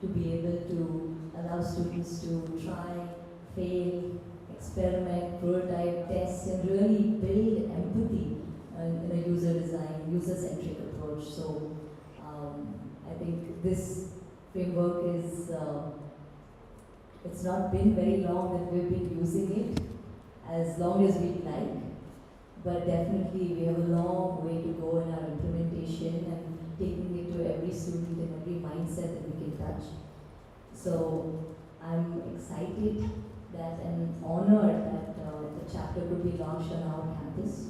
to be able to allow students to try, fail, experiment, prototype, test, and really build empathy in a user design, user-centric approach. So I think this framework is, it's not been very long that we've been using it, as long as we'd like, but definitely we have a long way to go in our implementation and taking it to every student and every mindset that we can touch. So I'm excited that and honored that the chapter could be launched on our campus,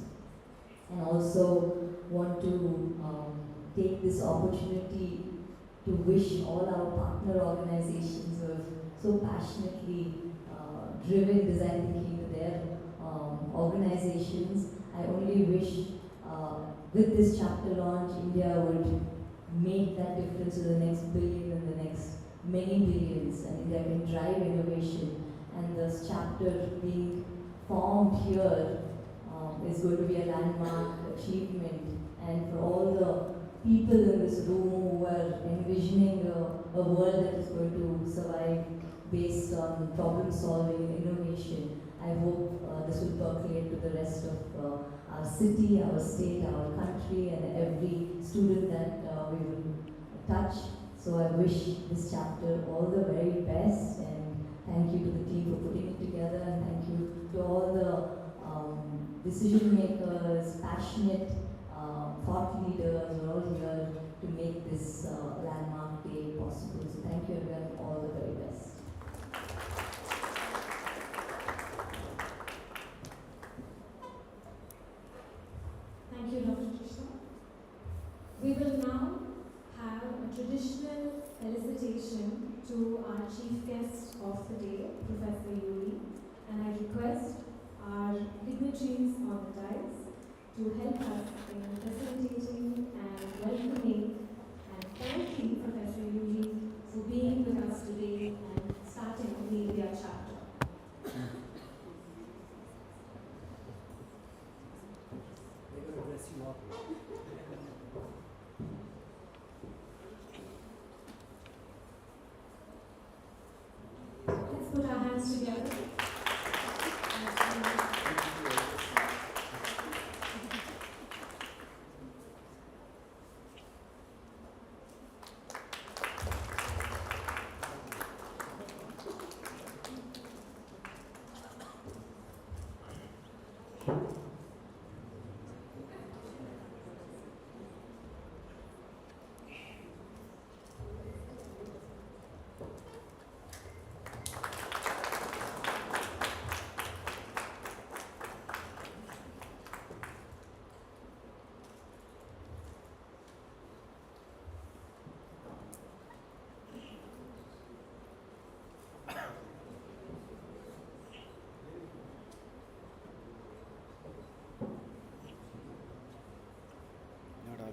and also want to take this opportunity to wish all our partner organizations who have so passionately driven design thinking to their organizations. I only wish with this chapter launch, India would make that difference to the next billion and the next many billions, and India can drive innovation. And this chapter being formed here is going to be a landmark achievement. And for all the people in this room who are envisioning a world that is going to survive based on problem solving and innovation, I hope this will percolate to the rest of our city, our state, our country, and every student that we will touch. So I wish this chapter all the very best, and thank you to the team for putting it together, and thank you to all the decision makers, passionate thought leaders who are all here to make this landmark day possible. So thank you everyone, all the very best. Thank you, Dr. Tristha. We will now have a traditional felicitation to our chief guest of the day, Professor Uli, and I request our dignitaries on the dais to help us in facilitating and welcoming and thanking Professor Uli for being with us today and starting the India chapter. Let's put our hands together.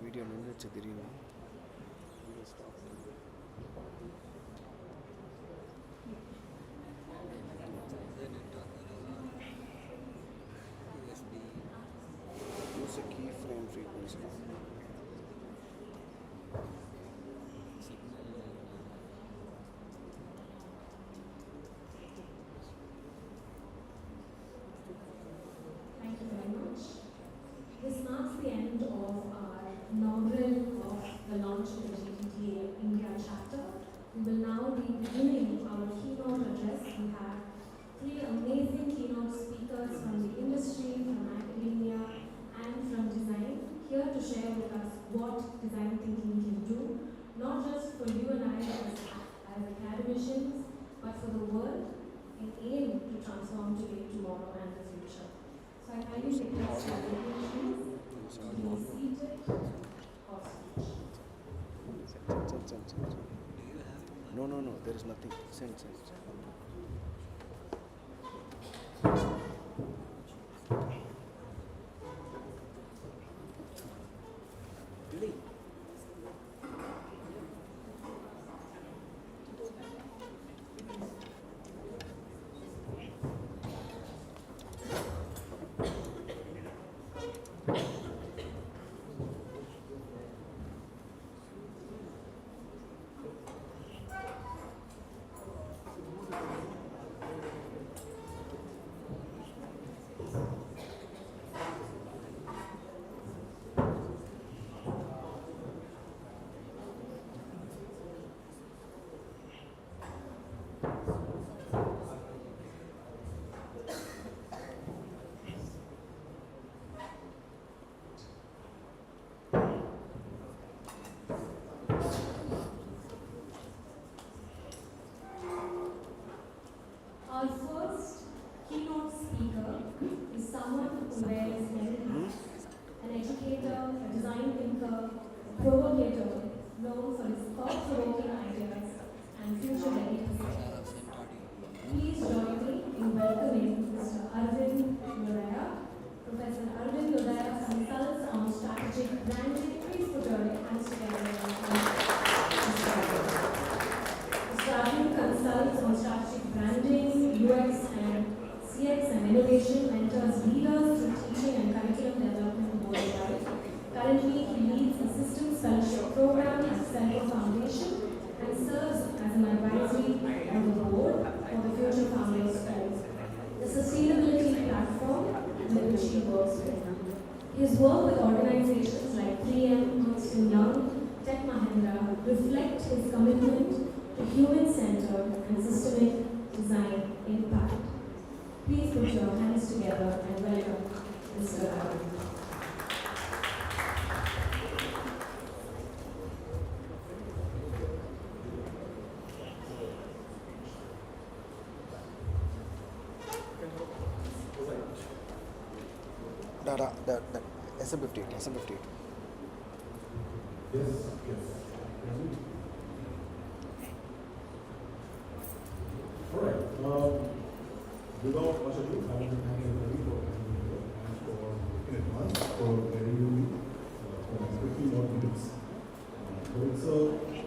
Video minutes use a keyframe frequency. Thank you very much. This marks the end of our inaugural of the launch of the GDTA India chapter. We will now be beginning our keynote address. We have three amazing keynote speakers from the industry, from academia, and from design, here to share with us what design thinking can do, not just for you and I as academicians, but for the world, in aim to transform today, tomorrow, and the future. So I kindly request our dignitaries to be seated or speech. No, there is nothing. Send. Arvind consults on strategic branding, UX and CX and innovation, mentors leaders through teaching and curriculum development worldwide. Currently, he leads a systems fellowship program at CMR Foundation and serves as an advisory on the board for the Future Founders School, the sustainability platform with which he works with. His work with organizations like 3M, Ernst & Young, Tech Mahindra reflect his commitment to human-centered and systemic design impact. Please put your hands together and welcome Mr. Arvind. The SM58, SM58. Yes. All right. Without much ado, I want to thank everybody for having me here and for in advance for letting me for 15 more minutes. So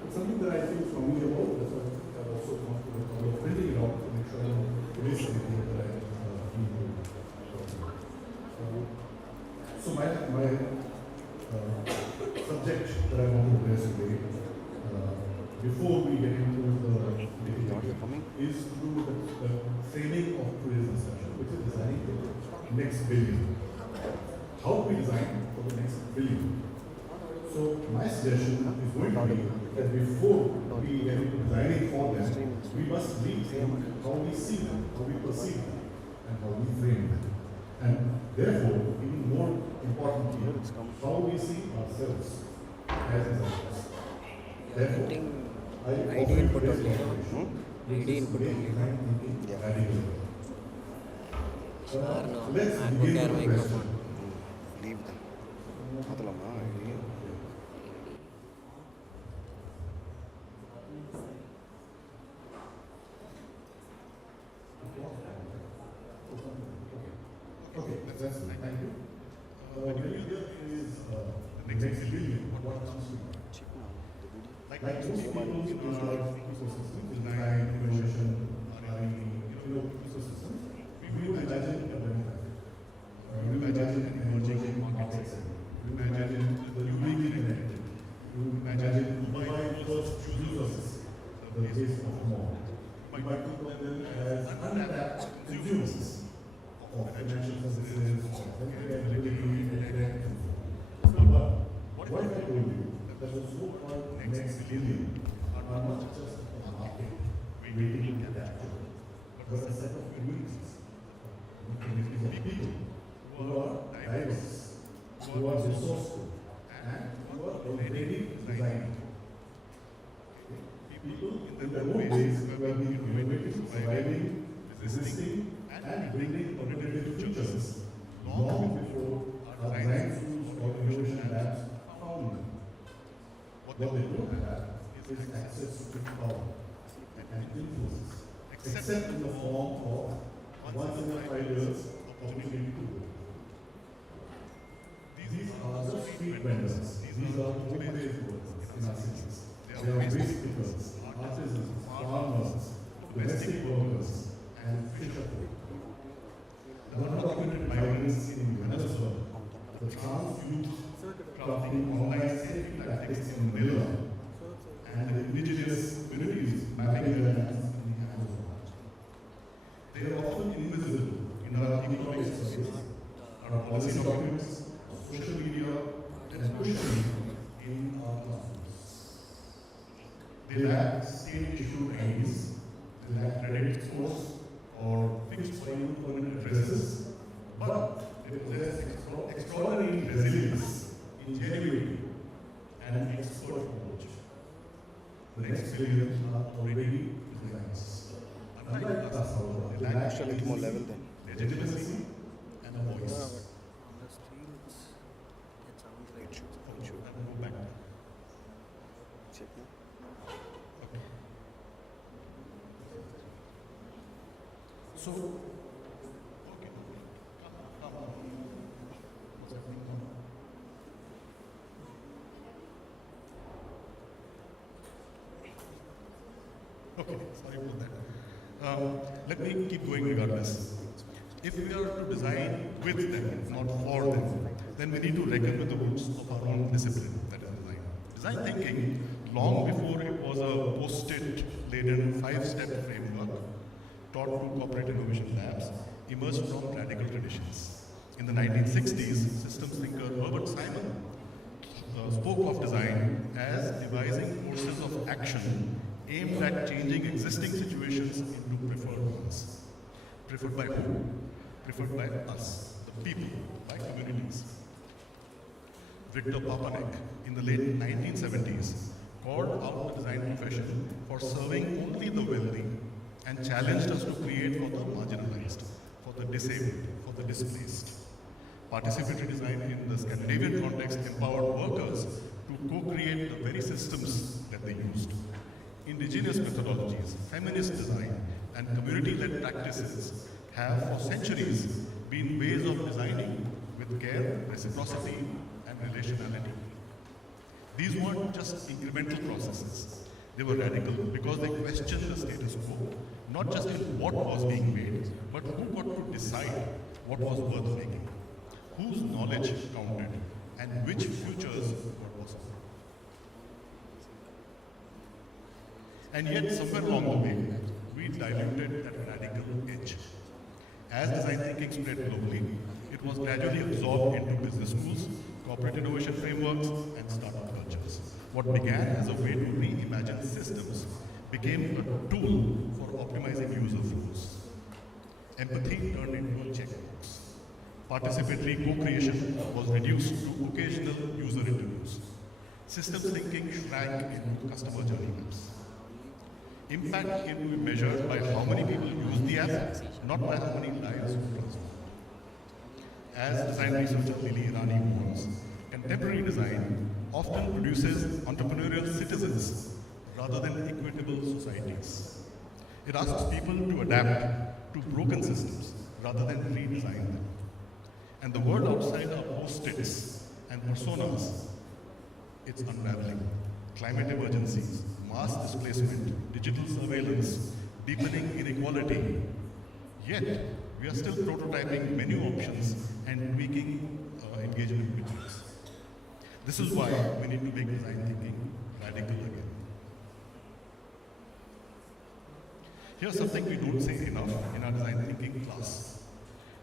it's something that I feel strongly about. That's why I've also gone to the trouble of printing it out to make sure it is something that I feel good. So my subject that I want to address today, before we get into the debate, is to do with the framing of today's discussion, which is designing the next billion. How do we design for the next billion? So my suggestion is going to be that before we get into designing for them, we must rethink how we see them, how we perceive them, and how we frame them. And therefore, even more importantly, how we see ourselves as designers. Therefore, I ID input only. ID input only. No, Let's I begin care with the microphone. question. Leave them. Mathalama, ID. Okay, that's thank you. When you hear is the next billion, what comes to mind? Like most people in our ecosystem, design, innovation, ecosystems, we would imagine a demographic. We would imagine an emerging market segment. We would imagine the uniquely connected. We would imagine mobile first users, the base of more. We might think of them as untapped consumers of financial services, of healthcare, mobility, healthcare, and so on. But what if I told you that the so-called next billion are not just a market waiting to capture, but a set of communities of people who are diverse, who are resourceful, and who are already designing. People in their own ways who have been innovating, surviving, resisting, and bringing alternative futures long before our design schools or innovation labs found them. What they don't have is access to power and influence, except in the form of once in a 5 years opportunity to work. These are the street vendors. These are home-based workers in our cities. They are waste pickers, artisans, farmers, domestic workers, and fisherfolk. The undocumented migrants in Johannesburg, the trans youth crafting online safety tactics in Manila, and the indigenous communities mapping their lands in the Amazon. They are often invisible in our economic surveys, our policy documents, our social media, and pushing in our classrooms. They lack state-issued IDs, they lack credit scores, or fixed permanent addresses, but they possess extraordinary resilience, ingenuity, and expert knowledge. The next billion are already designers. Unlike us, however, they lack Actually, it's more level than. legitimacy, and a voice. On the streets, it sounds like it should. Check now. So, Okay, sorry about that. Let me keep going regardless. If we are to design with them, not for them, then we need to reckon with the roots of our own discipline, that is design. Design thinking, long before it was a post-it laden 5-step framework taught to corporate innovation labs, emerged from radical traditions. In the 1960s, systems thinker Herbert Simon spoke of design as devising courses of action aimed at changing existing situations into preferred ones. Preferred by who? Preferred by us, the people, by communities. Victor Papanek, in the late 1970s, called out the design profession for serving only the wealthy and challenged us to create for the marginalized, for the disabled, for the displaced. Participatory design in the Scandinavian context empowered workers to co-create the very systems that they used. Indigenous methodologies, feminist design, and community-led practices have for centuries been ways of designing with care, reciprocity, and relationality. These weren't just incremental processes. They were radical because they questioned the status quo, not just in what was being made, but who got to decide what was worth making, whose knowledge counted, and which futures were possible. And yet, somewhere along the way, we diluted that radical edge. As design thinking spread globally, it was gradually absorbed into business schools, corporate innovation frameworks, and startup cultures. What began as a way to reimagine systems became a tool for optimizing user flows. Empathy turned into a checkbox. Participatory co-creation was reduced to occasional user interviews. Systems thinking shrank into customer journey maps. Impact came to be measured by how many people use the app, not by how many lives were transformed. As design researcher Uli warns, contemporary design often produces entrepreneurial citizens rather than equitable societies. It asks people to adapt to broken systems rather than redesign them. And the world outside our post-its and personas, it's unraveling. Climate emergencies, mass displacement, digital surveillance, deepening inequality. Yet, we are still prototyping menu options and tweaking engagement rituals. This is why we need to make design thinking radical again. Here's something we don't say enough in our design thinking class.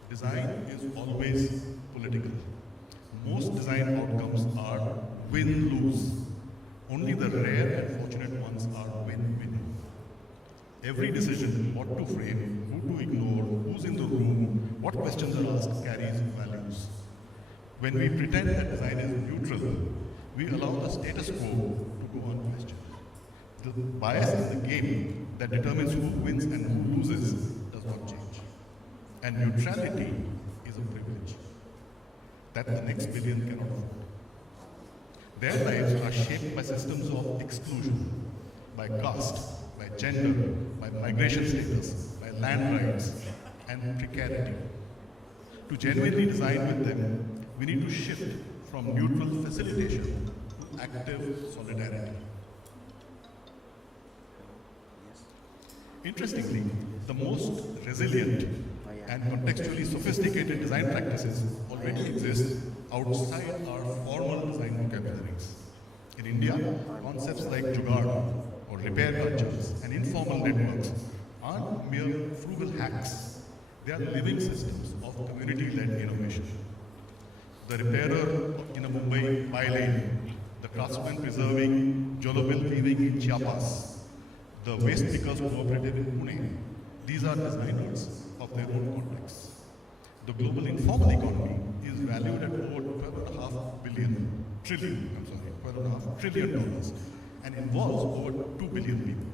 Design is always political. Most design outcomes are win-lose. Only the rare and fortunate ones are win-win. Every decision, what to frame, who to ignore, who's in the room, what questions are asked carries values. When we pretend that design is neutral, we allow the status quo to go unquestioned. The bias in the game that determines who wins and who loses does not change. And neutrality is a privilege that the next billion cannot afford. Their lives are shaped by systems of exclusion, by caste, by gender, by migration status, by land rights, and precarity. To genuinely design with them, we need to shift from neutral facilitation to active solidarity. Interestingly, the most resilient and contextually sophisticated design practices already exist outside our formal design vocabularies. In India, concepts like jugaad or repair cultures and informal networks aren't mere frugal hacks. They are living systems of community-led innovation. The repairer in a Mumbai by-lane, the craftsman preserving jolobil weaving in Chiapas, the waste pickers cooperative in Pune, these are designers of their own context. The global informal economy is valued at over $12.5 trillion and involves over 2 billion people.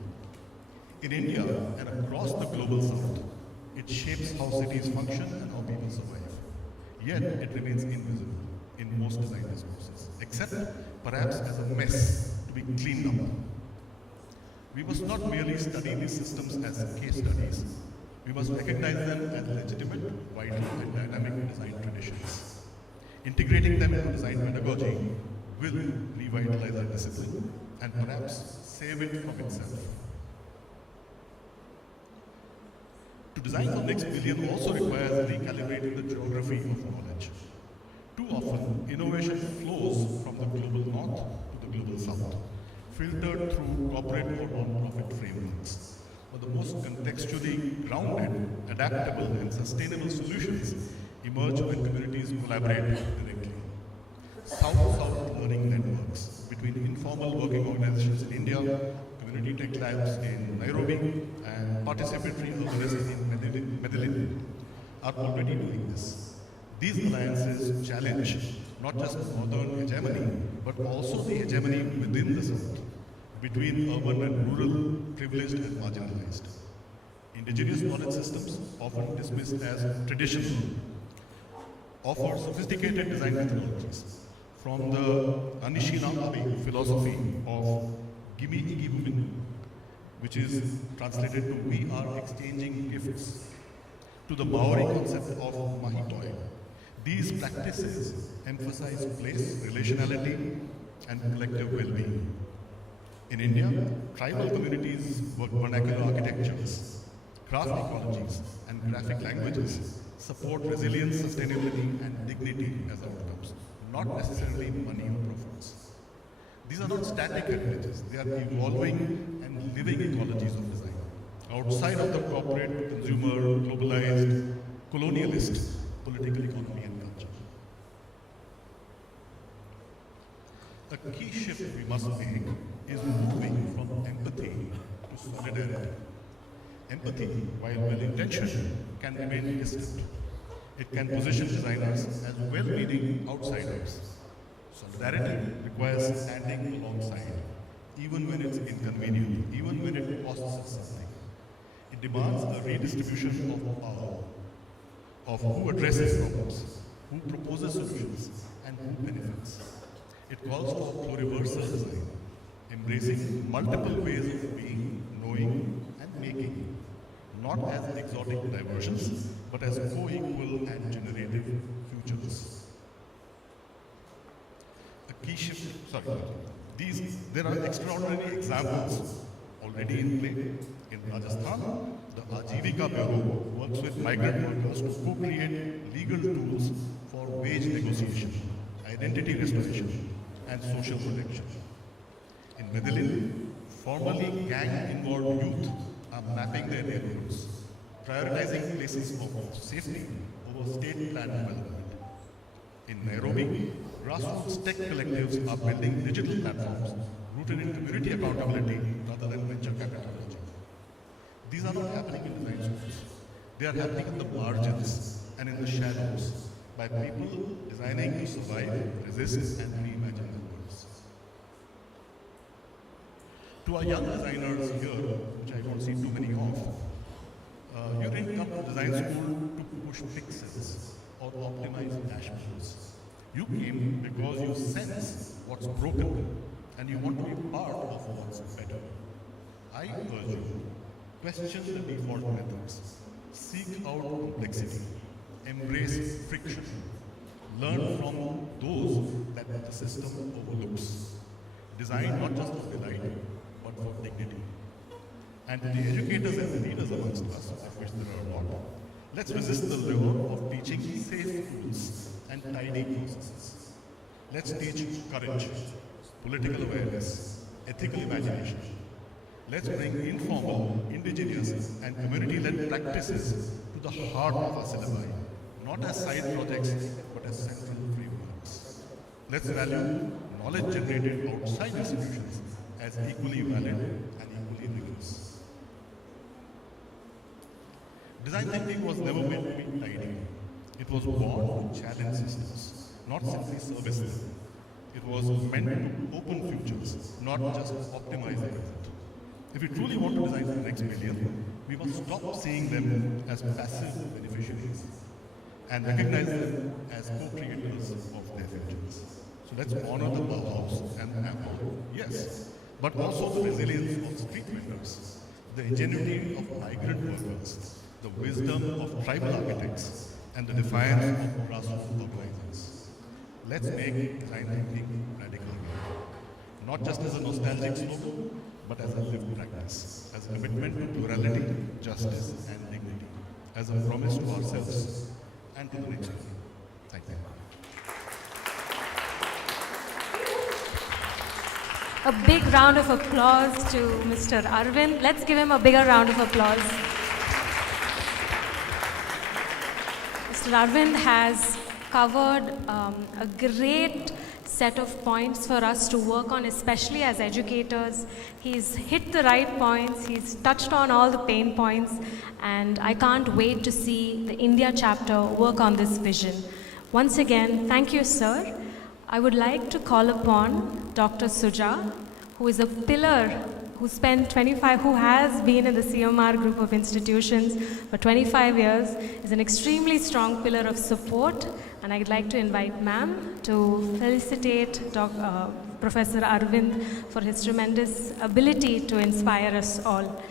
In India and across the global south, it shapes how cities function and how people survive. Yet it remains invisible in most design discourses, except perhaps as a mess to be cleaned up. We must not merely study these systems as case studies. We must recognize them as legitimate, vital, and dynamic design traditions. Integrating them into design pedagogy will revitalize our discipline and perhaps save it from itself. To design the next billion also requires recalibrating the geography of knowledge. Too often, innovation flows from the global north to the global south, filtered through corporate or non-profit frameworks. But the most contextually grounded, adaptable, and sustainable solutions emerge when communities collaborate directly. South-South learning networks between informal working organizations in India, community tech labs in Nairobi, and participatory urbanism in Medellin are already doing this. These alliances challenge not just northern hegemony, but also the hegemony within the South, between urban and rural, privileged and marginalized. Indigenous knowledge systems, often dismissed as traditional, offer sophisticated design methodologies from the Anishinaabe philosophy of Gimme Iggy Women, which is translated to we are exchanging gifts, to the Maori concept of Mahitoi. These practices emphasize place, relationality, and collective well-being. In India, tribal communities work vernacular architectures, craft ecologies, and graphic languages support resilience, sustainability, and dignity as outcomes, not necessarily money or profits. These are not static heritages, they are evolving and living ecologies of design, outside of the corporate, consumer, globalized, colonialist political economy and culture. A key shift we must make is moving from empathy to solidarity. Empathy, while well-intentioned, can remain distant. It can position designers as well-meaning outsiders. Solidarity requires standing alongside, even when it's inconvenient, even when it costs us something. It demands a redistribution of power, of who addresses problems, who proposes solutions, and who benefits. It calls for pluriversal design, embracing multiple ways of being, knowing, and making, not as exotic diversions, but as co-equal and generative futures. A key shift, there are extraordinary examples already in play. In Rajasthan, the Ajivika Bureau works with migrant workers to co-create legal tools for wage negotiation, identity restoration, and social protection. In Medellin, formerly gang-involved youth are mapping their neighborhoods, prioritizing places of safety over state-planned development. In Nairobi, grassroots tech collectives are building digital platforms rooted in community accountability rather than venture capital. These are not happening in design schools. They are happening in the margins and in the shadows by people designing to survive, resist, and reimagine their worlds. To our young designers here, which I don't see too many of, you didn't come to design school to push pixels or optimize dashboards. You came because you sense what's broken and you want to be part of what's better. I urge you, question the default methods, seek out complexity, embrace friction, learn from those that the system overlooks. Design not just for delight, but for dignity. And to the educators and leaders amongst us, of which there are a lot, let's resist the lure of teaching safe tools and tidy processes. Let's teach courage, political awareness, ethical imagination. Let's bring informal, indigenous, and community-led practices to the heart of our syllabi, not as side projects, but as central frameworks. Let's value knowledge generated outside institutions as equally valid and equally rigorous. Design thinking was never meant to be tidy. It was born to challenge systems, not simply service them. It was meant to open futures, not just optimize them. If we truly want to design the next billion, we must stop seeing them as passive beneficiaries and recognize them as co-creators of their futures. So let's honor the Bauhaus and the Apple, yes, but also the resilience of street vendors, the ingenuity of migrant workers, the wisdom of tribal architects, and the defiance of grassroots organizers. Let's make design thinking radical again, not just as a nostalgic slogan, but as a lived practice, as a commitment to plurality, justice, and dignity. as a promise to ourselves and to the next one. Thank you. A big round of applause to Mr. Arvind. Let's give him a bigger round of applause. Mr. Arvind has covered a great set of points for us to work on, especially as educators. He's hit the right points, he's touched on all the pain points, and I can't wait to see the India chapter work on this vision. Once again, thank you, sir. I would like to call upon Dr. Suja, who is a pillar, who has been in the CMR group of institutions for 25 years, is an extremely strong pillar of support, and I'd like to invite ma'am to felicitate Professor Arvind for his tremendous ability to inspire us all.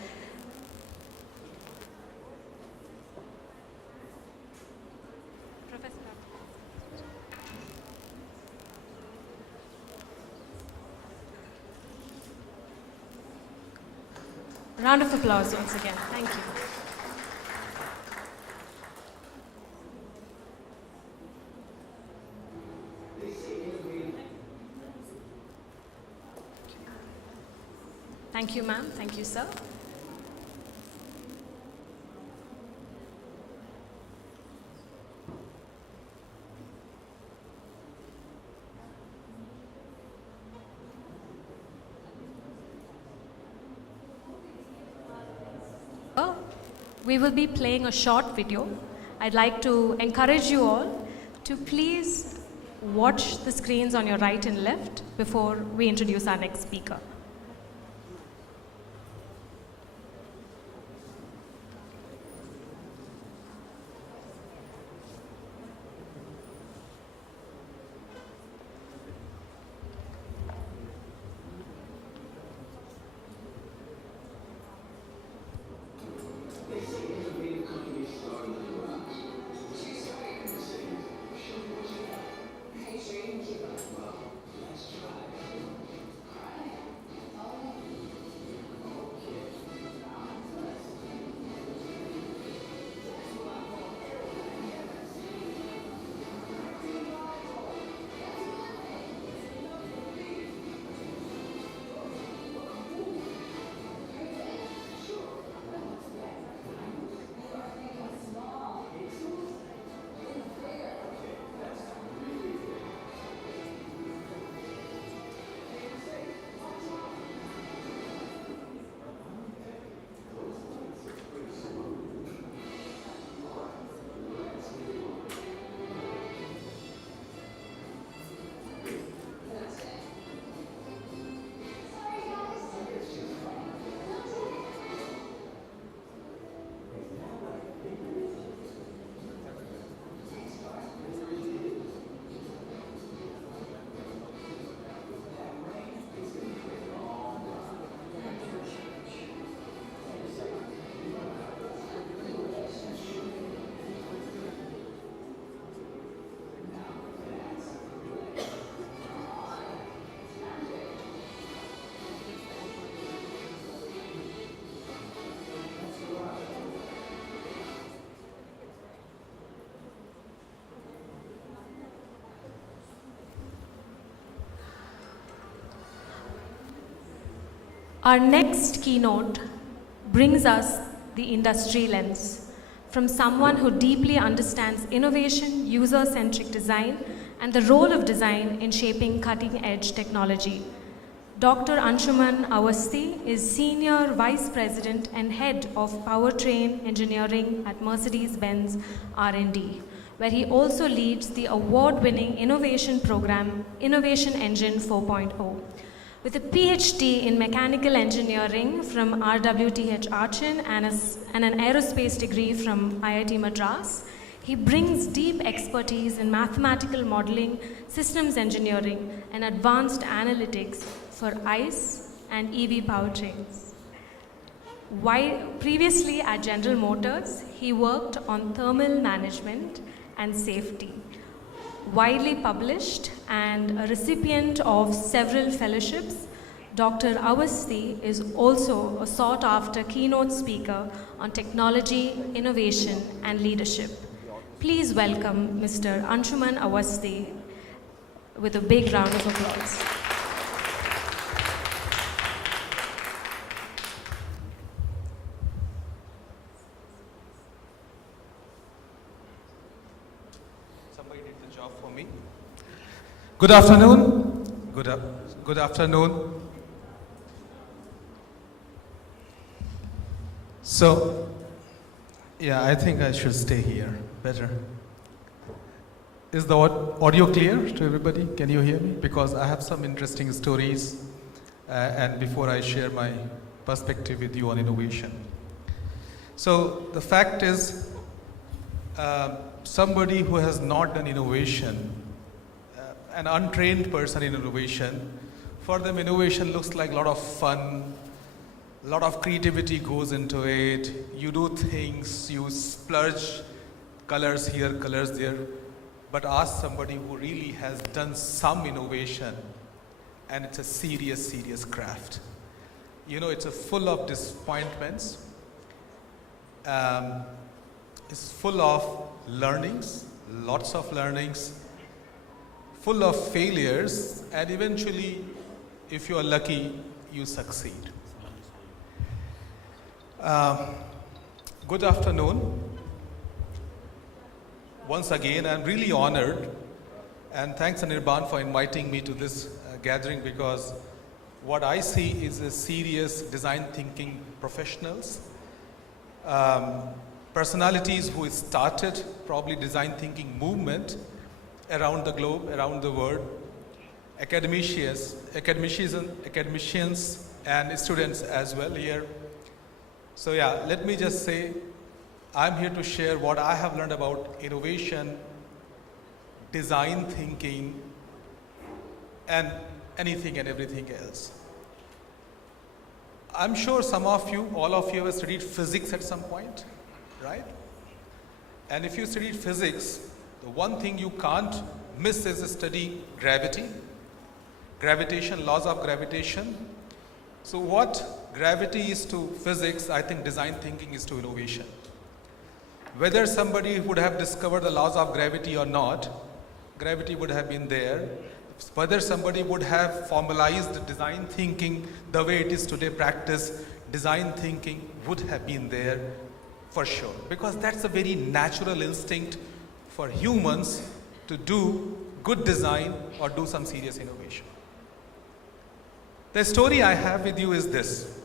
Round of applause once again. Thank you. Thank you, ma'am. Thank you, sir. We will be playing a short video. I'd like to encourage you all to please watch the screens on your right and left before we introduce our next speaker. Our next keynote brings us the industry lens from someone who deeply understands innovation, user-centric design, and the role of design in shaping cutting-edge technology. Dr. Anshuman Awasthi is Senior Vice President and Head of Powertrain Engineering at Mercedes-Benz R&D, where he also leads the award-winning innovation program, Innovation Engine 4.0. With a PhD in mechanical engineering from RWTH Archin and an aerospace degree from IIT Madras, he brings deep expertise in mathematical modeling, systems engineering, and advanced analytics for ICE and EV powertrains. Previously at General Motors, he worked on thermal management and safety. Widely published and a recipient of several fellowships, Dr. Awasthi is also a sought-after keynote speaker on technology, innovation, and leadership. Please welcome Mr. Anshuman Awasthi with a big round of applause. Somebody did the job for me. Good afternoon. Good afternoon. So, yeah, I think I should stay here. Better. Is the audio clear to everybody? Can you hear me? Because I have some interesting stories, and before I share my perspective with you on innovation. So, the fact is, somebody who has not done innovation, an untrained person in innovation, for them innovation looks like a lot of fun, a lot of creativity goes into it. You do things, you splurge colors here, colors there. But ask somebody who really has done some innovation, and it's a serious, serious craft. You know, it's full of disappointments. It's full of learnings, lots of learnings, full of failures, and eventually, if you are lucky, you succeed. Good afternoon. Once again, I'm really honored, and thanks Anirban for inviting me to this gathering, because what I see is a serious design thinking professionals, personalities who started probably design thinking movement around the globe, around the world, academicians and students as well here. So yeah, let me just say, I'm here to share what I have learned about innovation, design thinking, and anything and everything else. I'm sure some of you, all of you have studied physics at some point, right? And if you studied physics, the one thing you can't miss is to study gravity, gravitation, laws of gravitation. So what gravity is to physics, I think design thinking is to innovation. Whether somebody would have discovered the laws of gravity or not, gravity would have been there. Whether somebody would have formalized design thinking the way it is today practiced, design thinking would have been there for sure. Because that's a very natural instinct for humans to do good design or do some serious innovation. The story I have with you is this.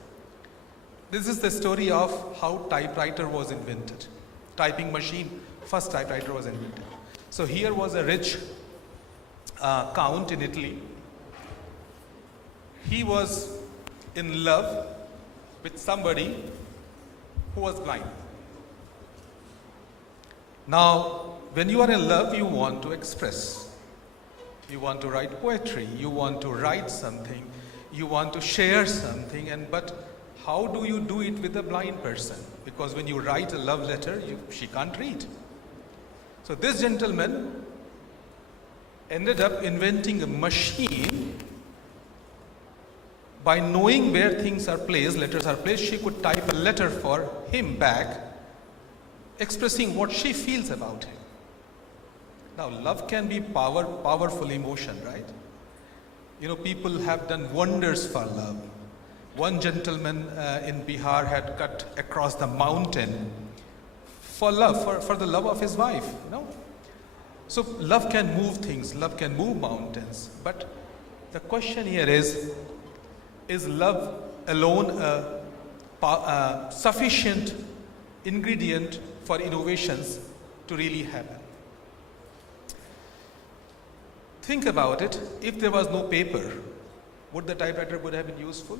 This is the story of how typewriter was invented. Typing machine, first typewriter was invented. So here was a rich count in Italy. He was in love with somebody who was blind. Now, when you are in love, you want to express. You want to write poetry, you want to write something, you want to share something, but how do you do it with a blind person? Because when you write a love letter, she can't read. So this gentleman ended up inventing a machine. By knowing where things are placed, letters are placed, she could type a letter for him back, expressing what she feels about him. Now, love can be powerful emotion, right? You know, people have done wonders for love. One gentleman in Bihar had cut across the mountain for love, for the love of his wife, you know. So love can move things, love can move mountains. But the question here is love alone a sufficient ingredient for innovations to really happen? Think about it. If there was no paper, would the typewriter would have been useful?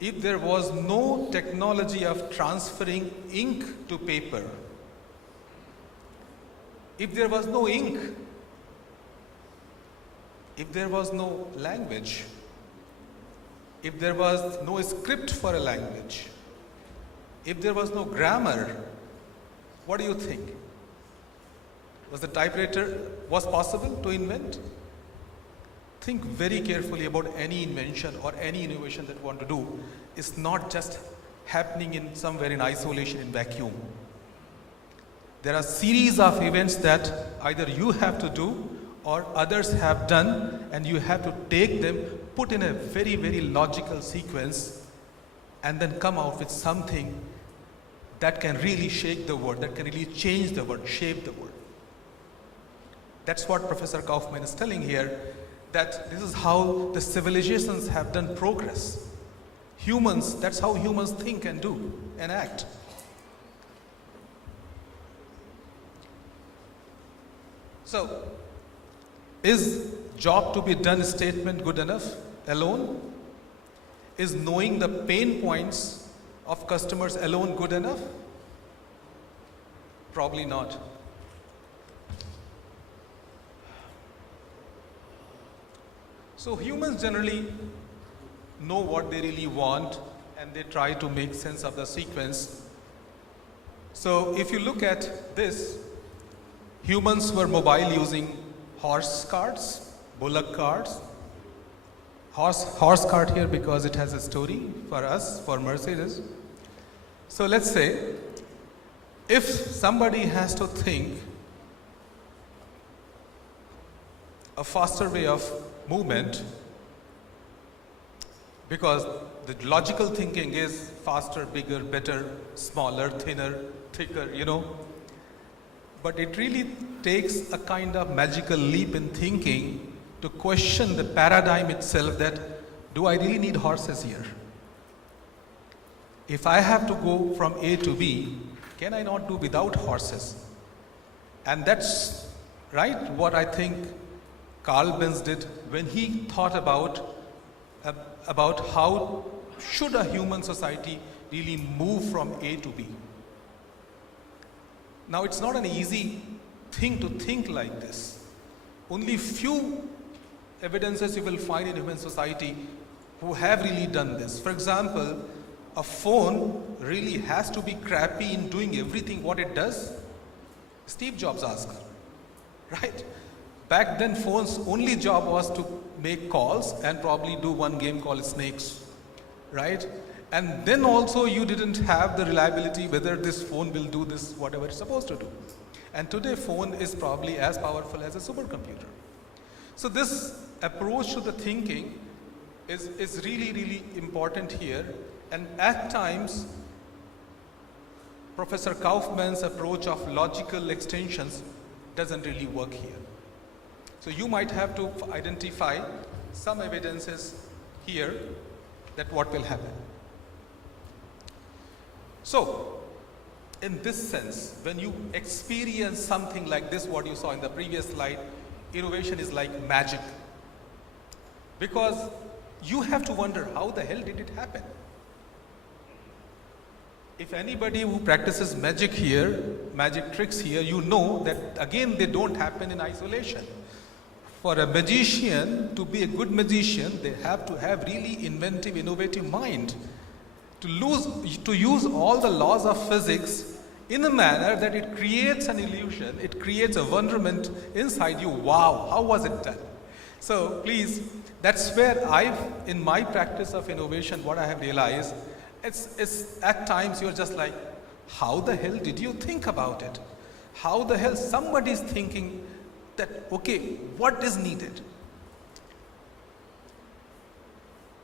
If there was no technology of transferring ink to paper, if there was no ink, if there was no language, if there was no script for a language, if there was no grammar, what do you think? Was the typewriter possible to invent? think very carefully about any invention or any innovation that you want to do. It's not just happening in somewhere in isolation, in vacuum. There are series of events that either you have to do or others have done, and you have to take them, put in a very, very logical sequence, and then come out with something that can really shake the world, that can really change the world, shape the world. That's what Professor Kaufman is telling here, that this is how the civilizations have done progress. Humans, that's how humans think and do and act. So, is job to be done statement good enough alone? Is knowing the pain points of customers alone good enough? Probably not. So humans generally know what they really want, and they try to make sense of the sequence. So if you look at this, humans were mobile using horse carts, bullock carts. Horse cart here because it has a story for us, for Mercedes. So let's say, if somebody has to think a faster way of movement, because the logical thinking is faster, bigger, better, smaller, thinner, thicker, but it really takes a kind of magical leap in thinking to question the paradigm itself, that do I really need horses here? If I have to go from A to B, can I not do without horses? And that's right what I think Carl Benz did when he thought about how should a human society really move from A to B. Now it's not an easy thing to think like this. Only few evidences you will find in human society who have really done this. For example, a phone really has to be crappy in doing everything what it does? Steve Jobs asked, right? Back then, phone's only job was to make calls and probably do one game called Snakes, right? And then also you didn't have the reliability whether this phone will do this, whatever it's supposed to do. And today, phone is probably as powerful as a supercomputer. So this approach to the thinking is really, really important here. And at times, Professor Kaufman's approach of logical extensions doesn't really work here. So you might have to identify some evidences here that what will happen. So, in this sense, when you experience something like this, what you saw in the previous slide, innovation is like magic. Because you have to wonder, how the hell did it happen? If anybody who practices magic here, magic tricks here, you know that again they don't happen in isolation. For a magician to be a good magician, they have to have really inventive, innovative mind. To use all the laws of physics in a manner that it creates an illusion, it creates a wonderment inside you. Wow, how was it done? So please, that's where in my practice of innovation, what I have realized, it's at times you're just like, how the hell did you think about it? How the hell somebody's thinking that, okay, what is needed?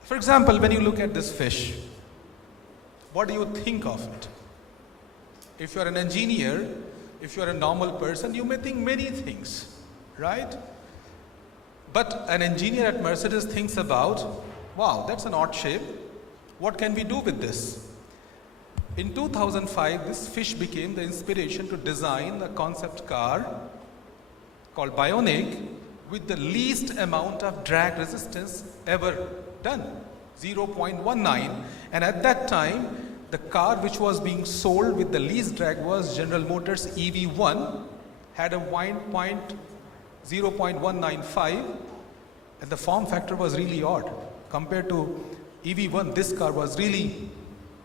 For example, when you look at this fish, what do you think of it? If you're an engineer, if you're a normal person, you may think many things, right? But an engineer at Mercedes thinks about, wow, that's an odd shape. What can we do with this? In 2005, this fish became the inspiration to design a concept car called Bionic with the least amount of drag resistance ever done, 0.19. And at that time, the car which was being sold with the least drag was General Motors EV1, had a 0.195, and the form factor was really odd. Compared to EV1, this car was really,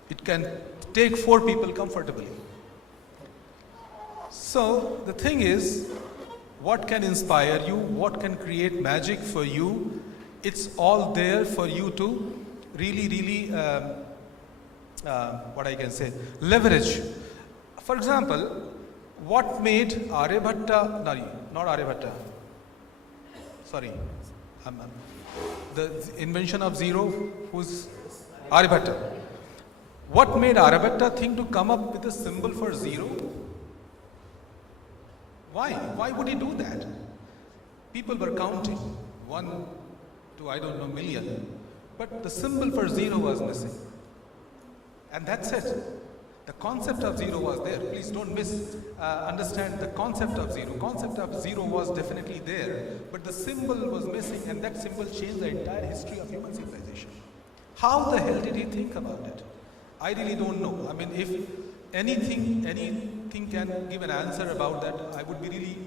it can take 4 people comfortably. So the thing is, what can inspire you, what can create magic for you. It's all there for you to really, what I can say, leverage. For example, what made Aryabhatta, not Aryabhatta, sorry, the invention of zero, who's Aryabhatta. What made Aryabhatta think to come up with a symbol for zero? Why? Why would he do that? People were counting 1 to I don't know million, but the symbol for zero was missing. And that's it. The concept of zero was there. Please don't misunderstand the concept of zero. Concept of zero was definitely there, but the symbol was missing, and that symbol changed the entire history of human civilization. How the hell did he think about it? I really don't know. I mean, if anything can give an answer about that, I would be really.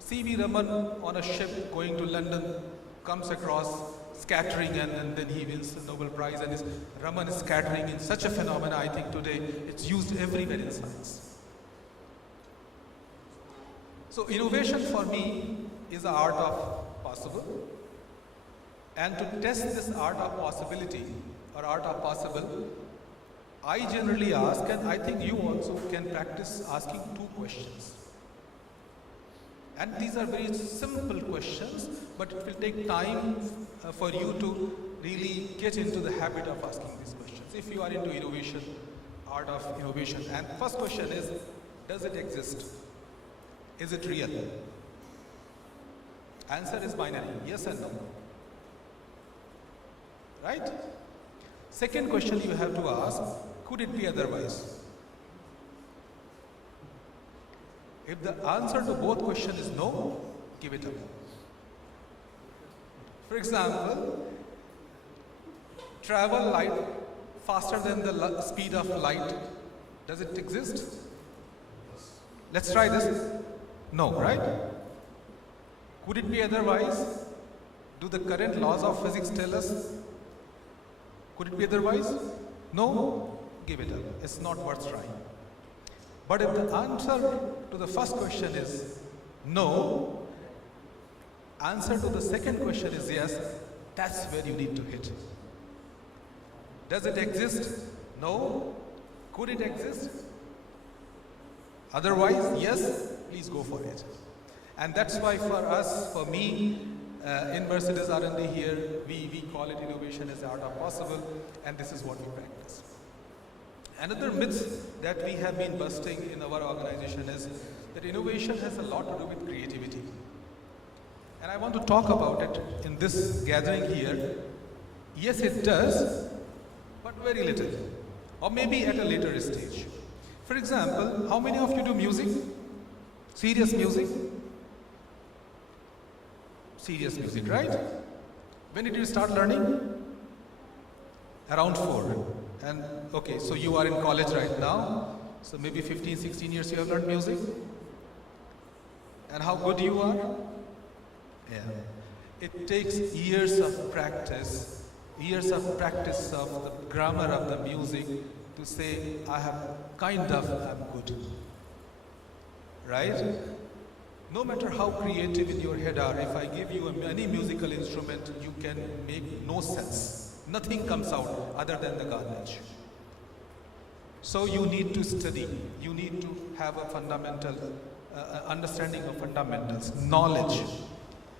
C.V. Raman on a ship going to London comes across scattering, and then he wins the Nobel Prize, and Raman is scattering in such a phenomena. I think today it's used everywhere in science. So innovation for me is the art of possible, and to test this art of possibility or art of possible, I generally ask, and I think you also can practice asking 2 questions. And these are very simple questions, but it will take time for you to really get into the habit of asking these questions. If you are into innovation, art of innovation, and first question is, does it exist? Is it real? Answer is binary, yes and no. Right? Second question you have to ask, could it be otherwise? If the answer to both questions is no, give it up. For example, travel light faster than the speed of light. Does it exist? Let's try this. No, right? Could it be otherwise? Do the current laws of physics tell us? Could it be otherwise? No? Give it up. It's not worth trying. But if the answer to the first question is no, answer to the second question is yes, that's where you need to hit. Does it exist? No. Could it exist? Otherwise, yes, please go for it. And that's why for us, for me, in Mercedes R&D here, we call it innovation as the art of possible, and this is what we practice. Another myth that we have been busting in our organization is that innovation has a lot to do with creativity. And I want to talk about it in this gathering here. Yes, it does, but very little, or maybe at a later stage. For example, how many of you do music? Serious music? Serious music, right? When did you start learning? Around 4. And okay, so you are in college right now, so maybe 15, 16 years you have learned music. And how good you are? Yeah. It takes years of practice of the grammar of the music to say, I'm good. Right? No matter how creative in your head are, if I give you any musical instrument, you can make no sense. Nothing comes out other than the garbage. So you need to study. You need to have a fundamental understanding of fundamentals, knowledge.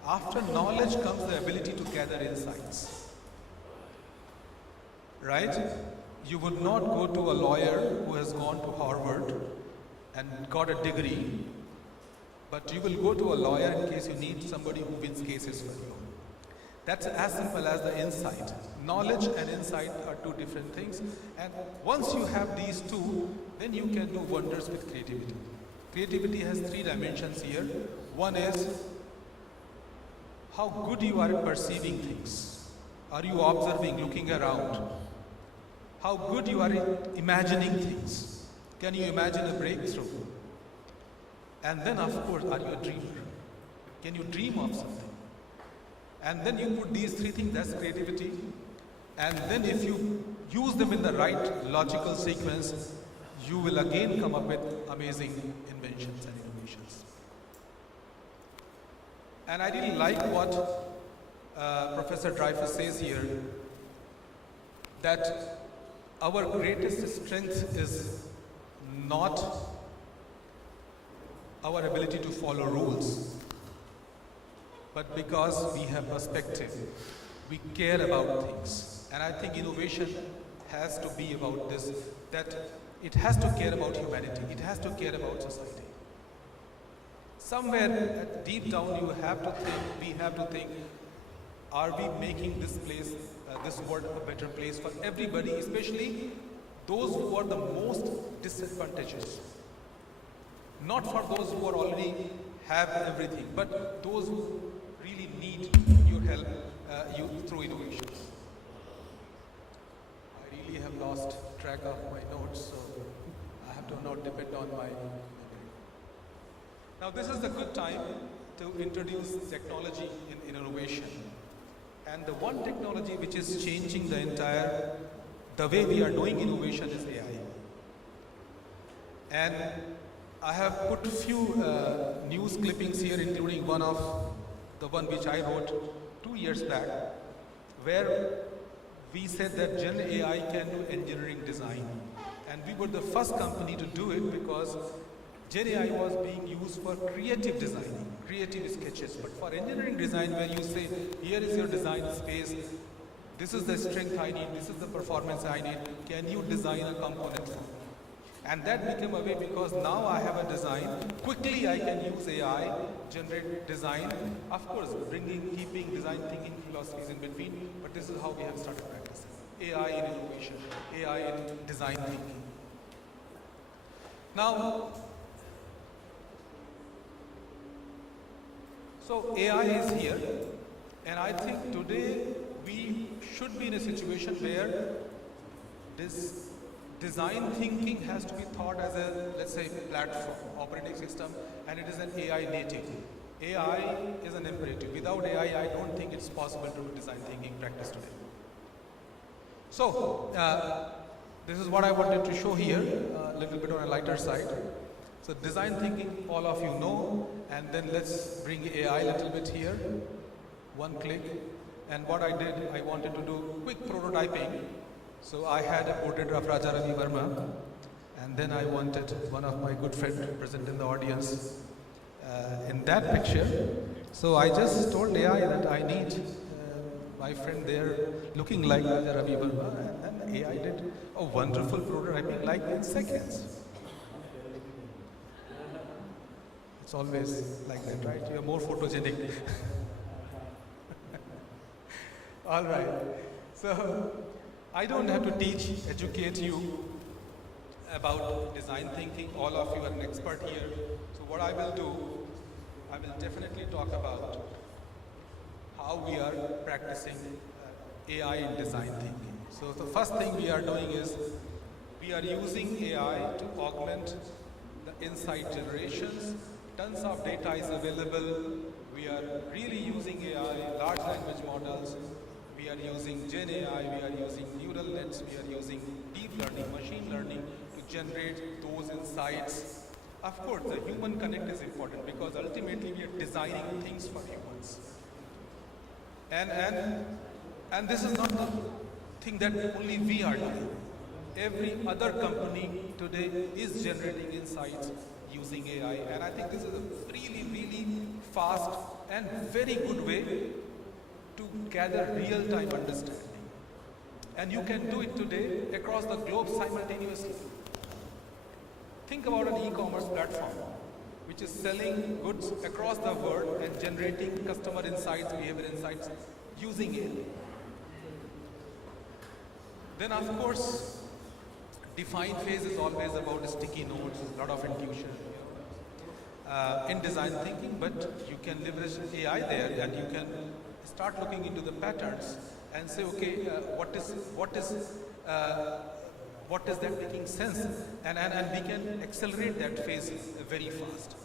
After knowledge comes the ability to gather insights. Right? You would not go to a lawyer who has gone to Harvard and got a degree, but you will go to a lawyer in case you need somebody who wins cases for you. That's as simple as the insight. Knowledge and insight are 2 different things, and once you have these 2, then you can do wonders with creativity. Creativity has 3 dimensions here. One is how good you are at perceiving things. Are you observing, looking around? How good you are at imagining things. Can you imagine a breakthrough? And then, of course, are you a dreamer? Can you dream of something? And then you put these 3 things, that's creativity. And then if you use them in the right logical sequence, you will again come up with amazing inventions and innovations. And I really like what Professor Dreyfus says here, that our greatest strength is not our ability to follow rules, but because we have perspective, we care about things. And I think innovation has to be about this, that it has to care about humanity, it has to care about society. Somewhere deep down you have to think, we have to think, are we making this place, this world a better place for everybody, especially those who are the most disadvantaged. Not for those who are already have everything, but those who really need your help you through innovations. I really have lost track of my notes, so I have to now depend on my memory. Now this is the good time to introduce technology in innovation. And the one technology which is changing the way we are doing innovation is AI. And I have put few news clippings here, including one which I wrote 2 years back, where we said that Gen AI can do engineering design. And we were the first company to do it because Gen AI was being used for creative designing, creative sketches. But for engineering design, where you say, here is your design space, this is the strength I need, this is the performance I need, can you design a component for me? And that became a way, because now I have a design, quickly I can use AI, generate design, of course keeping design thinking philosophies in between, but this is how we have started practicing. AI in innovation, AI in design thinking. Now, so AI is here, and I think today we should be in a situation where this design thinking has to be thought as a, let's say, platform, operating system, and it is an AI native. AI is an imperative. Without AI, I don't think it's possible to do design thinking practice today. So, this is what I wanted to show here, a little bit on a lighter side. So design thinking, all of you know, and then let's bring AI a little bit here. One click. And what I did, I wanted to do quick prototyping. So I had a portrait of Raja Ravi Verma, and then I wanted one of my good friends present in the audience in that picture. So I just told AI that I need my friend there looking like Raja Ravi Verma, and then AI did a wonderful prototyping like in seconds. It's always like that, right? You're more photogenic. All right. So I don't have to teach, educate you about design thinking. All of you are an expert here. So what I will do, I will definitely talk about how we are practicing AI in design thinking. So the first thing we are doing is we are using AI to augment the insight generations. Tons of data is available. We are really using AI, large language models. We are using Gen AI, we are using neural nets, we are using deep learning, machine learning to generate those insights. Of course, the human connect is important because ultimately we are designing things for humans. And this is not the thing that only we are doing. Every other company today is generating insights using AI, and I think this is a really, really fast and very good way to gather real-time understanding. And you can do it today across the globe simultaneously. Think about an e-commerce platform which is selling goods across the world and generating customer insights, behavior insights using AI. Then of course, define phase is always about sticky notes, a lot of intuition in design thinking, but you can leverage AI there and you can start looking into the patterns and say, okay, what is that making sense? And we can accelerate that phase very fast,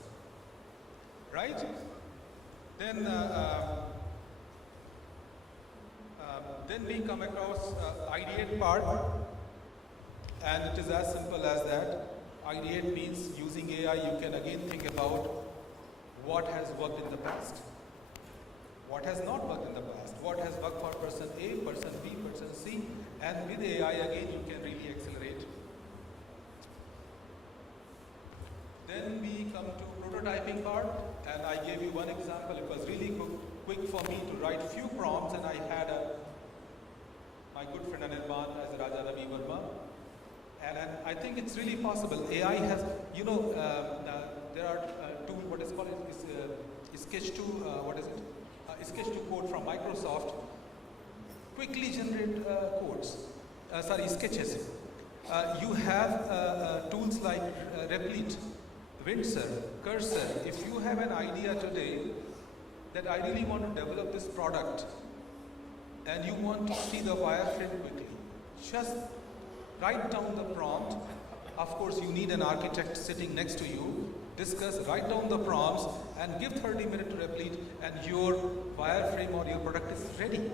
right? Then we come across ideate part, and it is as simple as that. Ideate means using AI, you can again think about what has worked in the past what has not worked in the past, what has worked for person A, person B, person C, and with AI again you can really accelerate. Then we come to prototyping part, and I gave you one example. It was really quick for me to write few prompts, and I had my good friend Anuman as Raja Ravi Verma, and I think it's really possible. AI has, there are tool, what is called Sketch2, what is it? Sketch2 code from Microsoft quickly generate sketches. You have tools like Replit, Windsurf, Cursor. If you have an idea today that I really want to develop this product and you want to see the wireframe quickly, just write down the prompt. Of course, you need an architect sitting next to you. Discuss, write down the prompts and give 30 minutes to Replit, and your wireframe or your product is ready.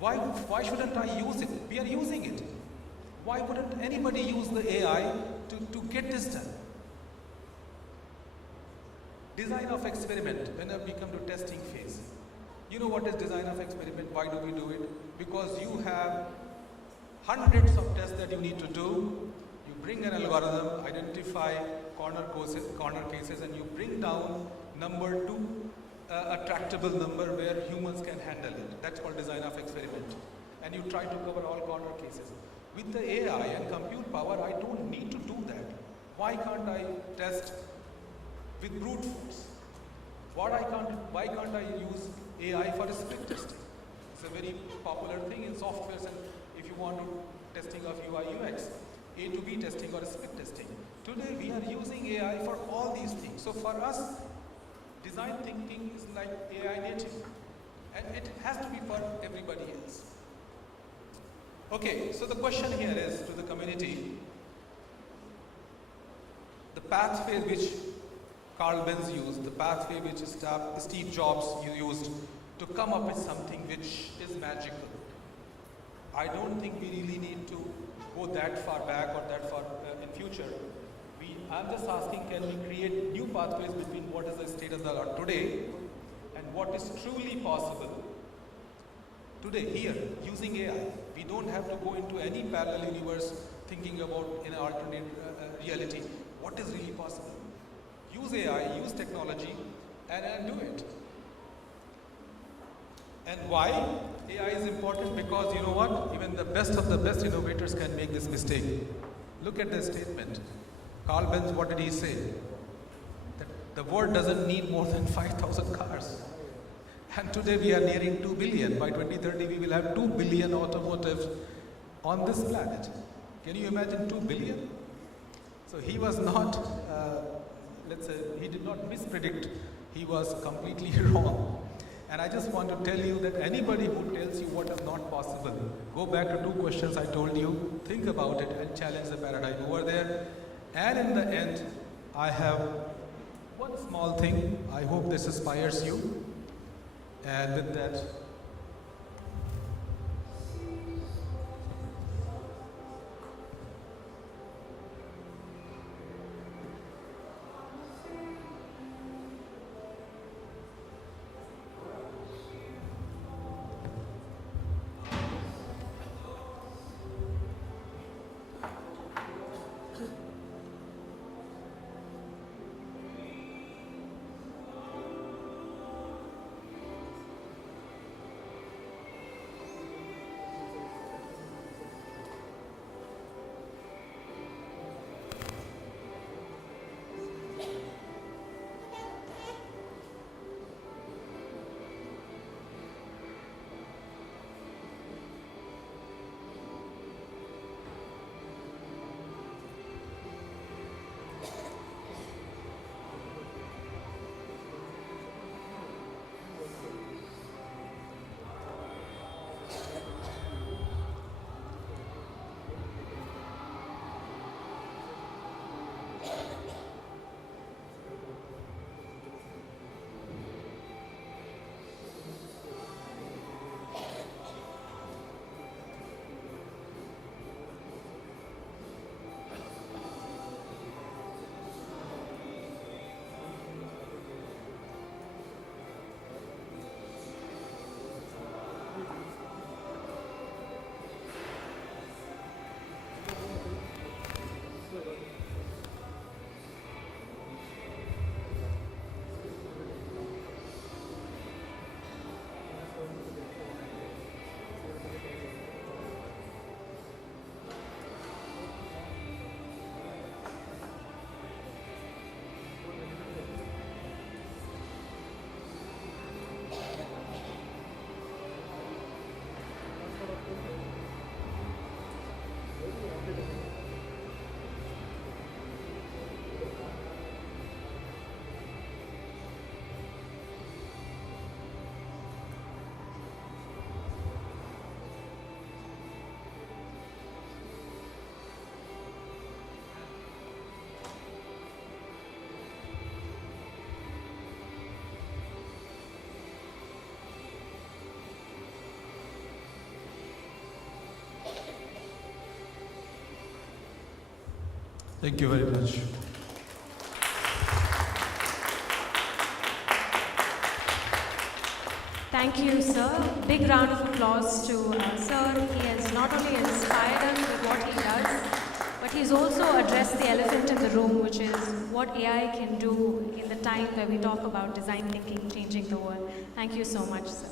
Why shouldn't I use it? We are using it. Why wouldn't anybody use the AI to get this done? Design of experiment, when we come to testing phase. You know what is design of experiment? Why do we do it? Because you have hundreds of tests that you need to do. You bring an algorithm, identify corner cases, and you bring down number to a tractable number where humans can handle it. That's called design of experiment. And you try to cover all corner cases. With the AI and compute power, I don't need to do that. Why can't I test with brute force? Why can't I use AI for split testing? It's a very popular thing in software, and if you want to testing of UI UX, A to B testing or split testing. Today we are using AI for all these things. So for us, design thinking is like AI native, and it has to be for everybody else. Okay, so the question here is to the community, the pathway which Carl Benz used, the pathway which Steve Jobs used to come up with something which is magical. I don't think we really need to go that far back or that far in future. I'm just asking, can we create new pathways between what is the state of the art today and what is truly possible today, here, using AI. We don't have to go into any parallel universe thinking about in an alternate reality. What is really possible? Use AI, use technology, and do it. And why AI is important? Because you know what? Even the best of the best innovators can make this mistake. Look at the statement. Carl Benz, what did he say? That the world doesn't need more than 5,000 cars. And today we are nearing 2 billion. By 2030 we will have 2 billion automotives on this planet. Can you imagine 2 billion? So he was not, let's say, he did not mispredict. He was completely wrong. And I just want to tell you that anybody who tells you what is not possible, go back to 2 questions I told you, think about it and challenge the paradigm over there. And in the end, I have one small thing. I hope this inspires you. And with that, Thank you very much. Thank you, sir. Big round of applause to sir. He has not only inspired us with what he does, but he's also addressed the elephant in the room, which is what AI can do in the time where we talk about design thinking changing the world. Thank you so much, sir.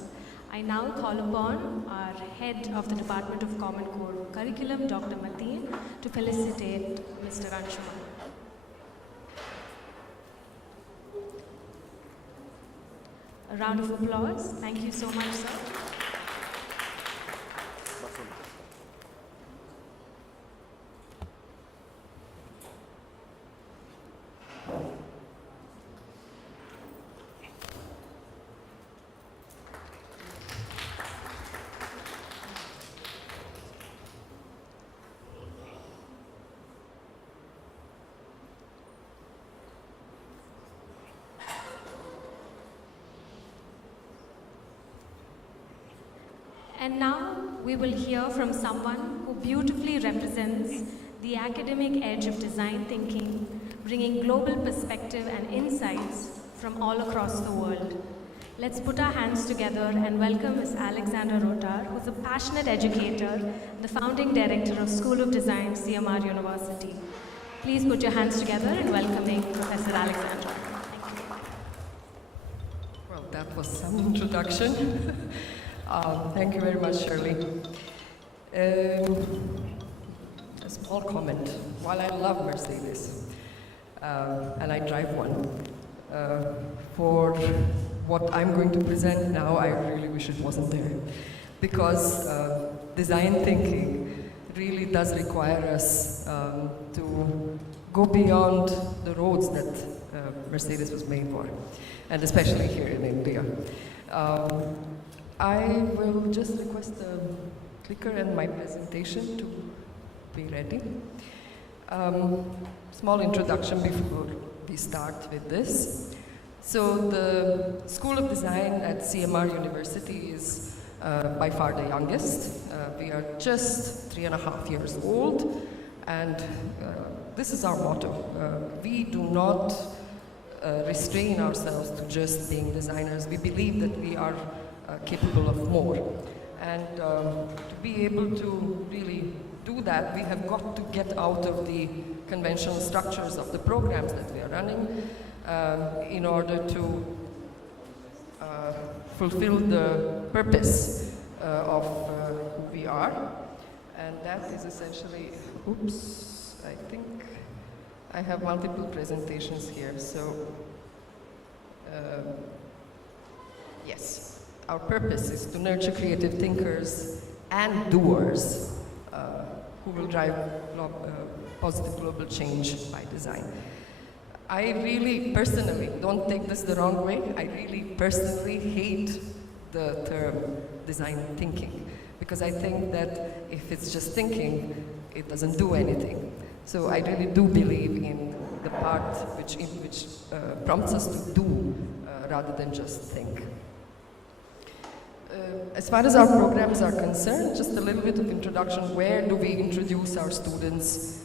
I now call upon our head of the Department of Common Core Curriculum, Dr. Mateen, to felicitate Mr. Anuman. A round of applause. Thank you so much, sir. And now we will hear from someone who beautifully represents the academic edge of design thinking, bringing global perspective and insights from all across the world. Let's put our hands together and welcome Ms. Alexandra Rotar, who's a passionate educator, the founding director of School of Design, CMR University. Please put your hands together in welcoming Professor Alexandra. Thank you. Well, that was some introduction. Thank you very much, Shirley. A small comment. While I love Mercedes, and I drive one, for what I'm going to present now, I really wish it wasn't there. Because design thinking really does require us to go beyond the roads that Mercedes was made for, and especially here in India. I will just request the clicker and my presentation to be ready. Small introduction before we start with this. So the School of Design at CMR University is by far the youngest. We are just 3.5 years old, and this is our motto. We do not restrain ourselves to just being designers. We believe that we are capable of more. And to be able to really do that, we have got to get out of the conventional structures of the programs that we are running in order to fulfill the purpose of who we are. And that is essentially, oops, I think I have multiple presentations here, so yes. Our purpose is to nurture creative thinkers and doers who will drive positive global change by design. I really personally, don't take this the wrong way, I really personally hate the term design thinking, because I think that if it's just thinking, it doesn't do anything. So I really do believe in the part which prompts us to do rather than just think. As far as our programs are concerned, just a little bit of introduction. Where do we introduce our students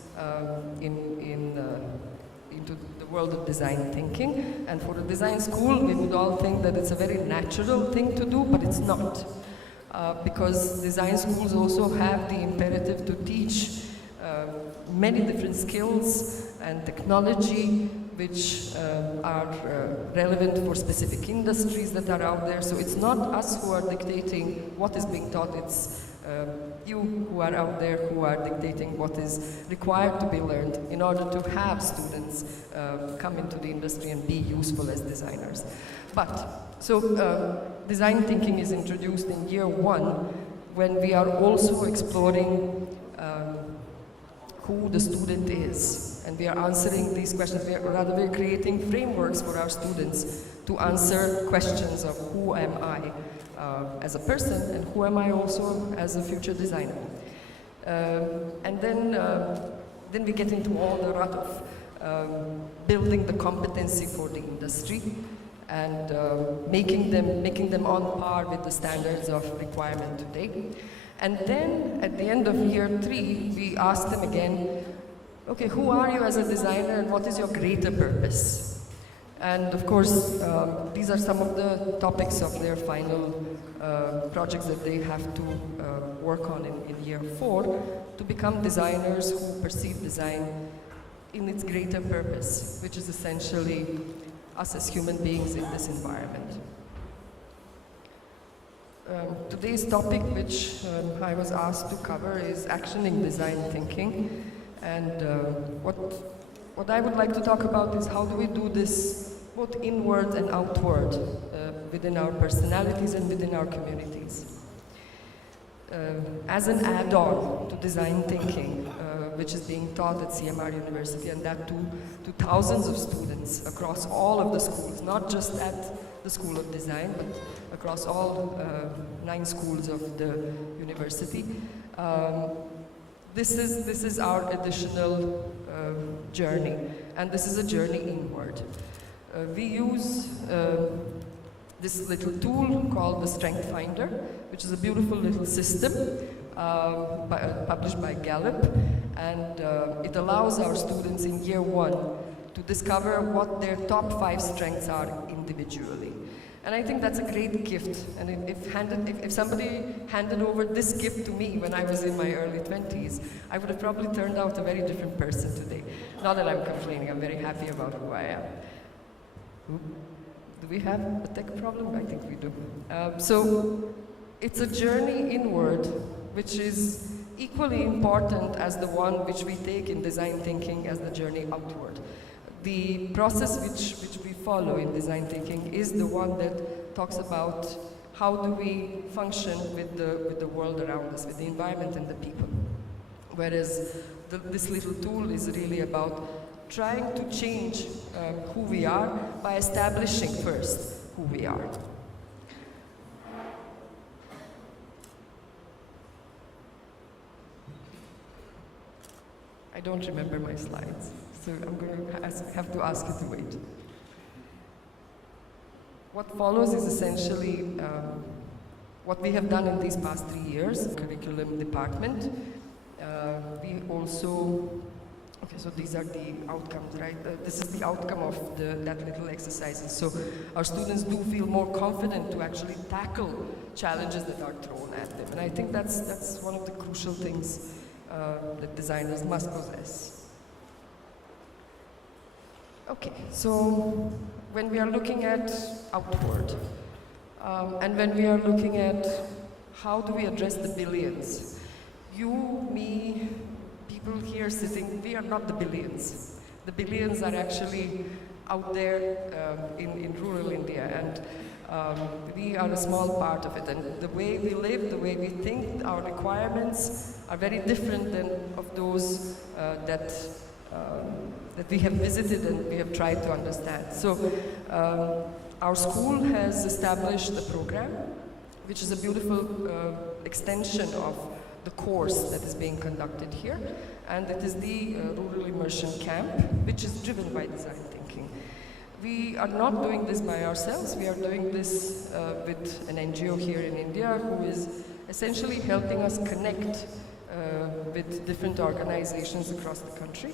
into the world of design thinking? And for a design school, we would all think that it's a very natural thing to do, but it's not. Because design schools also have the imperative to teach many different skills and technology which are relevant for specific industries that are out there. So it's not us who are dictating what is being taught, it's you who are out there who are dictating what is required to be learned in order to have students come into the industry and be useful as designers. So design thinking is introduced in year 1 when we are also exploring who the student is. And we are answering these questions, we're creating frameworks for our students to answer questions of who am I as a person and who am I also as a future designer. And then we get into all the rut of building the competency for the industry and making them on par with the standards of requirement today. And then at the end of year 3, we ask them again, okay, who are you as a designer and what is your greater purpose? And of course, these are some of the topics of their final projects that they have to work on in year 4 to become designers who perceive design in its greater purpose, which is essentially us as human beings in this environment. Today's topic, which I was asked to cover, is actioning design thinking. And what I would like to talk about is how do we do this both inward and outward within our personalities and within our communities. As an add-on to design thinking, which is being taught at CMR University, and that to thousands of students across all of the schools, not just at the School of Design, but across all 9 schools of the university. This is our additional journey, and this is a journey inward. We use this little tool called the Strength Finder, which is a beautiful little system published by Gallup, and it allows our students in year 1 to discover what their top 5 strengths are individually. And I think that's a great gift. And if somebody handed over this gift to me when I was in my early 20s, I would have probably turned out a very different person today. Not that I'm complaining, I'm very happy about who I am. Do we have a tech problem? I think we do. So it's a journey inward, which is equally important as the one which we take in design thinking as the journey outward. The process which we follow in design thinking is the one that talks about how do we function with the world around us, with the environment and the people. Whereas this little tool is really about trying to change who we are by establishing first who we are. I don't remember my slides, so I'm going to have to ask you to wait. What follows is essentially what we have done in these past 3 years, curriculum department. We also, okay, so these are the outcomes, right? This is the outcome of that little exercises. So our students do feel more confident to actually tackle challenges that are thrown at them. And I think that's one of the crucial things that designers must possess. Okay, so when we are looking at outward, and when we are looking at how do we address the billions, you, me, people here sitting, we are not the billions. The billions are actually out there in rural India, and we are a small part of it. And the way we live, the way we think, our requirements are very different than of those that we have visited and we have tried to understand. So our school has established a program, which is a beautiful extension of the course that is being conducted here, and it is the Rural Immersion Camp, which is driven by design thinking. We are not doing this by ourselves, we are doing this with an NGO here in India who is essentially helping us connect with different organizations across the country,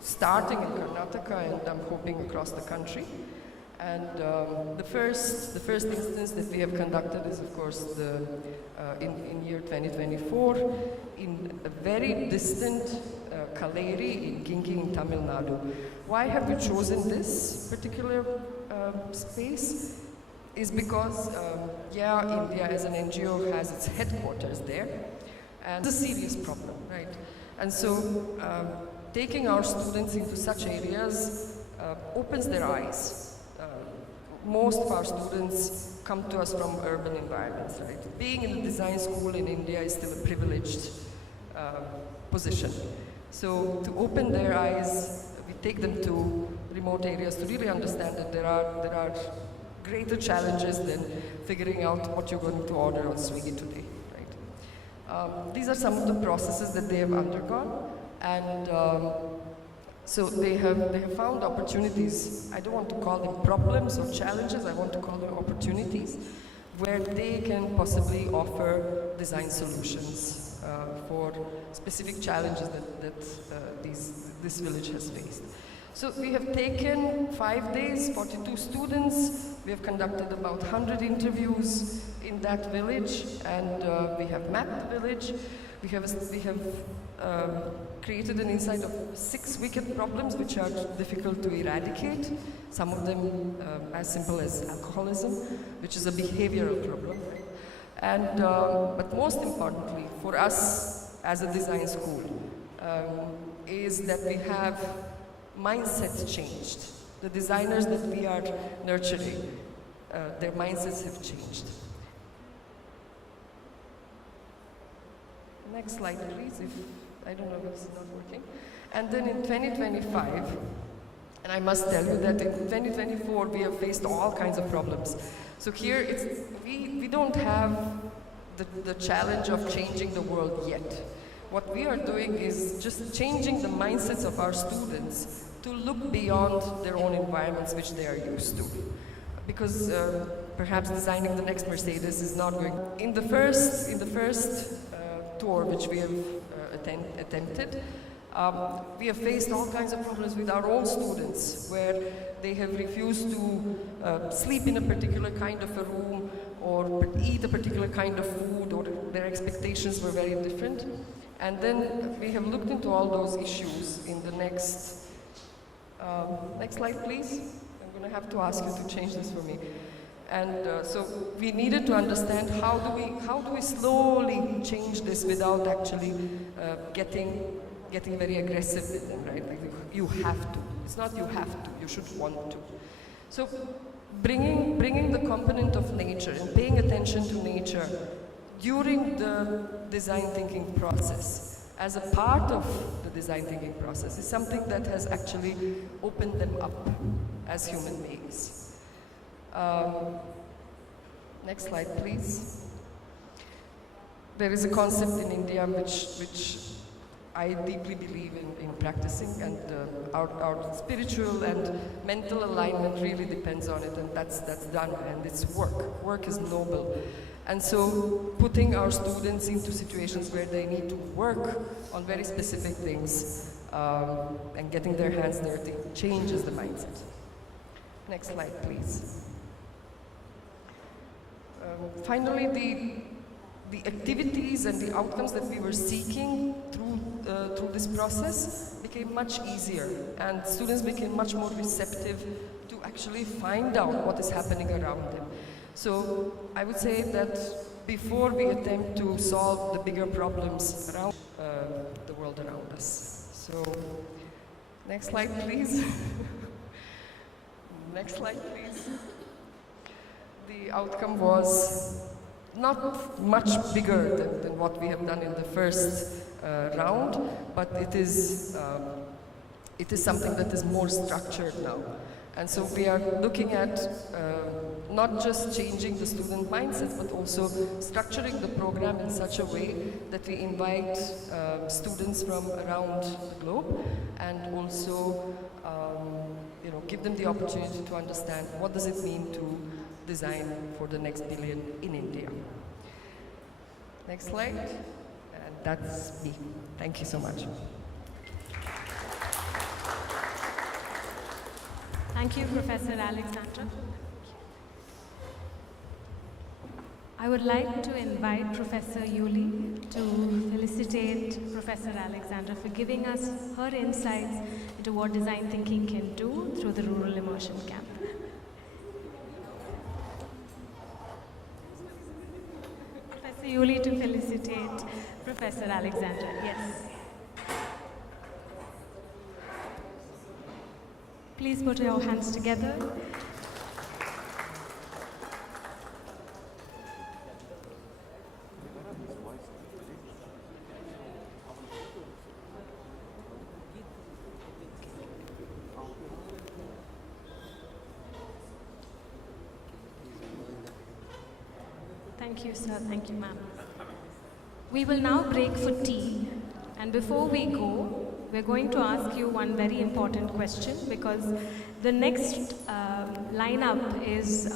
starting in Karnataka and I'm hoping across the country. And the first instance that we have conducted is, of course, in year 2024 in a very distant Kaleri in Kinki in Tamil Nadu. Why have we chosen this particular space? Is because, India as an NGO has its headquarters there, and it's a serious problem, right? And so taking our students into such areas opens their eyes. Most of our students come to us from urban environments, right? Being in a design school in India is still a privileged position. So to open their eyes, we take them to remote areas to really understand that there are greater challenges than figuring out what you're going to order on Swiggy today, right? These are some of the processes that they have undergone, and so they have found opportunities. I don't want to call them problems or challenges, I want to call them opportunities where they can possibly offer design solutions for specific challenges that this village has faced. So we have taken 5 days, 42 students. We have conducted about 100 interviews in that village, and we have mapped the village. We have created an insight of 6 wicked problems which are difficult to eradicate. Some of them as simple as alcoholism, which is a behavioral problem. And, but most importantly for us as a design school is that we have mindsets changed. The designers that we are nurturing, their mindsets have changed. Next slide, please. I don't know if it's not working. And then in 2025, and I must tell you that in 2024 we have faced all kinds of problems. So here we don't have the challenge of changing the world yet. What we are doing is just changing the mindsets of our students to look beyond their own environments which they are used to. Because perhaps designing the next Mercedes is not going. In the first tour which we have attempted, we have faced all kinds of problems with our own students, where they have refused to sleep in a particular kind of a room or eat a particular kind of food, or their expectations were very different. And then we have looked into all those issues in the next slide, please. I'm going to have to ask you to change this for me. And so we needed to understand how do we slowly change this without actually getting very aggressive with them, right? Like you have to. It's not you have to. You should want to. So bringing the component of nature and paying attention to nature during the design thinking process as a part of the design thinking process is something that has actually opened them up as human beings. Next slide, please. There is a concept in India which I deeply believe in practicing, and our spiritual and mental alignment really depends on it, and that's done, and it's work. Work is noble. And so putting our students into situations where they need to work on very specific things and getting their hands dirty changes the mindset. Next slide, please. Finally, the activities and the outcomes that we were seeking through this process became much easier, and students became much more receptive to actually find out what is happening around them. So I would say that before we attempt to solve the bigger problems around the world around us. So next slide, please. Next slide, please. The outcome was not much bigger than what we have done in the first round, but it is something that is more structured now. And so we are looking at not just changing the student mindset, but also structuring the program in such a way that we invite students from around the globe, and also give them the opportunity to understand what does it mean to design for the next billion in India. Next slide, and that's me. Thank you so much. Thank you, Professor Alexandra. I would like to invite Professor Uli to felicitate Professor Alexandra for giving us her insights into what design thinking can do through the Rural Immersion Camp. Professor Uli to felicitate Professor Alexandra. Yes. Please put your hands together. Thank you, sir. Thank you, ma'am. We will now break for tea. And before we go, we're going to ask you one very important question, because the next lineup is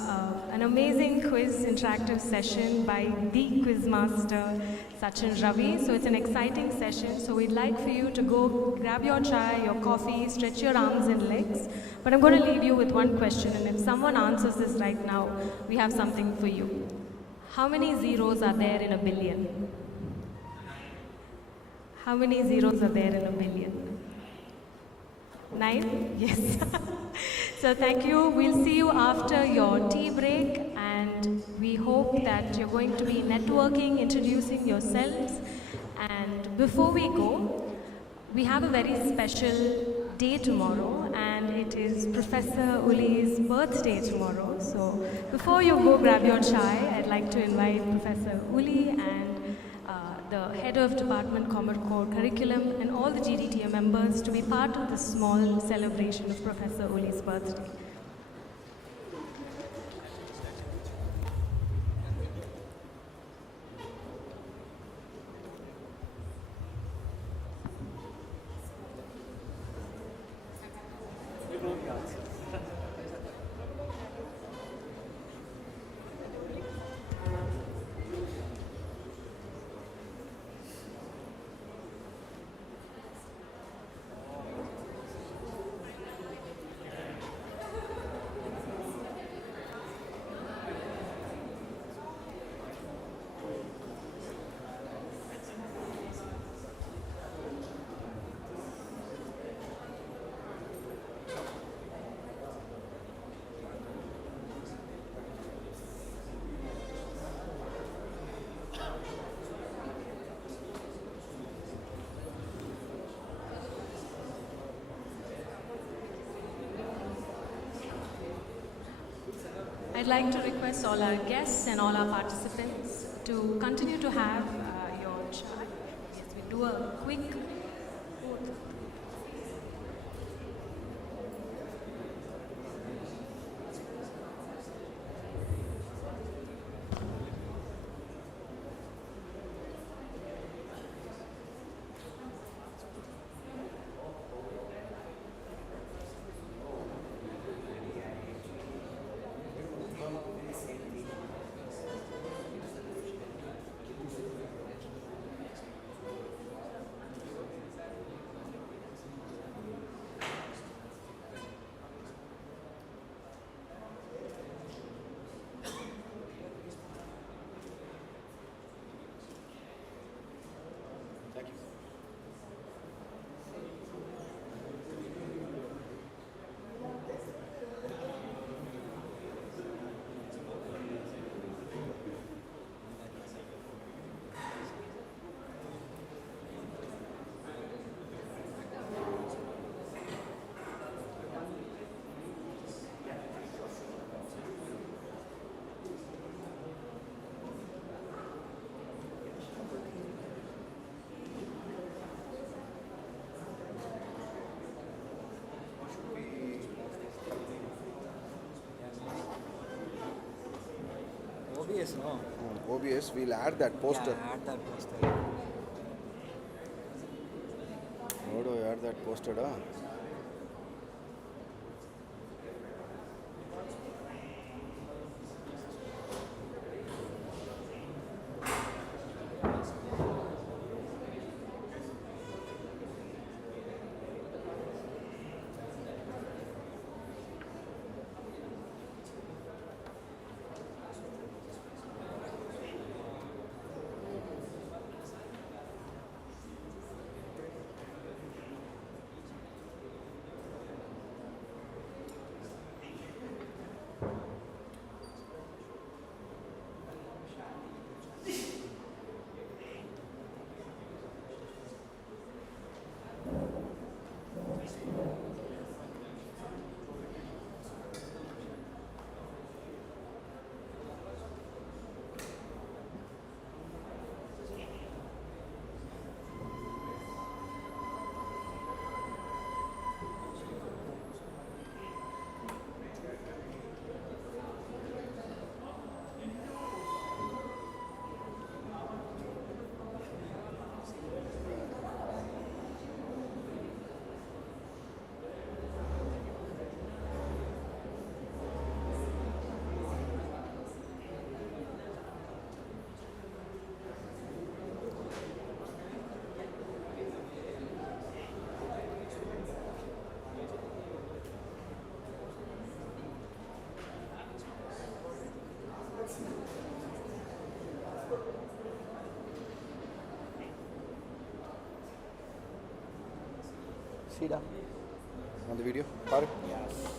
an amazing quiz interactive session by the quizmaster Sachin Ravi. So it's an exciting session. So we'd like for you to go grab your chai, your coffee, stretch your arms and legs. But I'm going to leave you with one question, and if someone answers this right now, we have something for you. How many zeros are there in a billion? How many zeros are there in a billion? 9? Yes. So thank you. We'll see you after your tea break, and we hope that you're going to be networking, introducing yourselves. And before we go, we have a very special day tomorrow, and it is Professor Uli's birthday tomorrow. So before you go grab your chai, I'd like to invite Professor Uli and the head of Department Common Core Curriculum and all the GDTA members to be part of this small celebration of Professor Uli's birthday. I'd like to request all our guests and all our participants to continue to have your chai. Yes, we do a quick vote. OBS, no? OBS, we'll add that poster. Yeah, add that poster. How do I add that poster? See da. On the video? Park? Yes.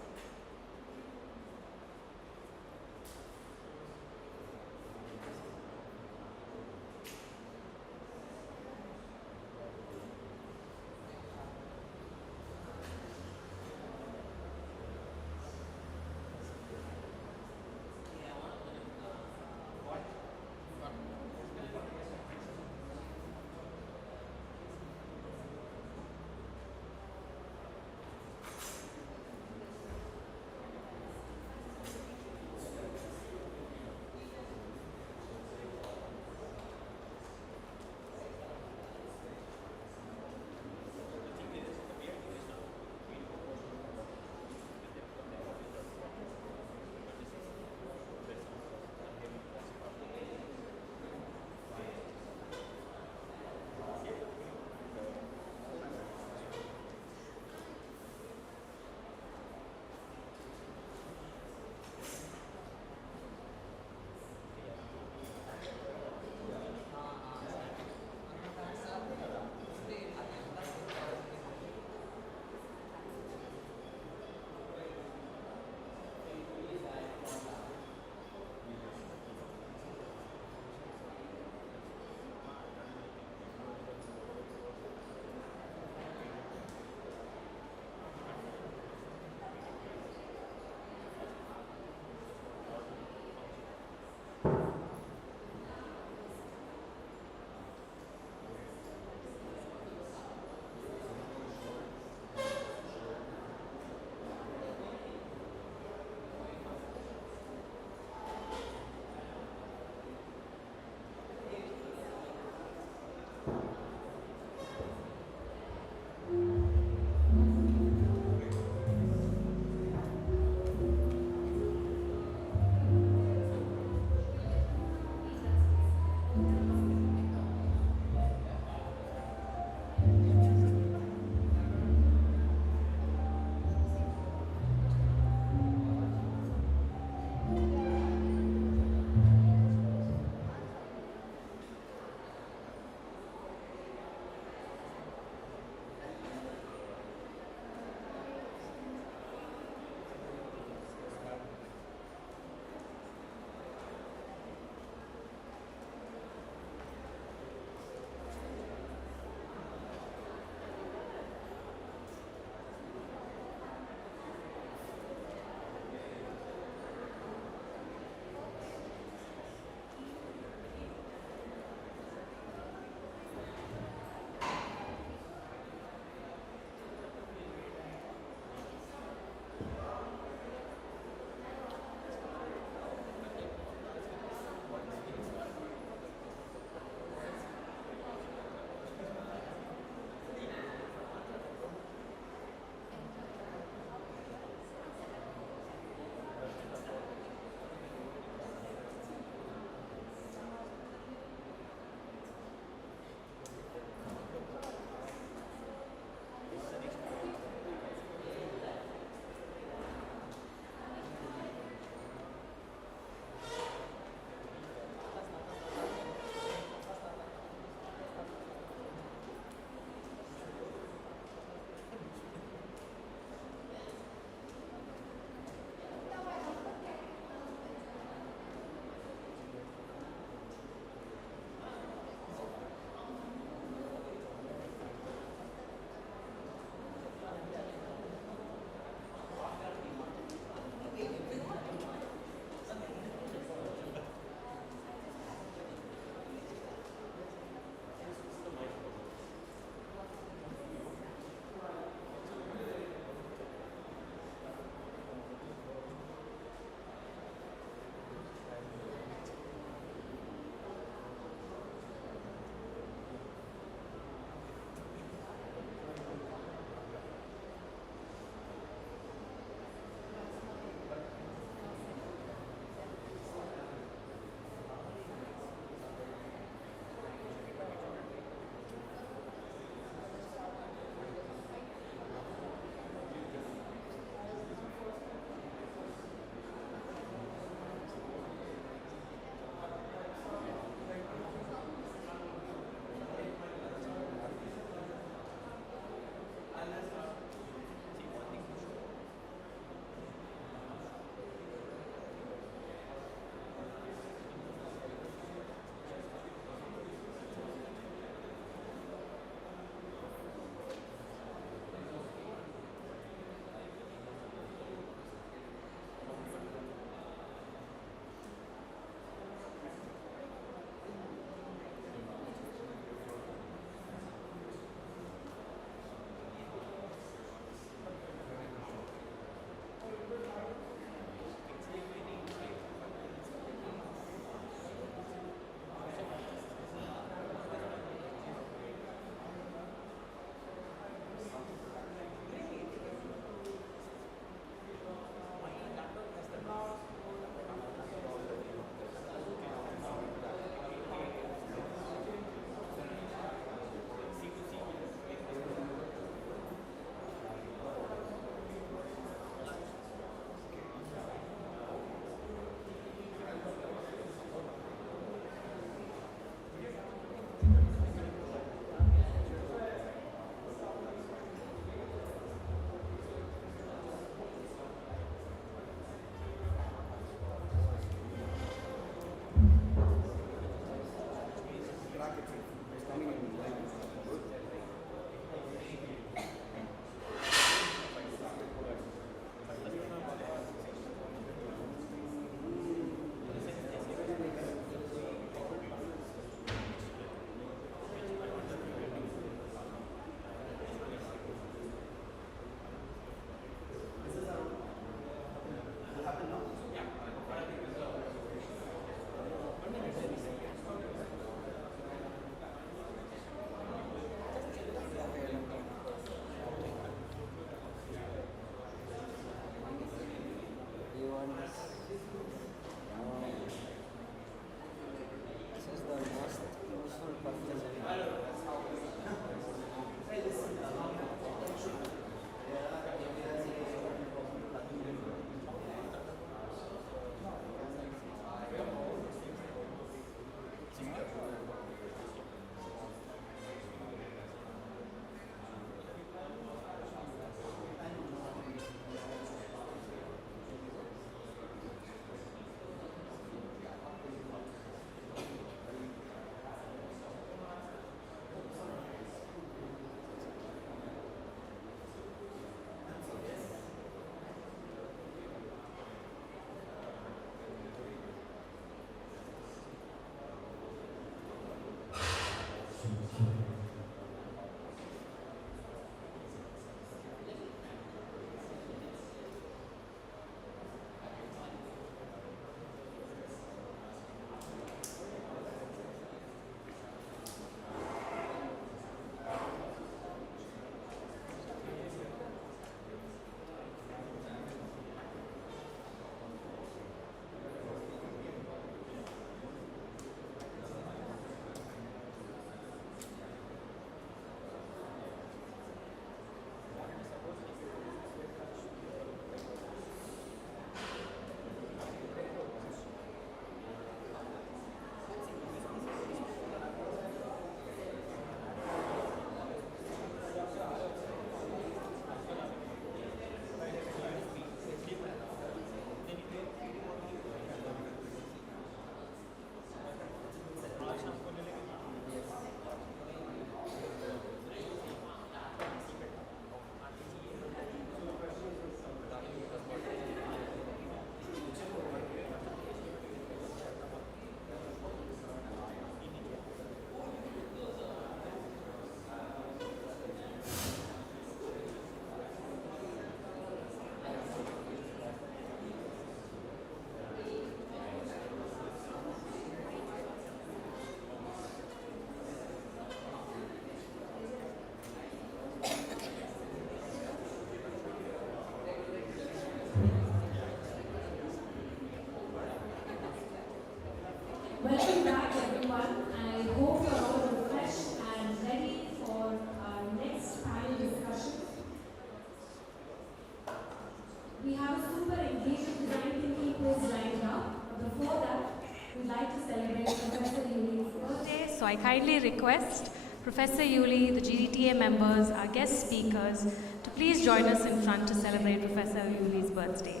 I kindly request Professor Uli, the GDTA members, our guest speakers, to please join us in front to celebrate Professor Uli's birthday.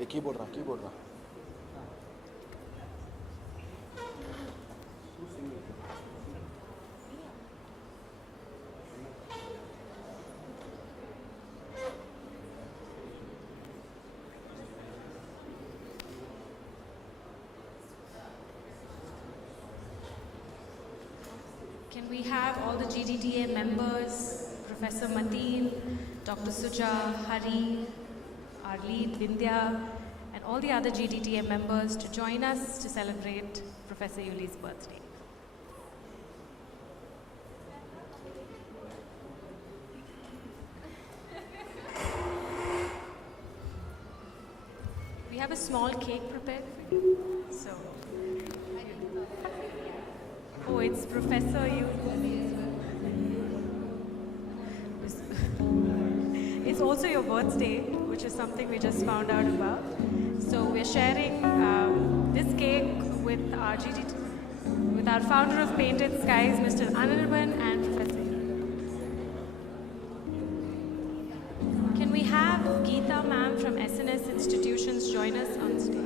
ये keyboard रहा Can we have all the GDTA members, Professor Mateen, Dr. Suja, Hari, our lead Vindhya, and all the other GDTA members to join us to celebrate Professor Uli's birthday. We have a small cake prepared for you. So, oh, it's Professor Uli. It's also your birthday, which is something we just found out about. So we're sharing this cake with our with our founder of Painted Skies, Mr. Anuman, and Professor Uli. Can we have Geeta ma'am from SNS Institutions join us on stage?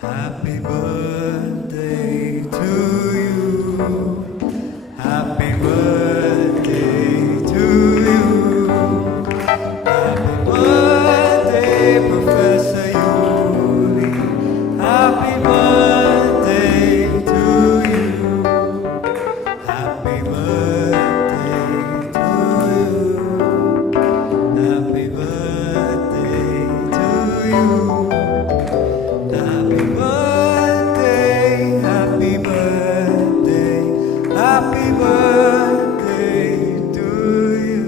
Happy birthday to you. Happy birthday to you. Happy birthday, Professor Uli. Happy birthday to you. Happy birthday to you. Happy birthday to you. Happy birthday, happy birthday, happy birthday to you.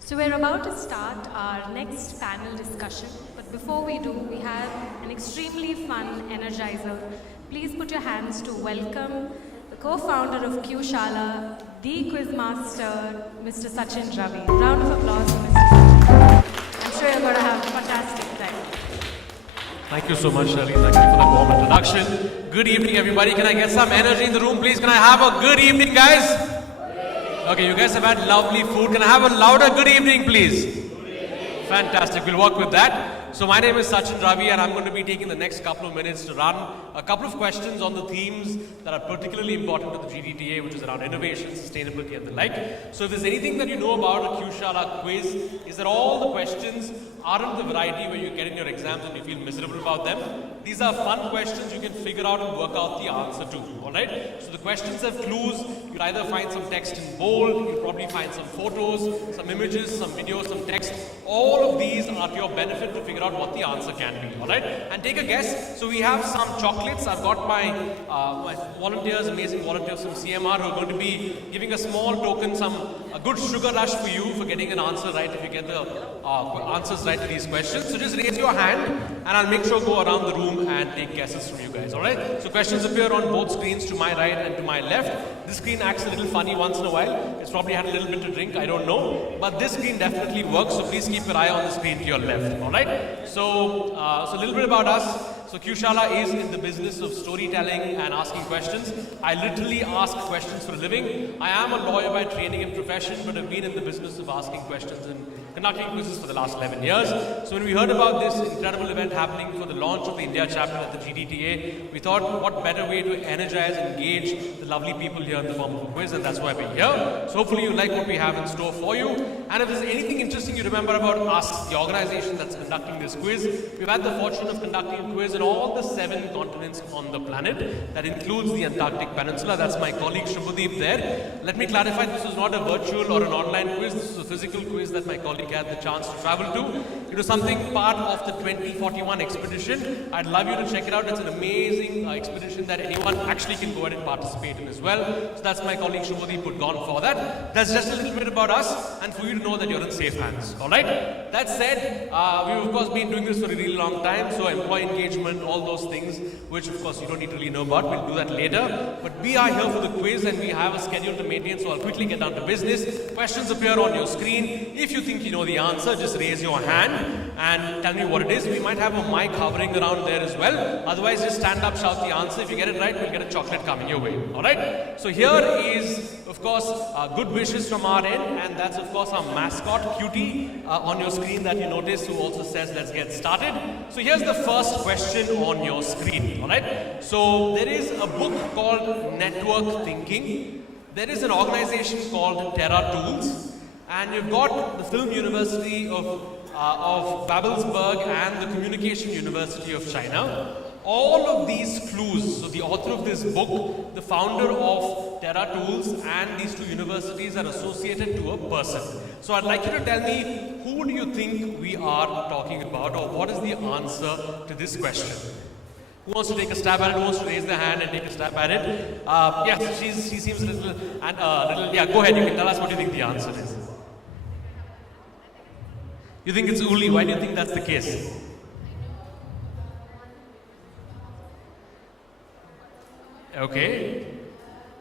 So we're about to start our next panel discussion, but before we do, we have an extremely fun energizer. Please put your hands to welcome the co-founder of Q Shala, the Quizmaster, Mr. Sachin Ravi. Round of applause for Mr. Sachin. I'm sure you're going to have a fantastic time. Thank you so much, Shirley. Thank you for that warm introduction. Good evening, everybody. Can I get some energy in the room, please? Can I have a good evening, guys? Okay, you guys have had lovely food. Can I have a louder good evening, please? Fantastic. We'll work with that. So my name is Sachin Ravi and I'm going to be taking the next couple of minutes to run a couple of questions on the themes that are particularly important to the GDTA, which is around innovation, sustainability and the like. So if there's anything that you know about a Q-Shala quiz, is that all the questions aren't the variety where you get in your exams and you feel miserable about them. These are fun questions you can figure out and work out the answer to, alright? So the questions have clues. You'll either find some text in bold, you'll probably find some photos, some images, some videos, some text. All of these are to your benefit to figure out what the answer can be, alright? And take a guess. So we have some chocolates. I've got my volunteers, amazing volunteers from CMR who are going to be giving a small token, a good sugar rush for you for getting an answer right if you get the answers right to these questions. So just raise your hand and I'll make sure go around the room and take guesses from you guys, alright? So questions appear on both screens, to my right and to my left. This screen acts a little funny once in a while. It's probably had a little bit to drink, I don't know. But this screen definitely works, so please keep your eye on the screen to your left, alright? So a little bit about us. So Q-Shala is in the business of storytelling and asking questions. I literally ask questions for a living. I am a lawyer by training and profession, but I've been in the business of asking questions and conducting quizzes for the last 11 years. So when we heard about this incredible event happening for the launch of the India chapter at the GDTA, we thought what better way to energize and engage the lovely people here in the form of a quiz, and that's why we're here. So hopefully you like what we have in store for you. And if there's anything interesting you remember about us, the organization that's conducting this quiz, we've had the fortune of conducting a quiz in all the 7 continents on the planet. That includes the Antarctic Peninsula. That's my colleague Shubhadeep there. Let me clarify, this was not a virtual or an online quiz. This was a physical quiz that my colleague had the chance to travel to. It was something part of the 2041 expedition. I'd love you to check it out. It's an amazing expedition that anyone actually can go ahead and participate in as well. So that's my colleague Shubhadeep who'd gone for that. That's just a little bit about us and for you to know that you're in safe hands. Alright? That said, we've of course been doing this for a really long time. So employee engagement, all those things, which of course you don't need to really know about. We'll do that later. But we are here for the quiz and we have a schedule to maintain. So I'll quickly get down to business. Questions appear on your screen. If you think you know the answer, just raise your hand and tell me what it is. We might have a mic hovering around there as well. Otherwise, just stand up, shout the answer. If you get it right, we'll get a chocolate coming your way. Alright? So here is, of course, good wishes from our end, and that's of course our mascot, Cutie, on your screen that you notice, who also says, let's get started. So here's the first question on your screen. Alright? So there is a book called Network Thinking. There is an organization called Terra Tools. And you've got the Film University of Babelsberg and the Communication University of China. All of these clues, so the author of this book, the founder of Terra Tools and these 2 universities are associated to a person. So I'd like you to tell me, who do you think we are talking about, or what is the answer to this question? Who wants to take a stab at it? Who wants to raise their hand and take a stab at it? Yes, she seems a little, yeah, go ahead, you can tell us what you think the answer is. You think it's Uli? Why do you think that's the case? Okay.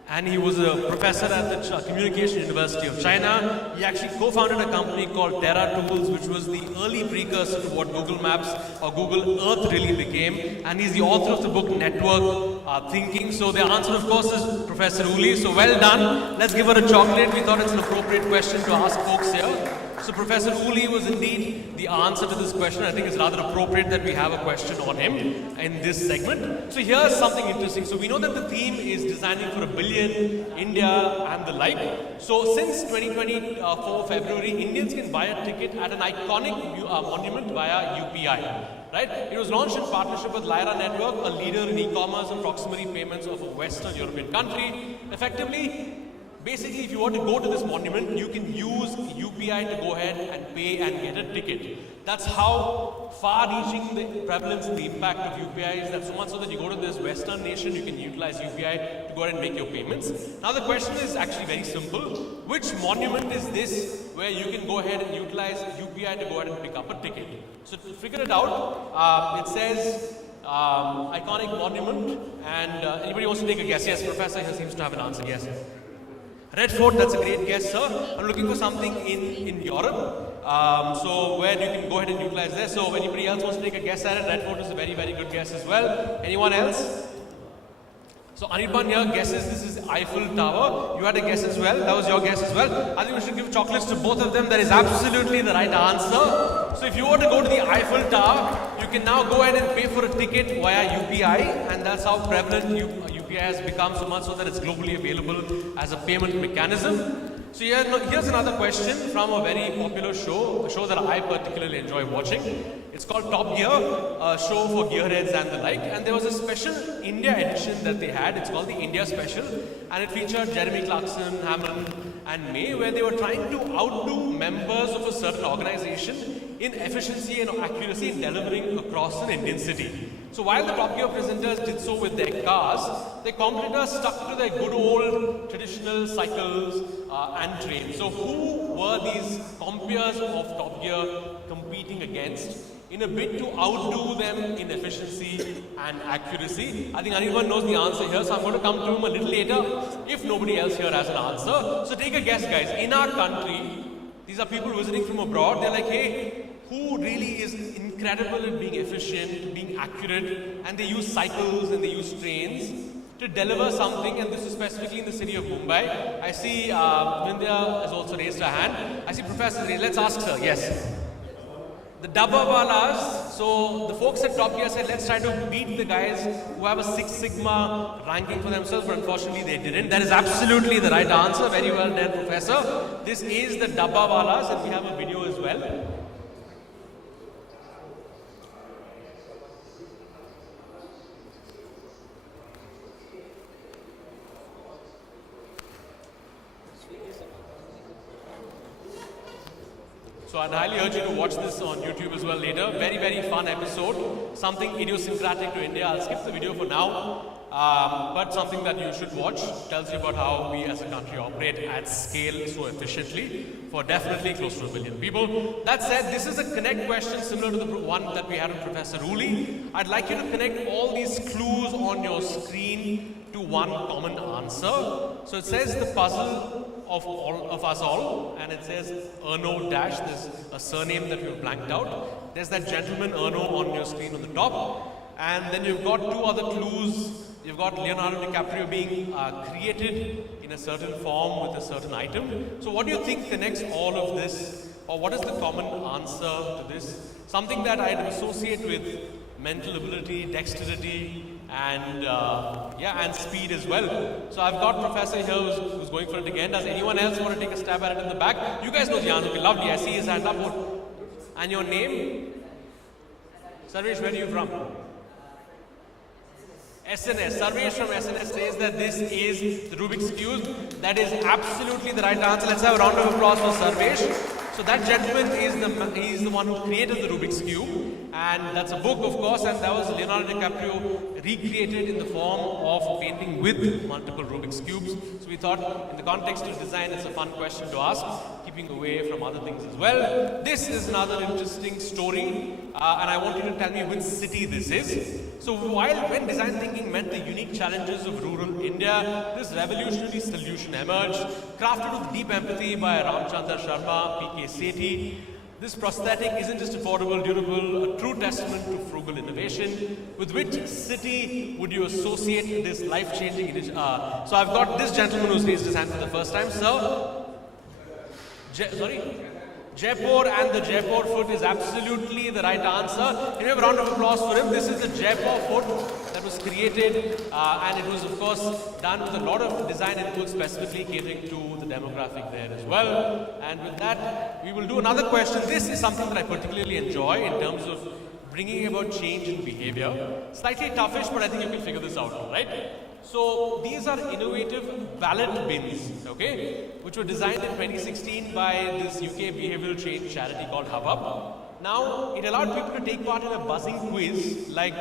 And he was a professor at the Communication University of China. He actually co-founded a company called Terra Tools, which was the early precursor to what Google Maps or Google Earth really became. And he's the author of the book Network Thinking. So the answer, of course, is Professor Uli. So well done. Let's give her a chocolate. We thought it's an appropriate question to ask folks here. So Professor Uli was indeed the answer to this question. I think it's rather appropriate that we have a question on him in this segment. So here's something interesting. So we know that the theme is designing for a billion, India and the like. So since 2024 February, Indians can buy a ticket at an iconic monument via UPI. Right? It was launched in partnership with Lyra Network, a leader in e-commerce and proximity payments of a Western European country. Effectively, basically, if you want to go to this monument, you can use UPI to go ahead and pay and get a ticket. That's how far-reaching the prevalence and the impact of UPI is. That's so much so that you go to this Western nation, you can utilize UPI to go ahead and make your payments. Now the question is actually very simple. Which monument is this where you can go ahead and utilize UPI to go ahead and pick up a ticket? So to figure it out, it says iconic monument, and anybody wants to take a guess? Yes, Professor here seems to have an answer. Yes. Red Fort, that's a great guess, sir. I'm looking for something in Europe, so where you can go ahead and utilize this. So if anybody else wants to take a guess at it, Red Fort is a very, very good guess as well. Anyone else? So Anuman here guesses this is Eiffel Tower. You had a guess as well. That was your guess as well. I think we should give chocolates to both of them. That is absolutely the right answer. So if you were to go to the Eiffel Tower, you can now go ahead and pay for a ticket via UPI, and that's how prevalent UPI has become, so much so that it's globally available as a payment mechanism. So here's another question from a very popular show, a show that I particularly enjoy watching. It's called Top Gear, a show for gearheads and the like. And there was a special India edition that they had. It's called the India Special. And it featured Jeremy Clarkson, Hammond and May, where they were trying to outdo members of a certain organization in efficiency and accuracy in delivering across an Indian city. So while the Top Gear presenters did so with their cars, their competitors stuck to their good old traditional cycles and trains. So who were these compeers of Top Gear competing against in a bid to outdo them in efficiency and accuracy? I think anyone knows the answer here, so I'm going to come to him a little later if nobody else here has an answer. So take a guess, guys. In our country, these are people visiting from abroad. They're like, hey, who really is incredible at being efficient, being accurate, and they use cycles and they use trains to deliver something, and this is specifically in the city of Mumbai. I see Vindhya has also raised her hand. I see Professor raised. Let's ask her. Yes. The Dabbawalas, so the folks at Top Gear said, let's try to beat the guys who have a Six Sigma ranking for themselves, but unfortunately they didn't. That is absolutely the right answer. Very well done, Professor. This is the Dabbawalas, and we have a video as well. So I'd highly urge you to watch this on YouTube as well later. Very, very fun episode. Something idiosyncratic to India. I'll skip the video for now. But something that you should watch. Tells you about how we as a country operate at scale so efficiently for definitely close to 1 billion people. That said, this is a connect question similar to the one that we had with Professor Uli. I'd like you to connect all these clues on your screen to one common answer. So it says the puzzle of us all, and it says Erno dash. There's a surname that we've blanked out. There's that gentleman Erno on your screen on the top, and then you've got two other clues. You've got Leonardo DiCaprio being created in a certain form with a certain item. So what do you think connects all of this, or what is the common answer to this? Something that I'd associate with mental ability, dexterity, and and speed as well. So I've got Professor here who's going for it again. Does anyone else want to take a stab at it in the back? You guys know the answer. Lovely. I see his hand up. And your name? Sarvesh, where are you from? SNS. Sarvesh from SNS says that this is the Rubik's Cube. That is absolutely the right answer. Let's have a round of applause for Sarvesh. So that gentleman is the one who created the Rubik's Cube, and that's a book, of course, and that was Leonardo DiCaprio recreated in the form of painting with multiple Rubik's Cubes. So we thought, in the context of design, it's a fun question to ask, keeping away from other things as well. This is another interesting story, and I want you to tell me which city this is. So when design thinking met the unique challenges of rural India, this revolutionary solution emerged, crafted with deep empathy by Ramchandra Sharma, P.K. Sethi. This prosthetic isn't just affordable, durable, a true testament to frugal innovation. With which city would you associate this life-changing initiative? So I've got this gentleman who's raised his hand for the first time. Sir? Jaipur, and the Jaipur foot is absolutely the right answer. Can we have a round of applause for him? This is the Jaipur foot that was created, and it was, of course, done with a lot of design input, specifically catering to the demographic there as well. And with that, we will do another question. This is something that I particularly enjoy in terms of bringing about change in behavior. Slightly toughish, but I think you can figure this out, right? So these are innovative ballot bins, okay, which were designed in 2016 by this UK behavioral change charity called Hub. Now, it allowed people to take part in a buzzing quiz like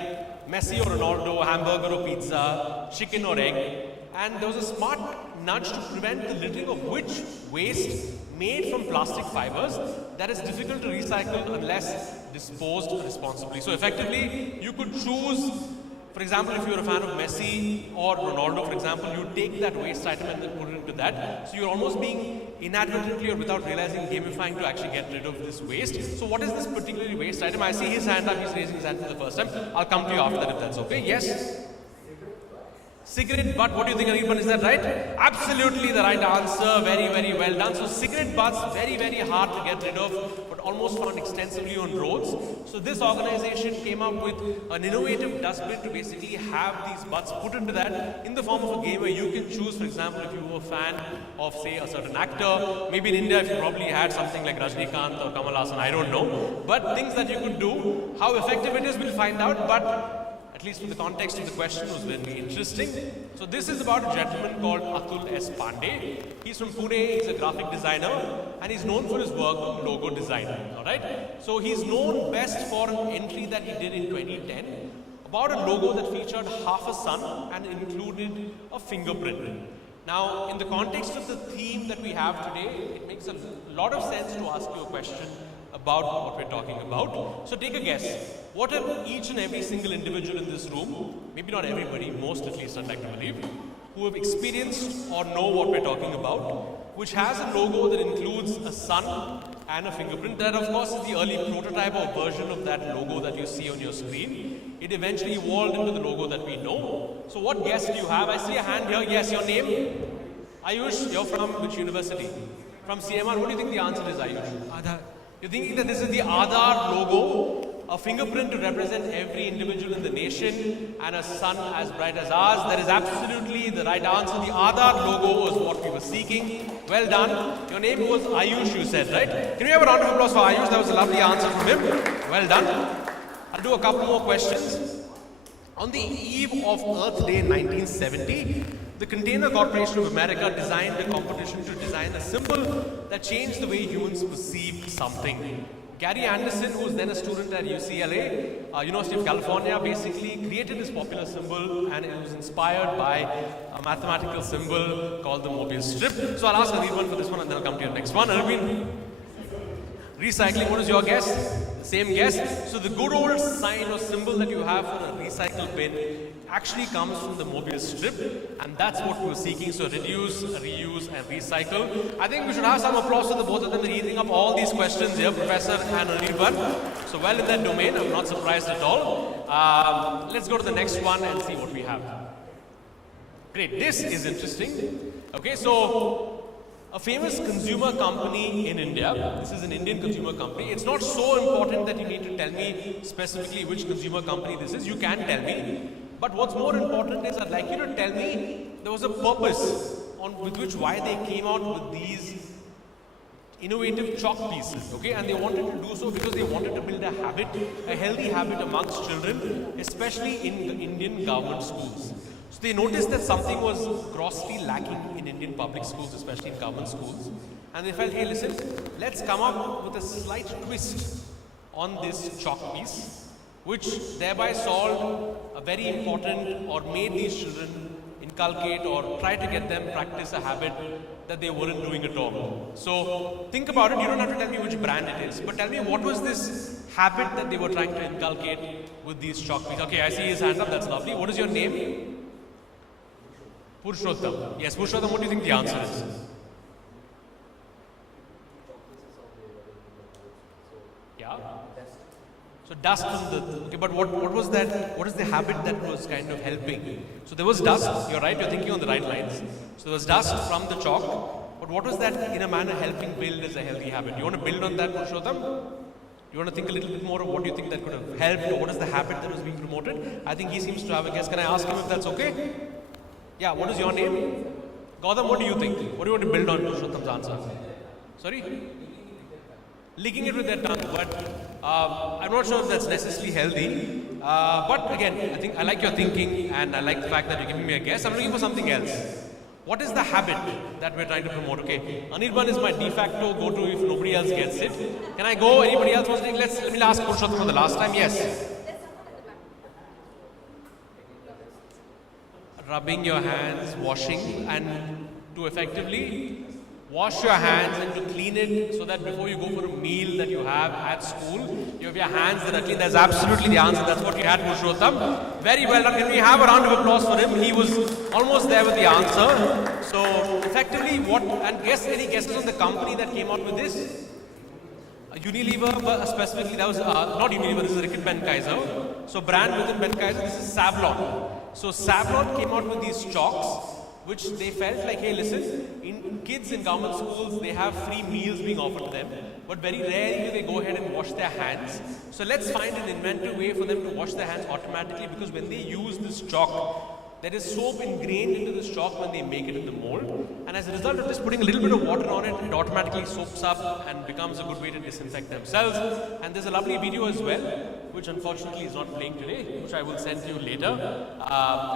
Messi or Ronaldo, hamburger or pizza, chicken or egg, and there was a smart nudge to prevent the littering of which waste made from plastic fibers that is difficult to recycle unless disposed responsibly. So effectively, you could choose. For example, if you're a fan of Messi or Ronaldo, for example, you take that waste item and then put it into that. So you're almost being inadvertently or without realizing gamifying to actually get rid of this waste. So what is this particularly waste item? I see his hand up, he's raising his hand for the first time. I'll come to you after that if that's okay. Yes? Cigarette butt, what do you think, Arvind? Is that right? Absolutely the right answer. Very, very well done. So cigarette butts, very, very hard to get rid of, but almost found extensively on roads. So this organization came up with an innovative dustbin to basically have these butts put into that in the form of a game where you can choose, for example, if you were a fan of, say, a certain actor. Maybe in India, if you probably had something like Rajnikant or Kamal Haasan, I don't know. But things that you could do, how effective it is, we'll find out. But at least from the context of the question, was very interesting. So this is about a gentleman called Atul S. Pandey. He's from Pune, he's a graphic designer, and he's known for his work on logo design, alright? So he's known best for an entry that he did in 2010 about a logo that featured half a sun and included a fingerprint. Now, in the context of the theme that we have today, it makes a lot of sense to ask you a question about what we're talking about. So take a guess. What are each and every single individual in this room, maybe not everybody, most at least I'd like to believe, who have experienced or know what we're talking about, which has a logo that includes a sun and a fingerprint. That of course is the early prototype or version of that logo that you see on your screen. It eventually evolved into the logo that we know. So what guess do you have? I see a hand here. Yes, your name? Ayush, you're from which university? From CMR. What do you think the answer is, Ayush? Aadhaar. You're thinking that this is the Aadhaar logo, a fingerprint to represent every individual in the nation, and a sun as bright as ours. That is absolutely the right answer. The Aadhaar logo was what we were seeking. Well done. Your name was Ayush, you said, right? Can we have a round of applause for Ayush? That was a lovely answer from him. Well done. I'll do a couple more questions. On the eve of Earth Day 1970, the Container Corporation of America designed a competition to design a symbol that changed the way humans perceive something. Gary Anderson, who was then a student at UCLA, University of California, basically created this popular symbol, and it was inspired by a mathematical symbol called the Mobius strip. So I'll ask Arvind for this one, and then I'll come to your next one. Arvind, recycling, what is your guess? Same guess. So the good old sign or symbol that you have for a recycle bin actually comes from the Mobius strip, and that's what we were seeking. So reduce, reuse, and recycle. I think we should have some applause for the both of them. They're eating up all these questions here, Professor and Arvind. So well in that domain, I'm not surprised at all. Let's go to the next one and see what we have. Great, this is interesting. Okay, so a famous consumer company in India, this is an Indian consumer company. It's not so important that you need to tell me specifically which consumer company this is. You can tell me. But what's more important is I'd like you to tell me there was a purpose with which why they came out with these innovative chalk pieces, okay? And they wanted to do so because they wanted to build a habit, a healthy habit amongst children, especially in the Indian government schools. So they noticed that something was grossly lacking in Indian public schools, especially in government schools. And they felt, hey, listen, let's come up with a slight twist on this chalk piece, which thereby solved a very important, or made these children inculcate or try to get them practice a habit that they weren't doing at all. So think about it. You don't have to tell me which brand it is, but tell me what was this habit that they were trying to inculcate with these chalk pieces. Okay, I see his hand up. That's lovely. What is your name? Purushottam. Yes, Purushottam, what do you think the answer is? Yeah? So dust from the, okay, but what was that, what is the habit that was kind of helping? So there was dust, you're right, you're thinking on the right lines. So there was dust from the chalk, but what was that in a manner helping build as a healthy habit? You want to build on that, Purushottam? You want to think a little bit more of what you think that could have helped, or what is the habit that was being promoted? I think he seems to have a guess. Can I ask him if that's okay? Yeah, what is your name? Gautam, what do you think? What do you want to build on Purushottam's answer? Sorry? Licking it with their tongue, but I'm not sure if that's necessarily healthy. But again, I think I like your thinking, and I like the fact that you're giving me a guess. I'm looking for something else. What is the habit that we're trying to promote? Okay, Anirban is my de facto go-to if nobody else gets it. Can I go? Anybody else wants to take? Let me ask Purushottam for the last time. Yes. Rubbing your hands, washing, and to effectively wash your hands and to clean it so that before you go for a meal that you have at school, you have your hands that are clean. That's absolutely the answer. That's what you had, Purushottam. Very well done. Can we have a round of applause for him? He was almost there with the answer. So effectively, what, and guess, any guesses on the company that came out with this? Unilever, but specifically that was not Unilever, this is Ricket Benckiser. So brand within Benckiser, this is Savlon. So Savlon came out with these chalks, which they felt like, hey listen, in kids in government schools, they have free meals being offered to them, but very rarely do they go ahead and wash their hands. So let's find an inventive way for them to wash their hands automatically, because when they use this chalk, there is soap ingrained into this chalk when they make it in the mold, and as a result of just putting a little bit of water on it, it automatically soaps up and becomes a good way to disinfect themselves. And there's a lovely video as well, which unfortunately is not playing today, which I will send to you later,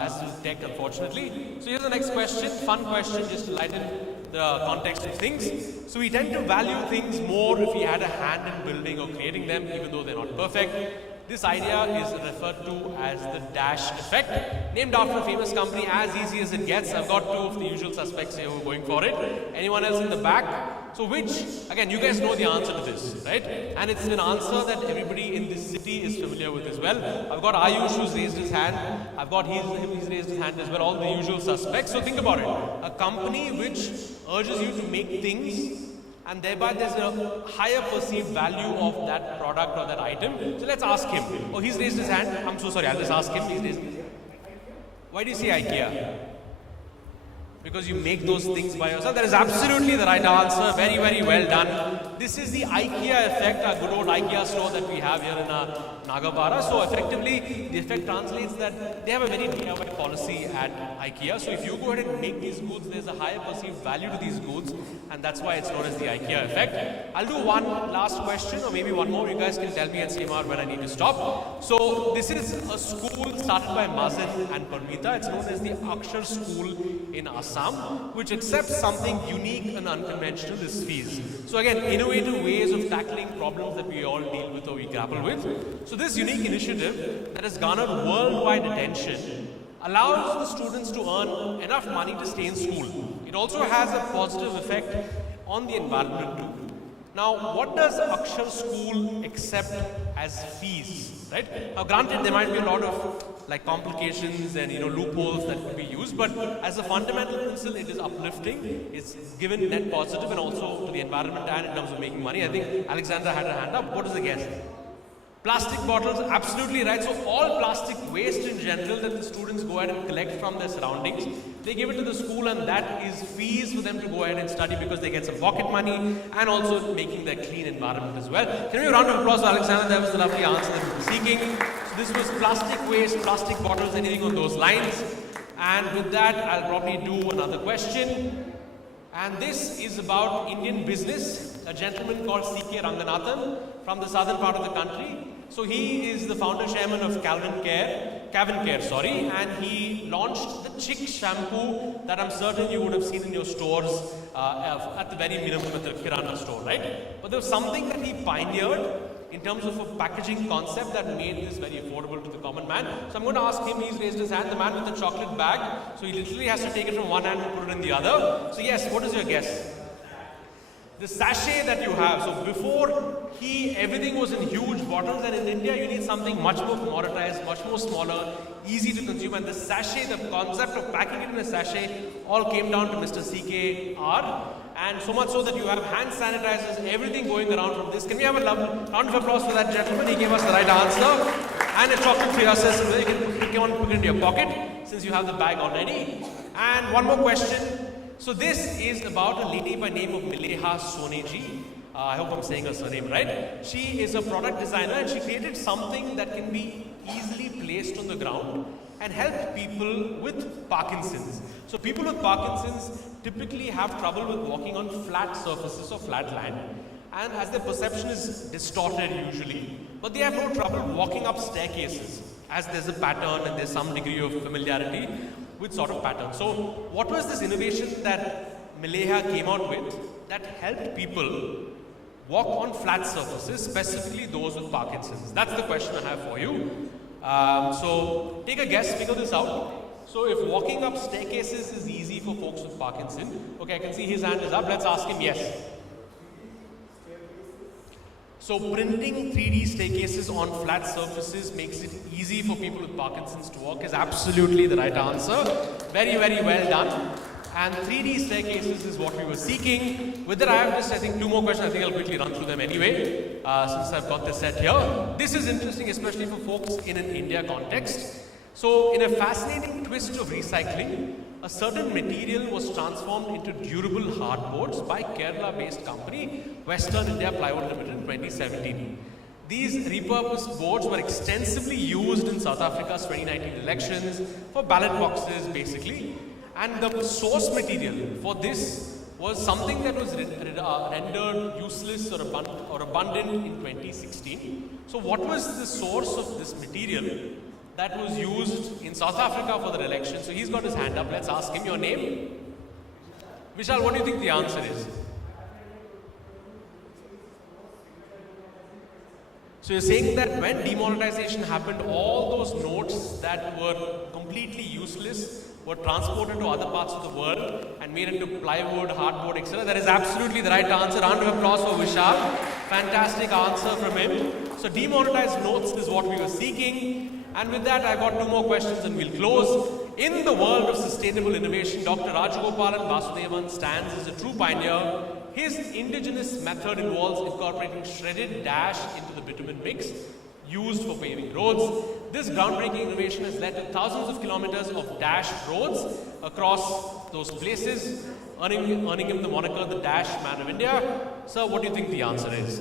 as is tech unfortunately. So here's the next question, fun question just to lighten the context of things. So we tend to value things more if we had a hand in building or creating them, even though they're not perfect. This idea is referred to as the dash effect, named after a famous company, as easy as it gets. I've got two of the usual suspects here who are going for it. Anyone else in the back? So which, again, you guys know the answer to this, right? And it's an answer that everybody in this city is familiar with as well. I've got Ayush who's raised his hand. I've got he's raised his hand as well, all the usual suspects. So think about it. A company which urges you to make things, and thereby there's a higher perceived value of that product or that item. So let's ask him. Oh, he's raised his hand. I'm so sorry, I'll just ask him. He's raised his hand. Why do you say IKEA? Because you make those things by yourself. That is absolutely the right answer. Very, very well done. This is the IKEA effect, our good old IKEA store that we have here in Nagapara. So effectively, the effect translates that they have a very DIY policy at IKEA. So if you go ahead and make these goods, there's a higher perceived value to these goods, and that's why it's known as the IKEA effect. I'll do one last question, or maybe one more. You guys can tell me at CMR when I need to stop. So this is a school started by Mazin and Parmita. It's known as the Akshar School in Assam, which accepts something unique and unconventional, this fees. So again, innovative ways of tackling problems that we all deal with or we grapple with. So this unique initiative that has garnered worldwide attention allows the students to earn enough money to stay in school. It also has a positive effect on the environment too. Now, what does Akshar School accept as fees, right? Now, granted, there might be a lot of like complications and loopholes that could be used, but as a fundamental principle, it is uplifting. It's given net positive and also to the environment and in terms of making money. I think Alexandra had her hand up. What is the guess? Plastic bottles, absolutely right. So all plastic waste in general that the students go ahead and collect from their surroundings, they give it to the school, and that is fees for them to go ahead and study because they get some pocket money and also making their clean environment as well. Can we have a round of applause for Alexandra? That was the lovely answer that we were seeking. So this was plastic waste, plastic bottles, anything on those lines. And with that, I'll probably do another question. And this is about Indian business. A gentleman called C.K. Ranganathan from the southern part of the country. So he is the founder chairman of Calvin Care, and he launched the Chick shampoo that I'm certain you would have seen in your stores at the very minimum at the Kirana store, right? But there was something that he pioneered in terms of a packaging concept that made this very affordable to the common man. So I'm going to ask him, he's raised his hand, the man with the chocolate bag. So he literally has to take it from one hand and put it in the other. So yes, what is your guess? The sachet that you have, so before everything was in huge bottles, and in India you need something much more commoditized, much more smaller, easy to consume, and the sachet, the concept of packing it in a sachet all came down to Mr. CKR, and so much so that you have hand sanitizers, everything going around from this. Can we have a round of applause for that gentleman? He gave us the right answer. And a chocolate for yourself, so you can put it into your pocket since you have the bag already. And one more question. So this is about a lady by name of Mileha Soneji. I hope I'm saying her surname right. She is a product designer, and she created something that can be easily placed on the ground and help people with Parkinson's. So people with Parkinson's typically have trouble with walking on flat surfaces or flat land, and as their perception is distorted usually, but they have no trouble walking up staircases as there's a pattern and there's some degree of familiarity with sort of pattern. So what was this innovation that Mileha came out with that helped people walk on flat surfaces, specifically those with Parkinson's? That's the question I have for you. So take a guess, figure this out. So if walking up staircases is easy for folks with Parkinson's, okay, I can see his hand is up, let's ask him yes. So printing 3D staircases on flat surfaces makes it easy for people with Parkinson's to walk is absolutely the right answer. Very, very well done. And 3D staircases is what we were seeking. With that, I have just, I think, 2 more questions. I think I'll quickly run through them anyway, since I've got this set here. This is interesting, especially for folks in an India context. So, in a fascinating twist of recycling, a certain material was transformed into durable hardboards by Kerala-based company Western India Plywood Limited in 2017. These repurposed boards were extensively used in South Africa's 2019 elections for ballot boxes, basically. And the source material for this was something that was rendered useless or abundant in 2016. So what was the source of this material that was used in South Africa for the election? So he's got his hand up. Let's ask him your name. Vishal, what do you think the answer is? So you're saying that when demonetization happened, all those notes that were completely useless were transported to other parts of the world and made into plywood, hardboard, etc. That is absolutely the right answer. Round of applause for Vishal. Fantastic answer from him. So demonetized notes is what we were seeking. And with that, I got 2 more questions and we'll close. In the world of sustainable innovation, Dr. Rajagopalan Vasudevan stands as a true pioneer. His indigenous method involves incorporating shredded dash into the bitumen mix used for paving roads. This groundbreaking innovation has led to thousands of kilometers of dash roads across those places, earning him the moniker the Dash Man of India. Sir, what do you think the answer is?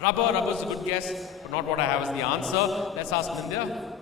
Rubber is a good guess, but not what I have as the answer. Let's ask Nindya.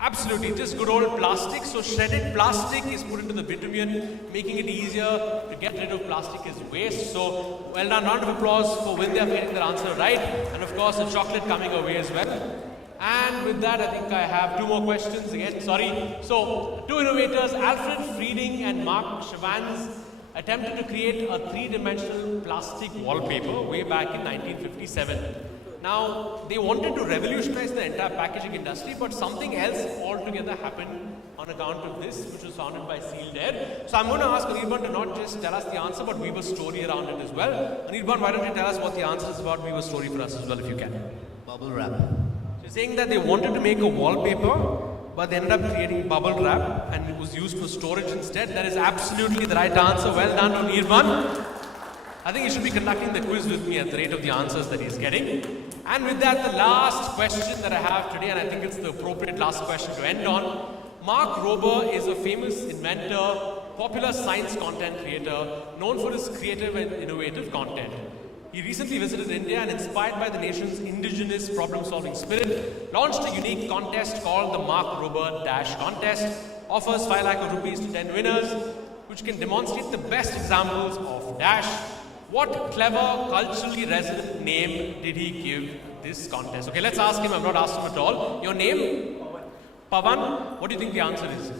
Absolutely, just good old plastic. So shredded plastic is put into the bitumen, making it easier to get rid of plastic as waste. So well done, round of applause for Vindhya for getting their answer right. And of course, the chocolate coming away as well. And with that, I think I have 2 more questions again, sorry. So 2 innovators, Alfred Frieding and Mark Chavans, attempted to create a 3-dimensional plastic wallpaper way back in 1957. Now, they wanted to revolutionize the entire packaging industry, but something else altogether happened on account of this, which was founded by Sealed Air. So I'm going to ask Anirban to not just tell us the answer, but weave a story around it as well. Anirban, why don't you tell us what the answer is about, weave a story for us as well if you can. Bubble wrap. So you're saying that they wanted to make a wallpaper, but they ended up creating bubble wrap and it was used for storage instead. That is absolutely the right answer. Well done to Anirban. I think he should be conducting the quiz with me at the rate of the answers that he's getting. And with that, the last question that I have today, and I think it's the appropriate last question to end on. Mark Rober is a famous inventor, popular science content creator, known for his creative and innovative content. He recently visited India and, inspired by the nation's indigenous problem-solving spirit, launched a unique contest called the Mark Rober Dash Contest. Offers 5 lakh rupees to 10 winners, which can demonstrate the best examples of Dash. What clever, culturally resonant name did he give this contest? Okay, let's ask him. I've not asked him at all. Your name? Pavan. What do you think the answer is?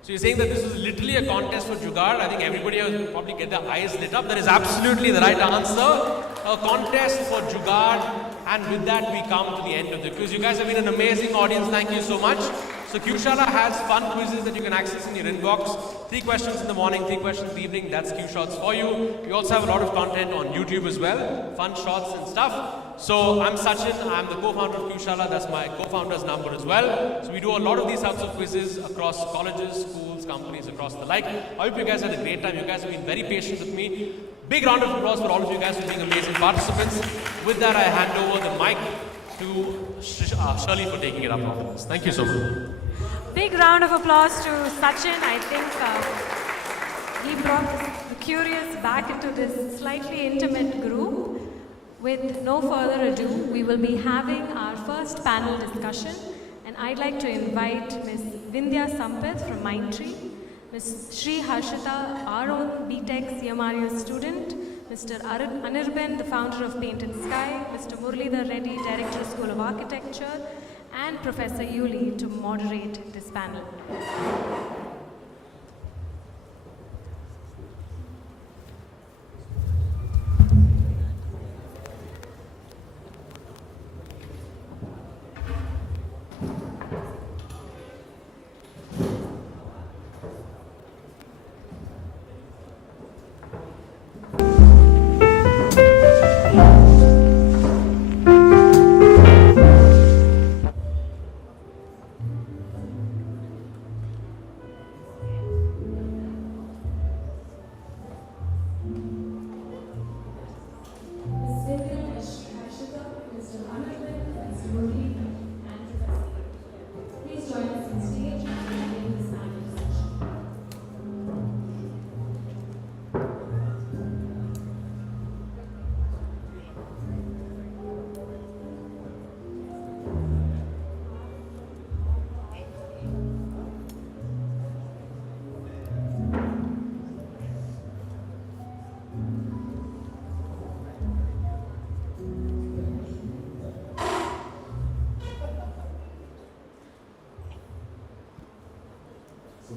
So you're saying that this is literally a contest for Jugaad. I think everybody will probably get their eyes lit up. That is absolutely the right answer. A contest for Jugaad. And with that, we come to the end of the quiz. You guys have been an amazing audience. Thank you so much. So Q-Shala has fun quizzes that you can access in your inbox. 3 questions in the morning, 3 questions in the evening. That's Q-Shots for you. We also have a lot of content on YouTube as well. Fun shots and stuff. So I'm Sachin. I'm the co-founder of Q-Shala. That's my co-founder's number as well. So we do a lot of these types of quizzes across colleges, schools, companies, across the like. I hope you guys had a great time. You guys have been very patient with me. Big round of applause for all of you guys for being amazing participants. With that, I hand over the mic to Shirley for taking it up. Thank you so much. Big round of applause to Sachin. I think he brought the curious back into this slightly intimate group. With no further ado, we will be having our first panel discussion. And I'd like to invite Ms. Vindhya Sampath from Mindtree, Ms. Shri Harshita, our own BTech CMRU student, Mr. Anirban, the founder of Paint and Sky, Mr. Muralidhar Reddy, Director of School of Architecture, and Professor Uli to moderate this panel.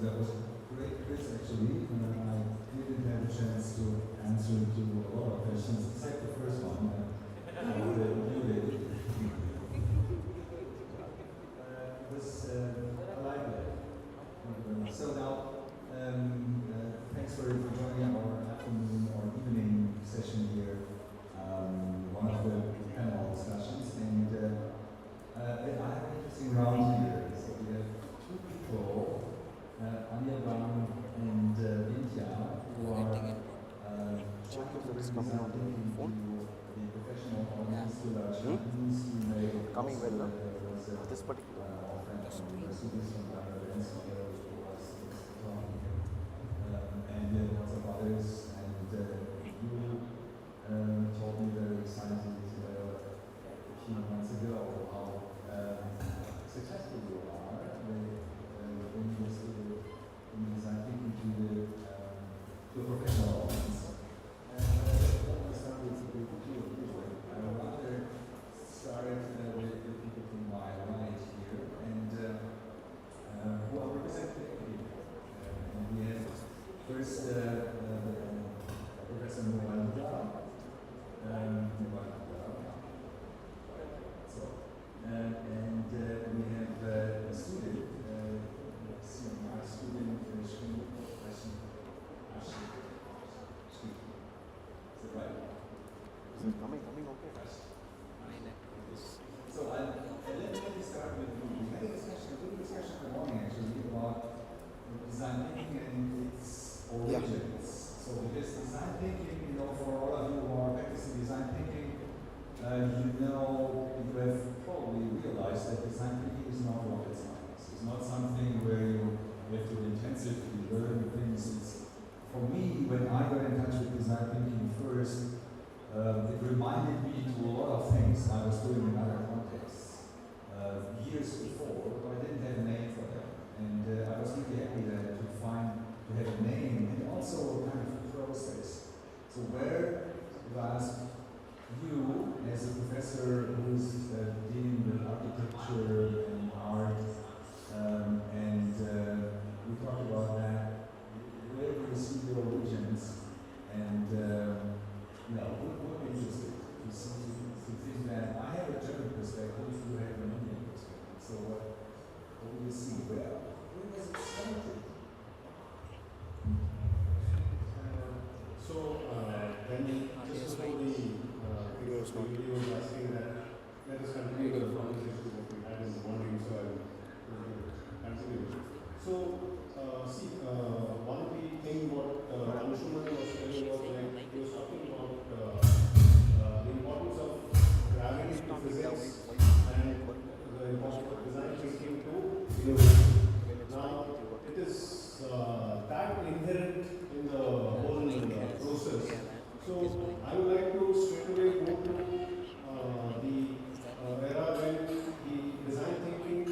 that was a great quiz actually. I didn't have a chance to answer to a lot of questions, except the first one. You did. I like that. So now, thanks for joining our afternoon or evening session here, one of the panel discussions. And I have an interesting round here. So we have two people, Anuman and India, who are trying to bring design thinking to the professional audience, to the champions who may Coming well, no? This students from Bangladesh who was talking, and lots of others. And you told me very excited a few months ago how successful you are in design thinking to the professional audience. And I want to start with you. I would rather start with the people to my right here, and who are representing and we have first Professor Weinberg. And we have a student, CMR student, Is it right? Is it coming okay? So let me start with you. We had a good discussion this morning actually about design thinking and its origins. So because design thinking, for all of you who are practicing design thinking, you have probably realized that design thinking is not rocket science. It's not something where you have to intensively learn things. It's, for me, when I got in touch with design thinking first, it reminded me to a lot of things I was doing in other contexts years before, but I didn't have a name for them. And I was really happy to have a name and also a kind of process. So where, if I ask you, as a professor who's dealing with architecture and art, and we talked about that, where do you see the origins? And we're interested to think that I have a German perspective, you have an Indian perspective. So what do you see? Where was it started? Then just before the video was saying that let us continue the conversation that we had in the morning, so I will continue. So, one of the things what Anuman was telling was like he was talking about the importance of gravity to physics and the importance of design thinking to innovation. Now, it is that inherent in the whole process. So I would like to straight away go to the era when the design thinking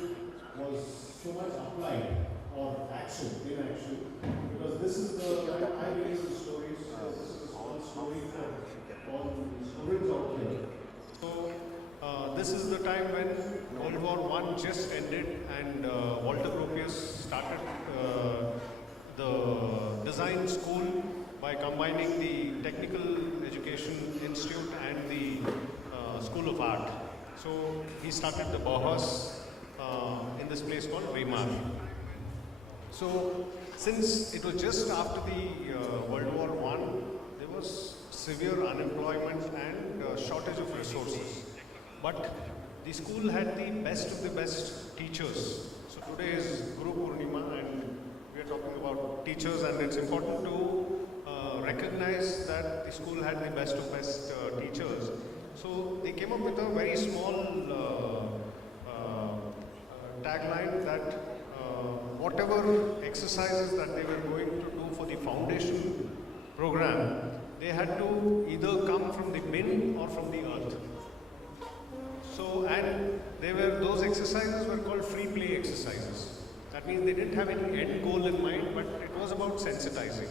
was so much applied or in action, because this is I believe the stories, this is a small story for all the students out here. So this is the time when World War I just ended and Walter Gropius started the design school by combining the Technical Education Institute and the School of Art. So he started the Bauhaus in this place called Weimar. So since it was just after the World War I, there was severe unemployment and shortage of resources. But the school had the best of the best teachers. So today is Guru Purnima and we are talking about teachers, and it's important to recognize that the school had the best of best teachers. So they came up with a very small tagline that whatever exercises that they were going to do for the foundation program, they had to either come from the bin or from the earth. So, and those exercises were called free play exercises. That means they didn't have any end goal in mind, but it was about sensitizing.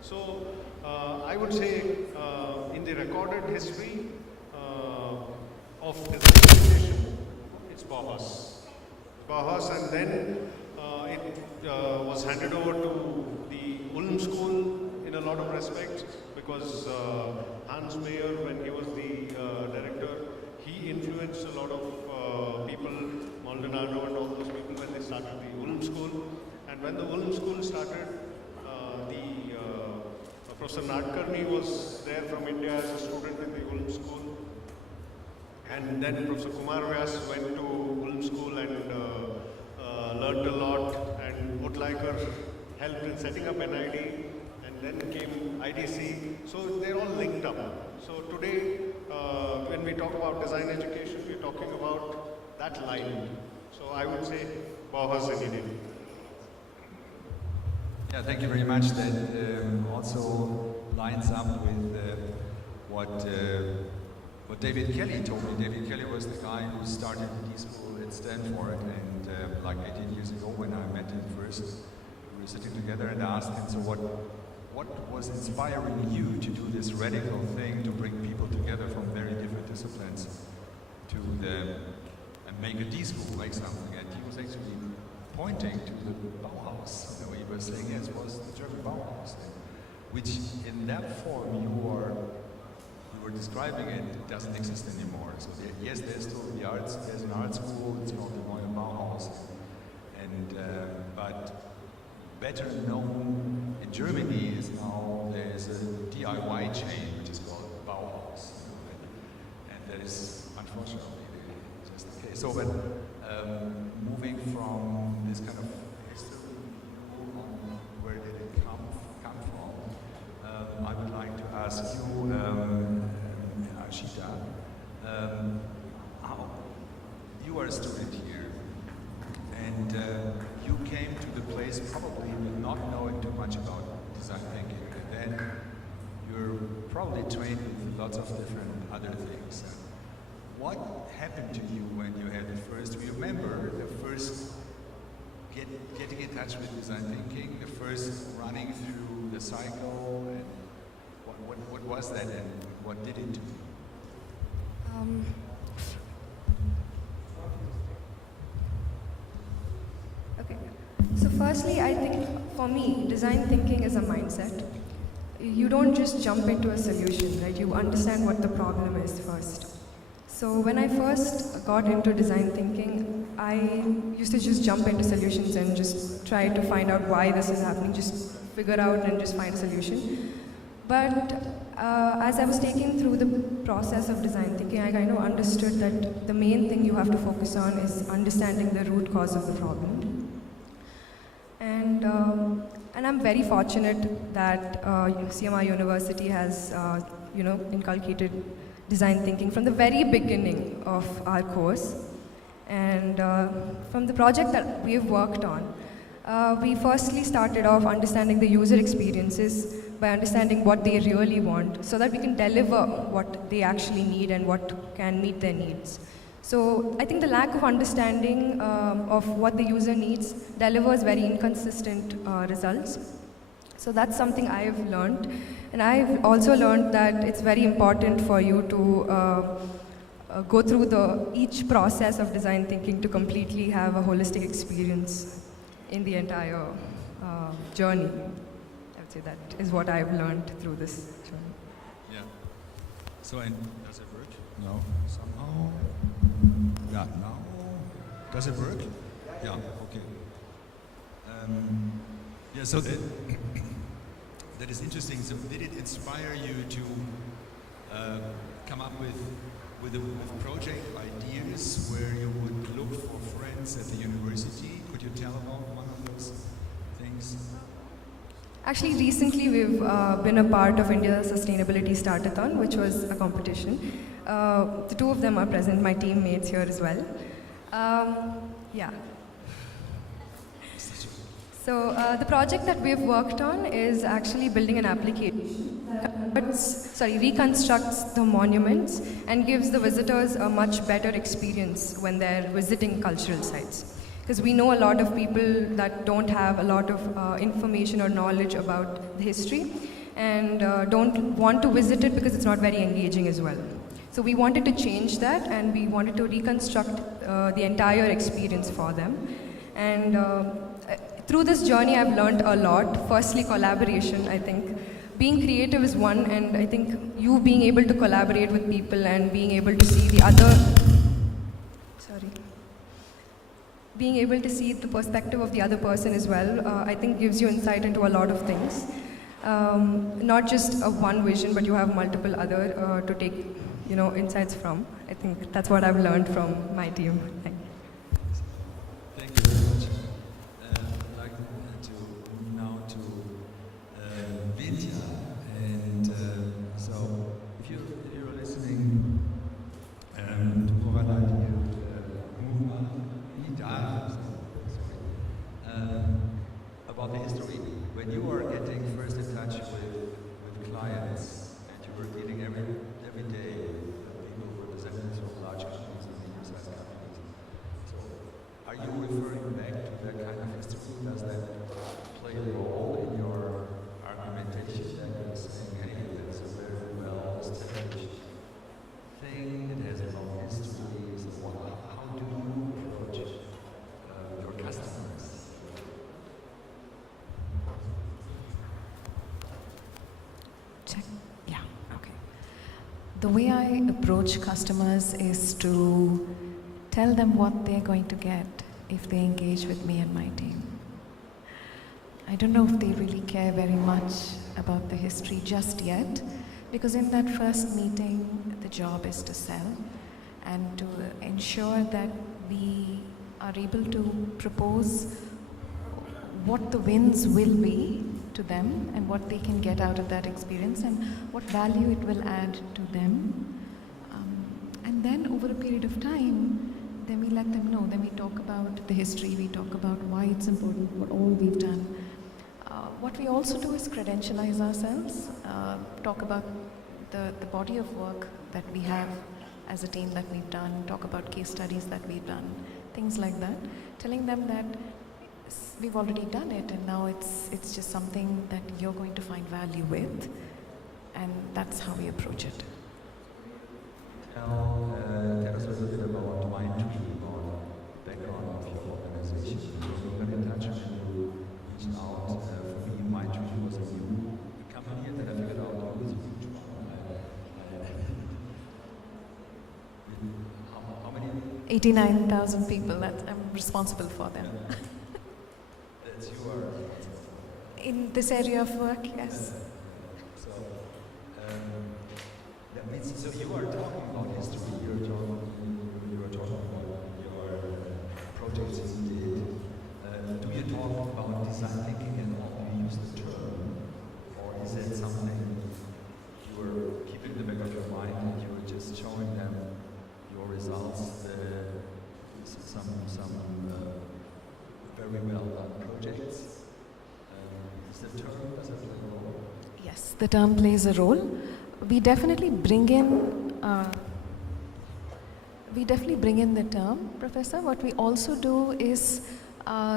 So, I would say in the recorded history of design education, it's Bauhaus. And then It was handed over to the Ulm School in a lot of respects because Hans Mayer, when he was the director, he influenced a lot of people, Maldonado and all those people when they started the Ulm School. And when the Ulm School started, Professor Nadkarni was there from India as a student in the Ulm School. And then Professor Kumar Vyas went to Ulm School and learned a lot. And Utlaikar helped in setting up NID. And then came IDC. So they're all linked up. So today, when we talk about design education, we're talking about that line. So I would say Bauhaus in India. Yeah, thank you very much. That also lines up with what David Kelly told me. David Kelly was the guy who started the school at Stanford, and like 18 years ago when I met him first, we were sitting together and I asked him, so what was inspiring you to do this radical thing, to bring people together from very different disciplines and make a D-school, make something? And he was actually pointing to the Bauhaus. You know, he was saying, yes, it was the German Bauhaus, which in that form you were describing it doesn't exist anymore. So yes, there's still the arts, there's an art school, it's called the Neue Bauhaus, and but better known in Germany is now there's a DIY chain which is called Bauhaus, and that is unfortunately just the case. So, but moving from this kind of history, where did it come from? I would like to ask you, Ashita, how you are a student here, and you came to the place probably not knowing too much about design thinking, and then you're probably trained with lots of different other things. What happened to you when you had the first, do you remember the first getting in touch with design thinking, the first running through the cycle, and what was that and what did it do? Okay, so firstly, I think for me, design thinking is a mindset. You don't just jump into a solution, right? You understand what the problem is first. So when I first got into design thinking, I used to just jump into solutions and just try to find out why this is happening, just figure out and just find a solution. But as I was taking through the process of design thinking, I kind of understood that the main thing you have to focus on is understanding the root cause of the problem. And I'm very fortunate that CMR University has inculcated design thinking from the very beginning of our course. And from the project that we've worked on, we firstly started off understanding the user experiences by understanding what they really want, so that we can deliver what they actually need and what can meet their needs. So I think the lack of understanding of what the user needs delivers very inconsistent results. So that's something I've learned. And I've also learned that it's very important for you to go through each process of design thinking to completely have a holistic experience in the entire journey. I would say that is what I've learned through this journey. Yeah. So, and does it work? No. Somehow. Yeah. No. Does it work? Yeah. Okay. Yeah. So that is interesting. So did it inspire you to come up with project ideas where you would look for friends at the university? Could you tell about one of those things? Actually, recently we've been a part of India's Sustainability Startathon, which was a competition. The two of them are present, my teammates here as well. Yeah. So the project that we've worked on is actually building an application that reconstructs the monuments and gives the visitors a much better experience when they're visiting cultural sites. Because we know a lot of people that don't have a lot of information or knowledge about the history and don't want to visit it because it's not very engaging as well. So we wanted to change that and we wanted to reconstruct the entire experience for them. And through this journey, I've learned a lot. Firstly, collaboration, I think. Being creative is one, and I think you being able to collaborate with people and being able to see the other, being able to see the perspective of the other person as well, I think gives you insight into a lot of things. Not just one vision, but you have multiple other to take, insights from. I think that's what I've learned from my team. Thank you. Thank you very much. I'd like to move now to Vidya. And so, if you're listening to provide you about the history, when you are getting first in touch with clients and you were dealing every day with people representatives of large companies and medium-sized companies, so are you referring back to that kind of history? Does that play a role in your argumentation that you're saying, hey, that's a very well-established thing, it has a long history, so how do you approach your customers? Yeah, okay. The way I approach customers is to tell them what they're going to get if they engage with me and my team. I don't know if they really care very much about the history just yet, because in that first meeting, the job is to sell and to ensure that we are able to propose what the wins will be to them and what they can get out of that experience and what value it will add to them. And then over a period of time, then we let them know, then we talk about the history, we talk about why it's important, what all we've done. What we also do is credentialize ourselves, talk about the body of work that we have as a team that we've done, talk about case studies that we've done, things like that, telling them that we've already done it and now it's just something that you're going to find value with, and that's how we approach it. Tell us a little bit about Mindtree, or background of your organization. You got in touch and you reached out. For me, Mindtree was a new company, and then I figured out it was a huge one. How many? 89,000 people that I'm responsible for them. That's your In this area of work, yes. So, that means so you are talking about history. You are talking about your projects you did. Do you talk about design thinking and all? Do you use the term, or is that something you are keeping in the back of your mind and you are just showing them your results, some very well done projects? Is the term, does it play a role? Yes, the term plays a role. We definitely bring in the term, Professor. What we also do is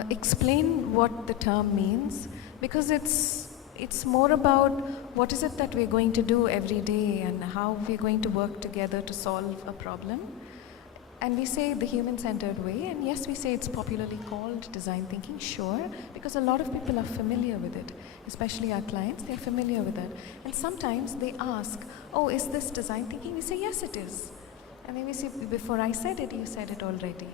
explain what the term means, because it's more about what is it that we're going to do every day and how we're going to work together to solve a problem. And we say the human-centered way, and yes, we say it's popularly called design thinking, sure, because a lot of people are familiar with it, especially our clients, they're familiar with it. And sometimes they ask, oh, is this design thinking? We say, yes, it is. And then we say, before I said it, you said it already.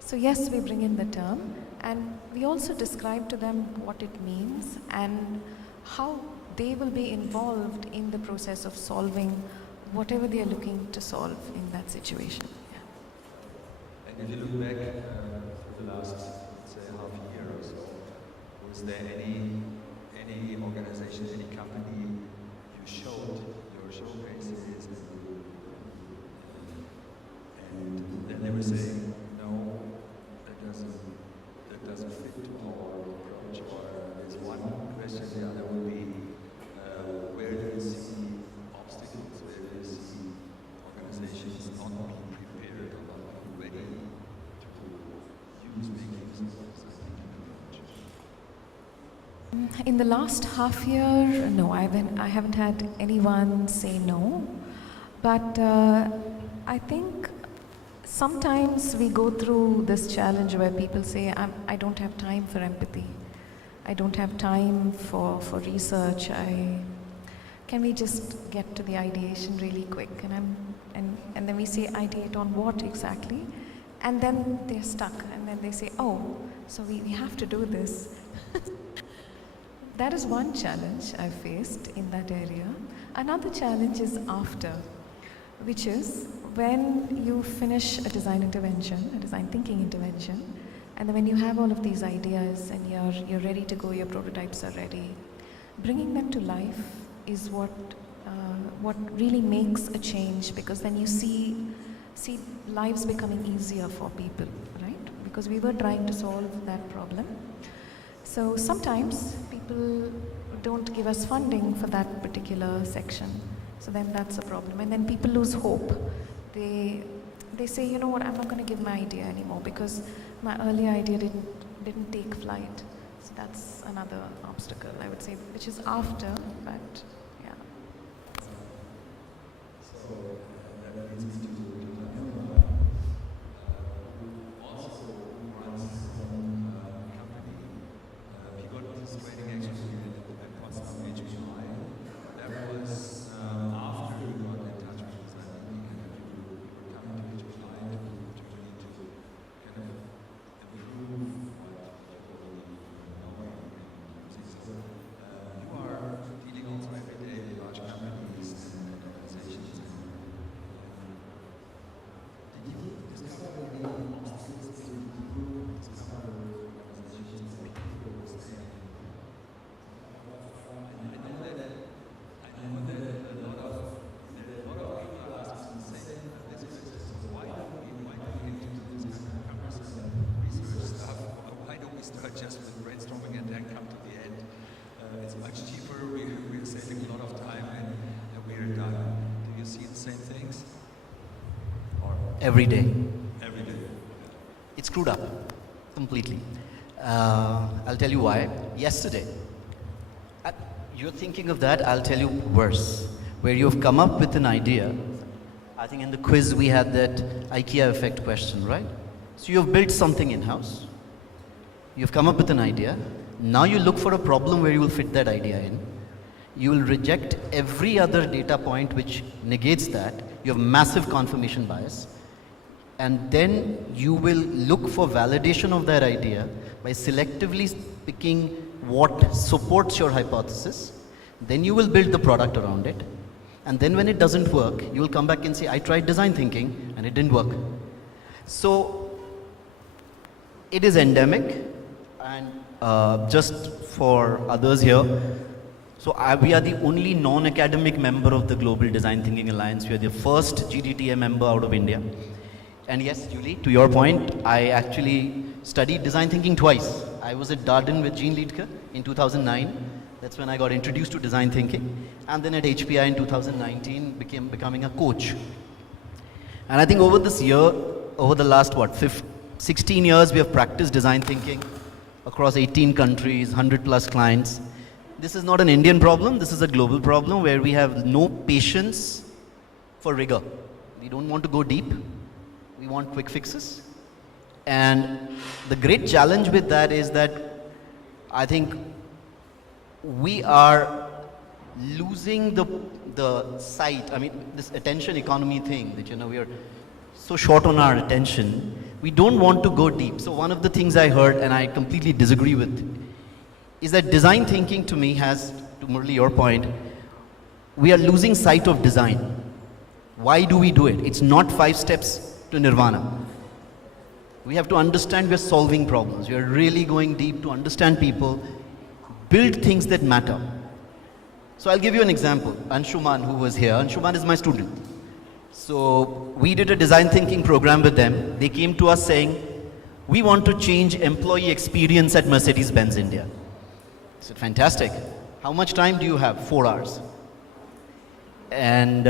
So yes, we bring in the term, and we also describe to them what it means and how they will be involved in the process of solving whatever they are looking to solve in that situation. And if you look back to the last, let's say, half a year or so, was there any organization, any company you showed your showcases and then they were saying, no, that doesn't fit to our approach, or there's one question, the other would be, where do you see obstacles, where do you see organizations not being prepared or not ready to make use of something approach? In the last half year, no, I haven't had anyone say no, but I think sometimes we go through this challenge where people say, I don't have time for empathy. I don't have time for research. Can we just get to the ideation really quick? And then we say, ideate on what exactly? And then they're stuck. And then they say, oh, so we have to do this. That is one challenge I've faced in that area. Another challenge is after, which is when you finish a design intervention, a design thinking intervention, and then when you have all of these ideas and you're ready to go, your prototypes are ready, bringing them to life is what really makes a change, because then you see lives becoming easier for people, right? Because we were trying to solve that problem. So sometimes people don't give us funding for that particular section. So then that's a problem. And then people lose hope. They say, you know what, I'm not going to give my idea anymore because my earlier idea didn't take flight. So that's another obstacle, I would say, which is after, but yeah. So that leads me to Anuman, who also runs his own company. He got his training actually at Potsdam HPI. That was after you got in touch with design thinking and you were coming to HPI and you were trying to kind of improve what you know in so you are dealing also every day with large companies and organizations. Did you discover any obstacles to improve, discover organizations and people were saying? I know that a lot of people are asking the same thing. Why do we get into this kind of cumbersome research stuff? Why don't we start just with brainstorming and then come to the end? It's much cheaper, we're saving a lot of time and we're done. Do you see the same things? Every day. Every day. It's screwed up completely. I'll tell you why. Yesterday, you're thinking of that, I'll tell you worse. Where you've come up with an idea. I think in the quiz we had that IKEA effect question, right? So you've built something in-house. You've come up with an idea. Now you look for a problem where you will fit that idea in. You will reject every other data point which negates that. You have massive confirmation bias. And then you will look for validation of that idea by selectively picking what supports your hypothesis. Then you will build the product around it. And then when it doesn't work, you will come back and say, I tried design thinking and it didn't work. So it is endemic. And just for others here, so we are the only non-academic member of the Global Design Thinking Alliance. We are the first GDTA member out of India. And yes, Julie, to your point, I actually studied design thinking twice. I was at Darden with Jean Liedtke in 2009. That's when I got introduced to design thinking. And then at HPI in 2019, becoming a coach. And I think over this year, over the last, 16 years, we have practiced design thinking across 18 countries, 100 plus clients. This is not an Indian problem, this is a global problem where we have no patience for rigor. We don't want to go deep, we want quick fixes. And the great challenge with that is that I think we are losing the sight. I mean, this attention economy thing that, we are so short on our attention. We don't want to go deep. So one of the things I heard, and I completely disagree with, is that design thinking to me has, to Murli, your point, we are losing sight of design. Why do we do it? It's not 5 steps to nirvana. We have to understand we're solving problems. We are really going deep to understand people, build things that matter. So I'll give you an example. Anshuman, who was here, Anshuman is my student. So we did a design thinking program with them. They came to us saying, we want to change employee experience at Mercedes-Benz India. I said, fantastic. How much time do you have? 4 hours. And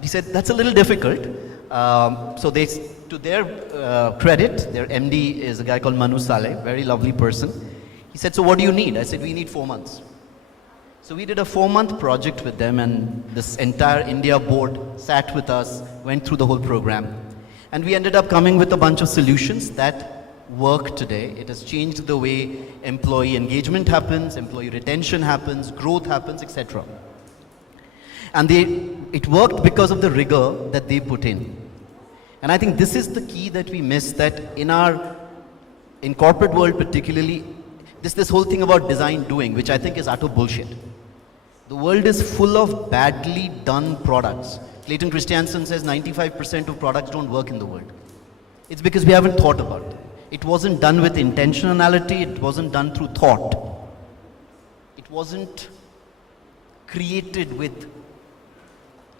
he said, that's a little difficult. So they, to their credit, their MD is a guy called Manu Saleh, very lovely person. He said, so what do you need? I said, we need 4 months. So we did a 4-month project with them, and this entire India board sat with us, went through the whole program. And we ended up coming with a bunch of solutions that work today. It has changed the way employee engagement happens, employee retention happens, growth happens, etc. And it worked because of the rigor that they put in. And I think this is the key that we miss, that in corporate world particularly, this whole thing about design doing, which I think is utter bullshit. The world is full of badly done products. Clayton Christensen says 95% of products don't work in the world. It's because we haven't thought about it. It wasn't done with intentionality, it wasn't done through thought. It wasn't created with,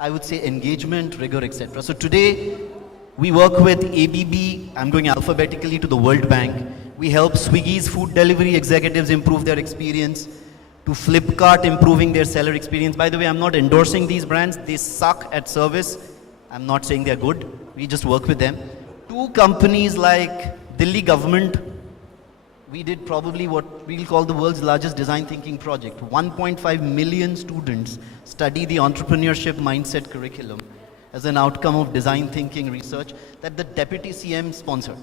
I would say, engagement, rigor, etc. So today, we work with ABB, I'm going alphabetically to the World Bank. We help Swiggy's food delivery executives improve their experience, to Flipkart improving their seller experience. By the way, I'm not endorsing these brands, they suck at service. I'm not saying they're good, we just work with them. To companies like Delhi government, we did probably what we'll call the world's largest design thinking project. 1.5 million students study the entrepreneurship mindset curriculum as an outcome of design thinking research that the Deputy CM sponsored.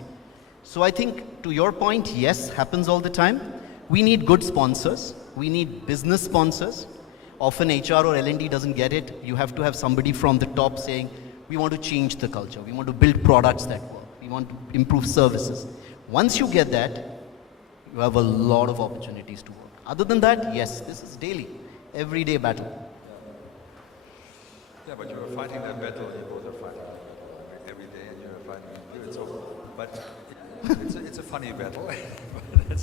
So I think, to your point, yes, happens all the time. We need good sponsors. We need business sponsors. Often HR or L&D doesn't get it. You have to have somebody from the top saying, we want to change the culture. We want to build products that work. We want to improve services. Once you get that, you have a lot of opportunities to work. Other than that, yes, this is daily, everyday battle. Yeah, but you're fighting that battle. You both are fighting every day, and you're fighting it. But it's a funny battle. And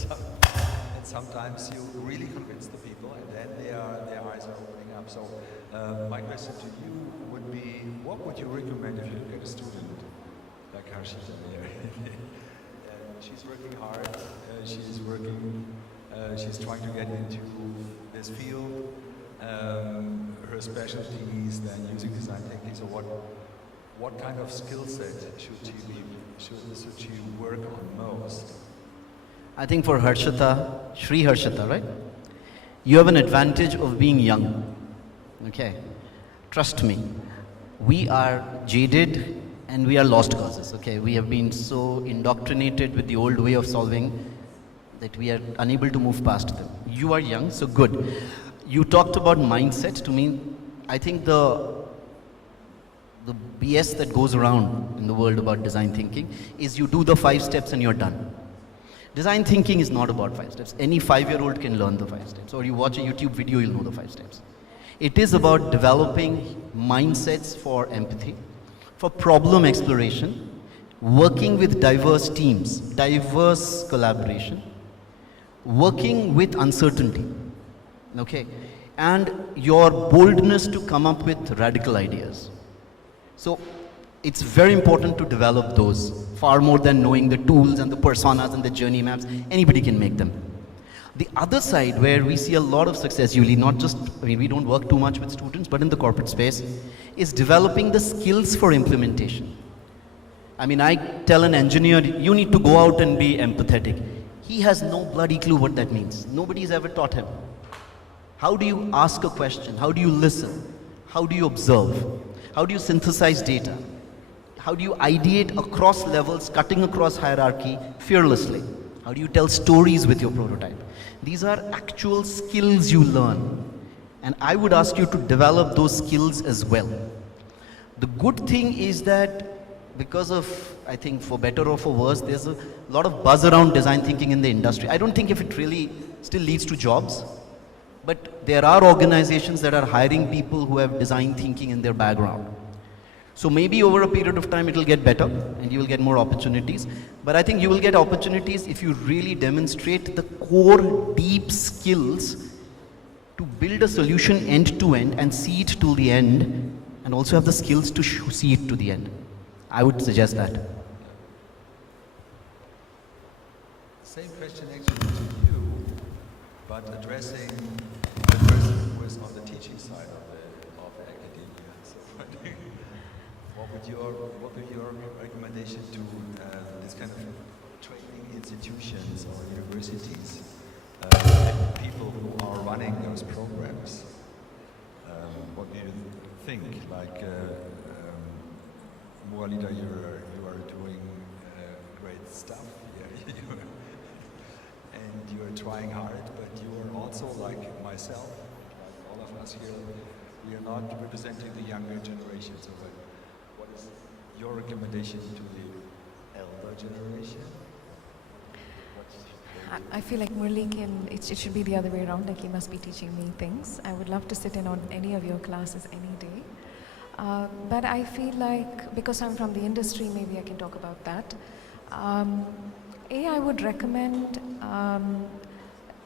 sometimes you really convince the people, and then their eyes are opening up. So my question to you would be, what would you recommend if you look at a student like Harshita there? She's working hard. She's trying to get into this field. Her specialties, then using design thinking. So what kind of skill set should she work on most? I think for Harshita, Shri Harshita, right? You have an advantage of being young. Okay? Trust me. We are jaded and we are lost causes. Okay? We have been so indoctrinated with the old way of solving that we are unable to move past them. You are young, so good. You talked about mindset. To me, I think the BS that goes around in the world about design thinking is you do the 5 steps and you're done. Design thinking is not about 5 steps. Any 5-year-old can learn the 5 steps. Or you watch a YouTube video, you'll know the 5 steps. It is about developing mindsets for empathy, for problem exploration, working with diverse teams, diverse collaboration, working with uncertainty. Okay, and your boldness to come up with radical ideas. So it's very important to develop those, far more than knowing the tools and the personas and the journey maps. Anybody can make them. The other side where we see a lot of success, Uli, not just, we don't work too much with students, but in the corporate space, is developing the skills for implementation. I tell an engineer, you need to go out and be empathetic. He has no bloody clue what that means. Nobody's ever taught him. How do you ask a question? How do you listen? How do you observe? How do you synthesize data? How do you ideate across levels, cutting across hierarchy fearlessly? How do you tell stories with your prototype? These are actual skills you learn. And I would ask you to develop those skills as well. The good thing is that because of, I think for better or for worse, there's a lot of buzz around design thinking in the industry. I don't think if it really still leads to jobs. But there are organizations that are hiring people who have design thinking in their background. So maybe over a period of time it will get better and you will get more opportunities. But I think you will get opportunities if you really demonstrate the core deep skills to build a solution end to end and see it till the end, and also have the skills to see it to the end. I would suggest that. Same question actually to you, but addressing the person who is on the teaching side of the academia. So what would your recommendation to this kind of training institutions or universities, people who are running those programs? What do you think? Like Muralita, you are a doing great stuff. Yeah, and you are trying hard, but you are also like myself, like all of us here. We are not representing the younger generation. So, what is your recommendation to the elder generation? I feel like Murli it should be the other way around, like he must be teaching me things. I would love to sit in on any of your classes any day. But I feel like, because I'm from the industry, maybe I can talk about that. I would recommend,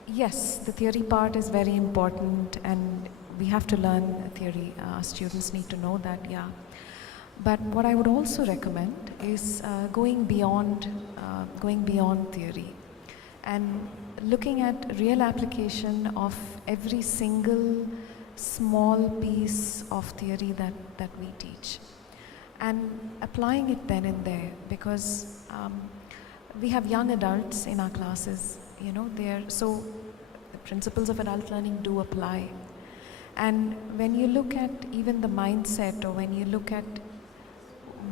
yes, the theory part is very important and we have to learn theory. Students need to know that, yeah. But what I would also recommend is going beyond theory and looking at real application of every single small piece of theory that we teach and applying it then and there, because we have young adults in our classes, you know, so the principles of adult learning do apply. And when you look at even the mindset, or when you look at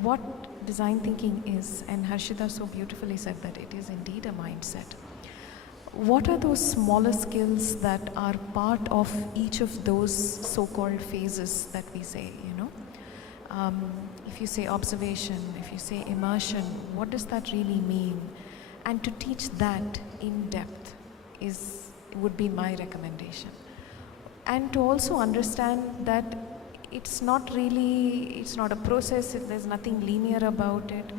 what design thinking is, and Harshita so beautifully said that it is indeed a mindset. What are those smaller skills that are part of each of those so-called phases that we say, you know? If you say observation, if you say immersion, what does that really mean? And to teach that in depth would be my recommendation. And to also understand that it's not a process, there's nothing linear about it,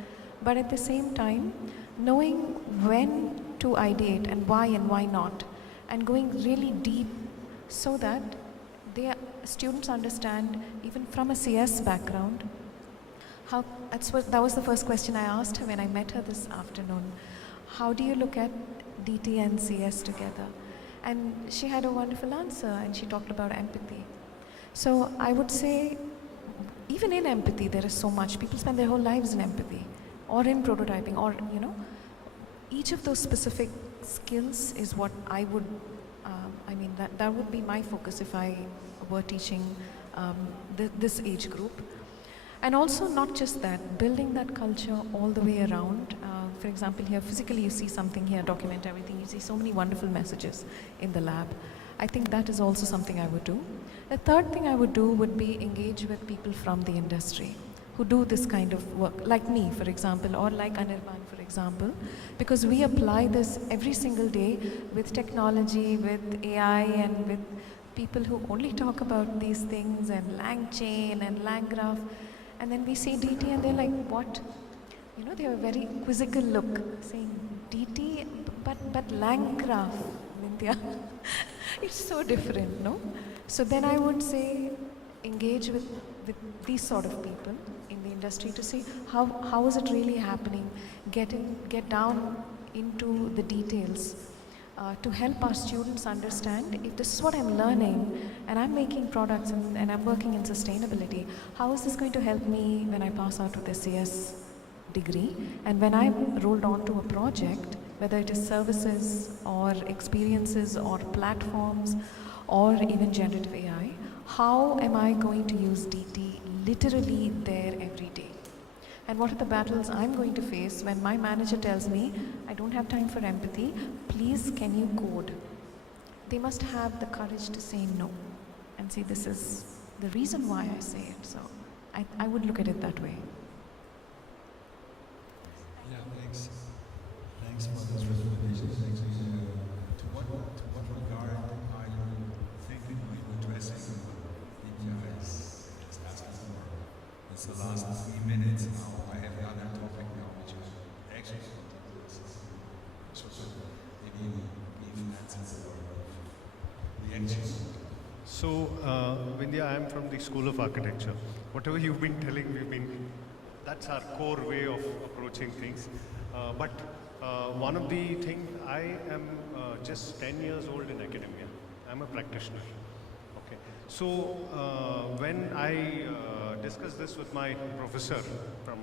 but at the same time, knowing when to ideate and why not, and going really deep so that students understand, even from a CS background, that was the first question I asked her when I met her this afternoon. How do you look at DT and CS together? And she had a wonderful answer, and she talked about empathy. So I would say, even in empathy, there is so much. People spend their whole lives in empathy, or in prototyping, or, you know, each of those specific skills is what I would, that would be my focus if I were teaching this age group. And also not just that, building that culture all the way around. For example, here physically you see something here, document everything, you see so many wonderful messages in the lab. I think that is also something I would do. The third thing I would do would be engage with people from the industry who do this kind of work, like me, for example, or like Anuman, for example, because we apply this every single day with technology, with AI, and with people who only talk about these things, and LangChain and LangGraph, and then we say DT and they're like, what? You know, they have a very quizzical look, saying DT, but LangGraph, Nindya. It's so different, no? So then I would say, engage with these sort of people in the industry to see how is it really happening, get down into the details to help our students understand, if this is what I'm learning and I'm making products and I'm working in sustainability, how is this going to help me when I pass out with a CS degree, and when I'm rolled on to a project, whether it is services or experiences or platforms or even generative AI, how am I going to use DT literally there every day? And what are the battles I'm going to face when my manager tells me, I don't have time for empathy, please can you code? They must have the courage to say no and say this is the reason why I say it. So I would look at it that way. Yeah, thanks. Thanks for this recommendation. To what regard are you thinking of addressing India as asking for? It's the last 3 minutes now. I have another topic now, which is actually so maybe that's the action. So, Vindhya, I am from the School of Architecture. Whatever you've been telling, that's our core way of approaching things. But one of the things, I am just 10 years old in academia. I'm a practitioner. Okay. So when I discussed this with my professor from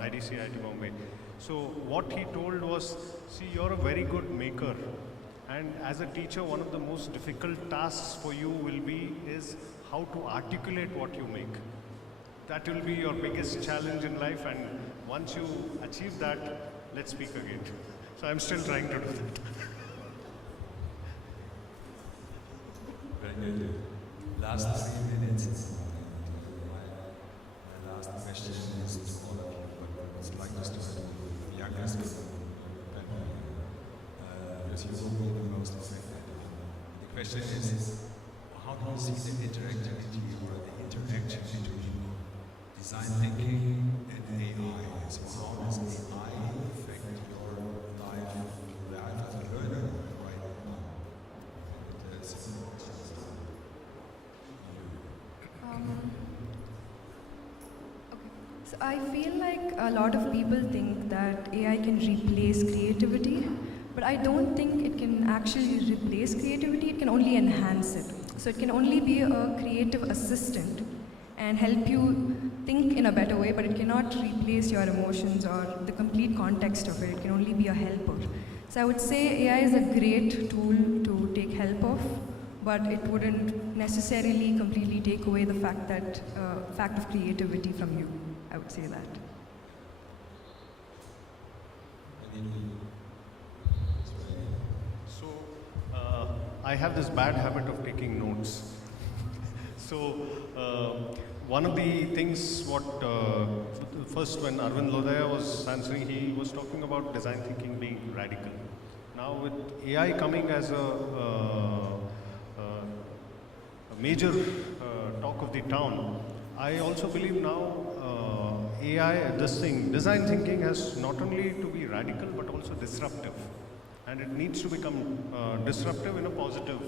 IDC, IIT Bombay, so what he told was, see, you're a very good maker. And as a teacher, one of the most difficult tasks for you is how to articulate what you make. that will be your biggest challenge in life, and once you achieve that, let's speak again. So I'm still trying to do that. Very good. Last 3 minutes. My last question is to all of you, but I'd like to start with the youngest because you will be the most affected. The question is, how do you see the interactivity or the interaction between design thinking and AI? So how does AI affect your life as a learner right now? So I feel like a lot of people think that AI can replace creativity, but I don't think it can actually replace creativity, it can only enhance it. So it can only be a creative assistant and help you think in a better way, but it cannot replace your emotions or the complete context of it. It can only be a helper. So I would say AI is a great tool to take help of, but it wouldn't necessarily completely take away the fact of creativity from you. I would say that. So, I have this bad habit of taking notes. So, one of the things first when Arvind Lodaya was answering, he was talking about design thinking being radical. Now with AI coming as a major talk of the town, I also believe now design thinking has not only to be radical but also disruptive. And it needs to become disruptive in a positive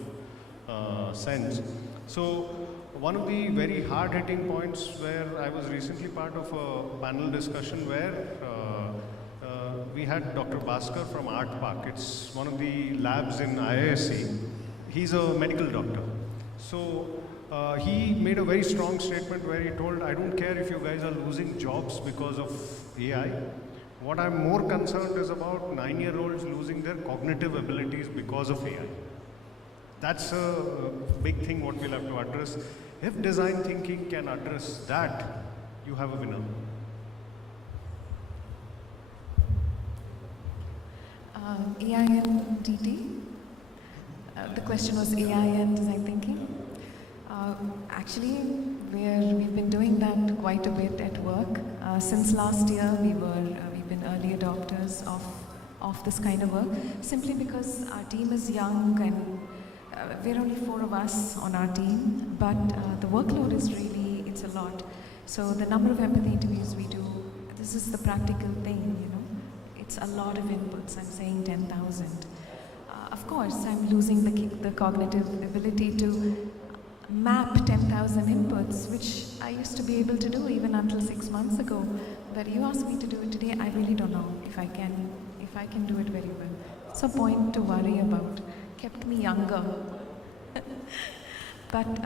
sense. So one of the very hard-hitting points where I was recently part of a panel discussion where we had Dr. Bhaskar from Art Park. It's one of the labs in IISc. He's a medical doctor. So he made a very strong statement where he told, I don't care if you guys are losing jobs because of AI. What I'm more concerned is about 9-year-olds losing their cognitive abilities because of AI. That's a big thing what we'll have to address. If design thinking can address that, you have a winner. AI and DT? The question was AI and design thinking. Actually, we've been doing that quite a bit at work. Since last year, we've been early adopters of this kind of work, simply because our team is young and we're only 4 of us on our team, but the workload is really, it's a lot. So the number of empathy interviews we do, this is the practical thing, you know. It's a lot of inputs, I'm saying 10,000. Of course, I'm losing the cognitive ability to map 10,000 inputs, which I used to be able to do even until 6 months ago. But you ask me to do it today, I really don't know if I can do it very well. It's a point to worry about. Kept me younger. But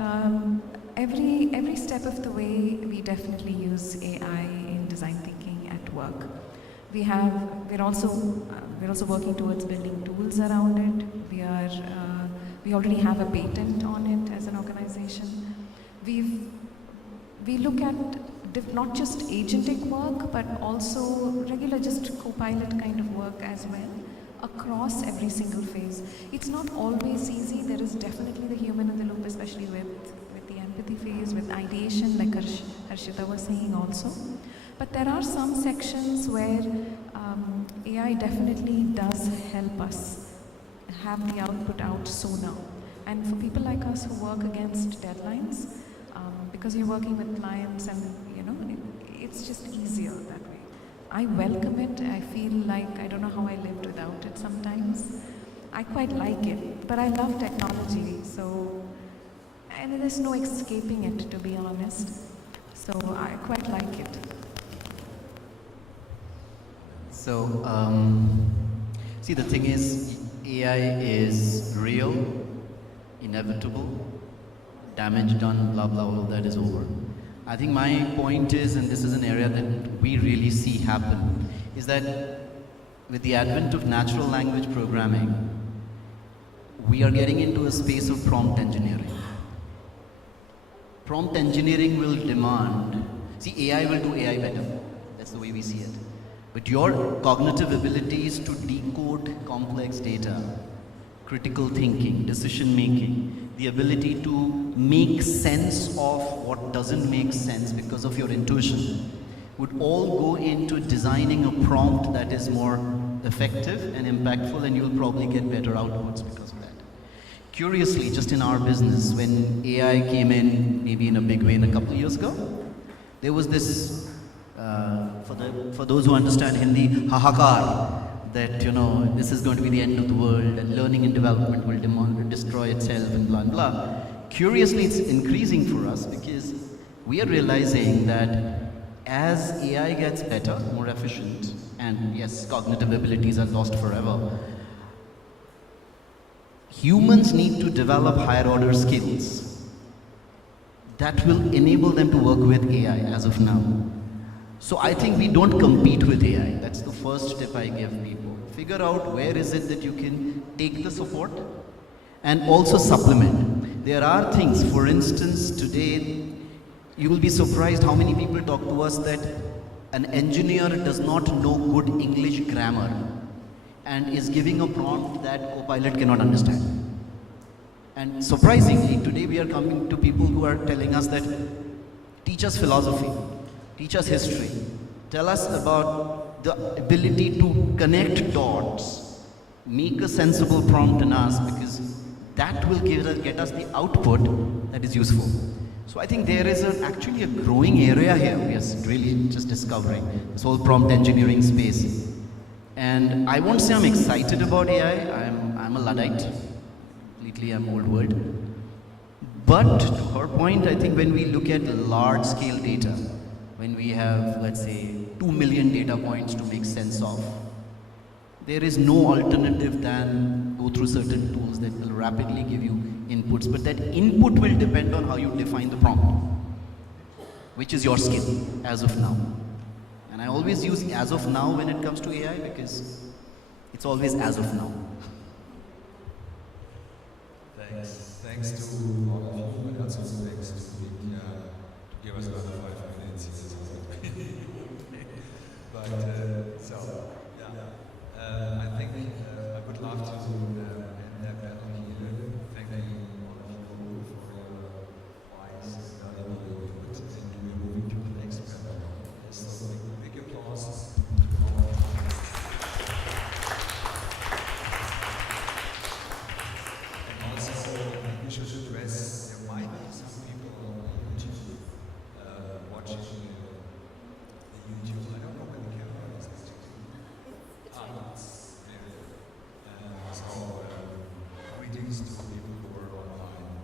every step of the way, we definitely use AI in design thinking at work. We're also working towards building tools around it. We already have a patent on it as an organization. We look at not just agentic work, but also regular just co-pilot kind of work as well, across every single phase. It's not always easy. There is definitely the human in the loop, especially with the empathy phase, with ideation, like Harshita was saying also. But there are some sections where AI definitely does help us have the output out sooner. And for people like us who work against deadlines, because you're working with clients and, you know, it's just easier that way. I welcome it. I feel like I don't know how I lived without it sometimes. I quite like it, but I love technology, and there's no escaping it, to be honest. So I quite like it. So, see, the thing is, AI is real, inevitable, damage done, blah, blah, all of that is over. I think my point is, and this is an area that we really see happen, is that with the advent of natural language programming, we are getting into a space of prompt engineering. Prompt engineering will demand See, AI will do AI better. That's the way we see it. But your cognitive abilities to decode complex data, critical thinking, decision making, the ability to make sense of what doesn't make sense because of your intuition, would all go into designing a prompt that is more effective and impactful, and you'll probably get better outputs because of that. Curiously, just in our business, when AI came in, maybe in a big way in a couple of years ago, there was this, for those who understand Hindi, hahakar, that this is going to be the end of the world and learning and development will destroy itself and blah blah. Curiously, it's increasing for us because we are realizing that as AI gets better, more efficient, and yes, cognitive abilities are lost forever, humans need to develop higher order skills that will enable them to work with AI as of now. So I think we don't compete with AI. That's the first tip I give people. Figure out where is it that you can take the support and also supplement. There are things, for instance, today, you will be surprised how many people talk to us that an engineer does not know good English grammar and is giving a prompt that Copilot cannot understand. And surprisingly, today we are coming to people who are telling us that teach us philosophy, teach us history, tell us about the ability to connect dots, make a sensible prompt in us, because that will get us the output that is useful. So I think there is actually a growing area here. We are really just discovering this whole prompt engineering space. And I won't say I'm excited about AI. I'm a Luddite. Completely, I'm old world. But to her point, I think when we look at large scale data, when we have, let's say, 2 million data points to make sense of, there is no alternative than go through certain tools that will rapidly give you inputs. But that input will depend on how you define the prompt, which is your skill as of now. And I always use as of now when it comes to AI because it's always as of now. Thanks to all of you, but also thanks to India to give us another 5 minutes. But I think I would love to end that panel here. Thank you all of you for your wise and valuable input, and we're moving to the next panel. So big applause. We should address there might be some people on YouTube watching the YouTube. I don't know where the camera is actually. It's there. So greetings to people who are online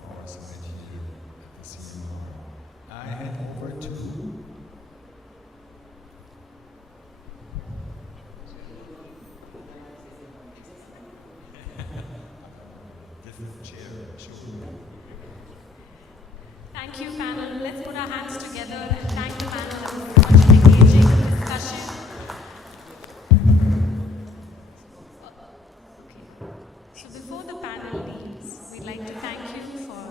from our side here at the CMR. I hand over to Thank you, panel. Let's put our hands together and thank the panel for such an engaging discussion. So before the panel leaves, we'd like to thank you for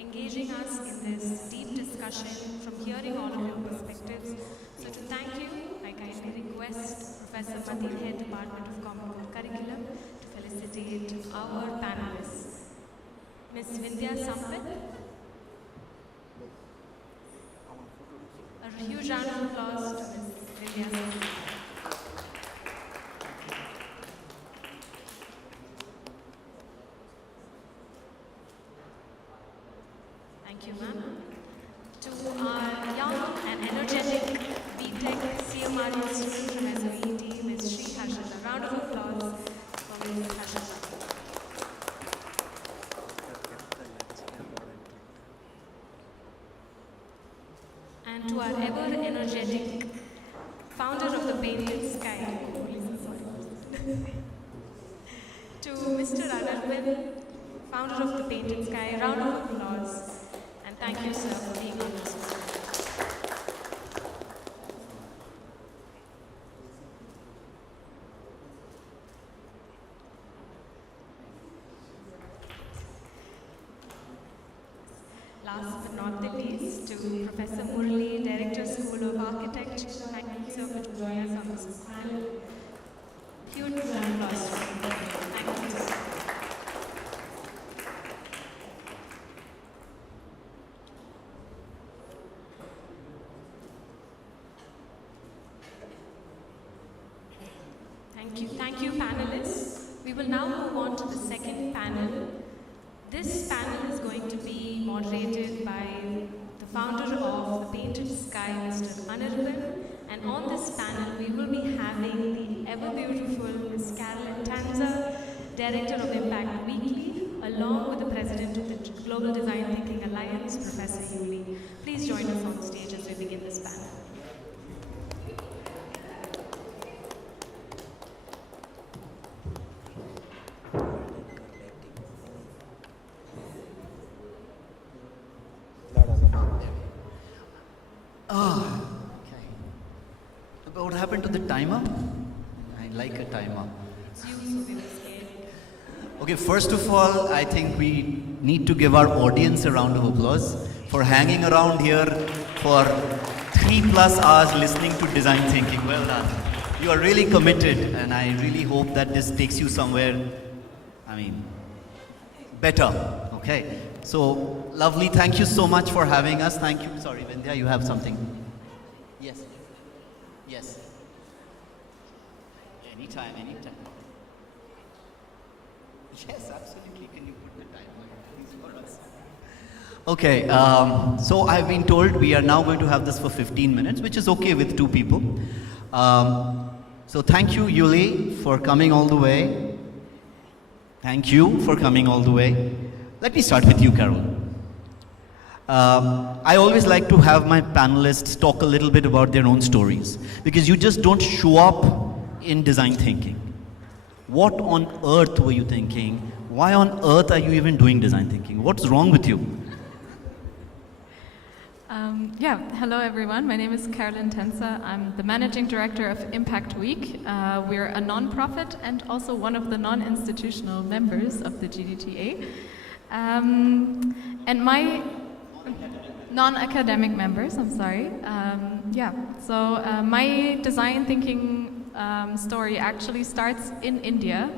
engaging us in this deep discussion, from hearing all of your perspectives. So to thank you, I kindly request Professor Mathi, Head Department of Common Curriculum, to felicitate our panelists. Ms. Vindhya Sampath. A huge round of applause to Ms. Vindhya Sampath. Thank you, ma'am. To our young and energetic BTech CMRU student from SOET, Ms. Sri Harshita. Round of applause for Ms. Harshita. And to our ever-energetic founder of the Painted Sky, to Mr. Arvind, founder of the Painted Sky, round of applause, and thank you, sir, for being on this. Last but not the least, to Professor Murali Architecture. Thank you, sir, for joining us on this panel. Huge round of applause. Thank you, sir. Thank you, panelists. We will now move on to the second panel. This panel is going to be moderated by the founder of The Painted Sky, Mr. Anuman. And on this panel, we will be having the ever-beautiful Ms. Carolyn Tanza, Director of Impact Weekly, along with the President of the Global Design Thinking Alliance, Professor Uli. Please join us on stage as we begin this panel. What happened to the timer? I like a timer. Okay, first of all, I think we need to give our audience a round of applause for hanging around here for 3+ hours listening to design thinking. Well done. You are really committed, and I really hope that this takes you somewhere, better. Okay, so lovely. Thank you so much for having us. Thank you. Sorry, Vindhya, you have something? Yes. Yes. Anytime. Yes, absolutely. Can you put the timer, please, for us? Okay, so I've been told we are now going to have this for 15 minutes, which is okay with 2 people. So thank you, Uli, for coming all the way. Thank you for coming all the way. Let me start with you, Carol. I always like to have my panelists talk a little bit about their own stories, because you just don't show up in design thinking. What on earth were you thinking? Why on earth are you even doing design thinking? What's wrong with you? Hello everyone. My name is Carolyn Tanza. I'm the Managing Director of Impact Week. We're a non-profit and also one of the non-institutional members of the GDTA. And my non-academic members, I'm sorry. My design thinking story actually starts in India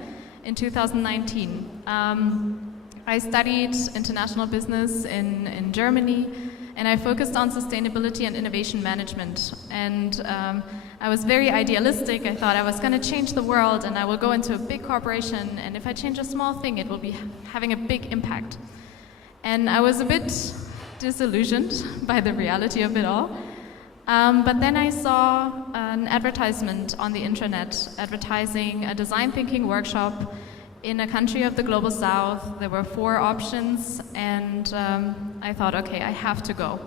in 2019. I studied international business in Germany, and I focused on sustainability and innovation management. And I was very idealistic. I thought I was going to change the world, and I will go into a big corporation, and if I change a small thing, it will be having a big impact. And I was a bit disillusioned by the reality of it all. But then I saw an advertisement on the internet advertising a design thinking workshop in a country of the global south. There were 4 options, and I thought, okay, I have to go.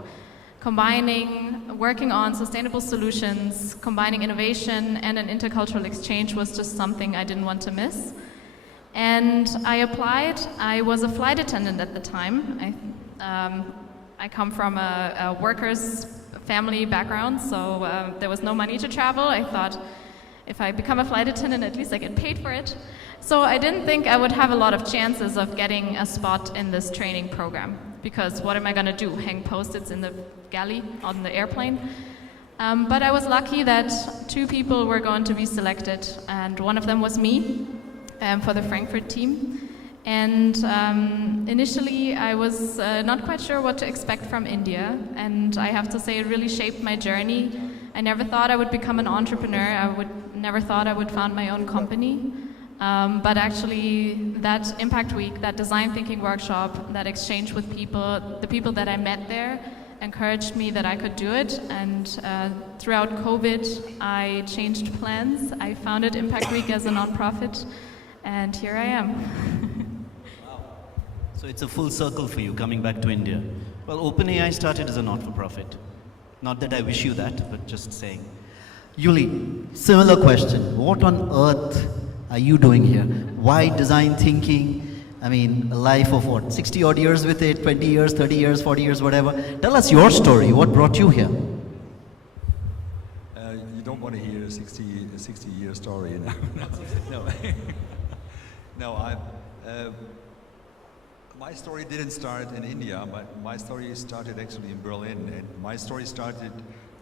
Working on sustainable solutions, combining innovation and an intercultural exchange was just something I didn't want to miss. And I applied. I was a flight attendant at the time. I come from a workers' family background, so there was no money to travel. I thought, if I become a flight attendant, at least I get paid for it. So I didn't think I would have a lot of chances of getting a spot in this training program, because what am I going to do, hang post-its in the galley on the airplane? But I was lucky that 2 people were going to be selected, and one of them was me for the Frankfurt team. And initially I was not quite sure what to expect from India, and I have to say it really shaped my journey. I never thought I would become an entrepreneur. Never thought I would found my own company. But actually that Impact Week, that design thinking workshop, that exchange with people, the people that I met there encouraged me that I could do it. And throughout COVID, I changed plans. I founded Impact Week as a nonprofit, and here I am. So it's a full circle for you coming back to India. Well, OpenAI started as a not-for-profit. Not that I wish you that, but just saying. Uli, similar question. What on earth are you doing here? Why design thinking? I mean, a life of what, 60 odd years with it, 20 years, 30 years, 40 years, whatever. Tell us your story. What brought you here? You don't want to hear a 60-year story, you know? No, my story didn't start in India, but my story started actually in Berlin. And my story started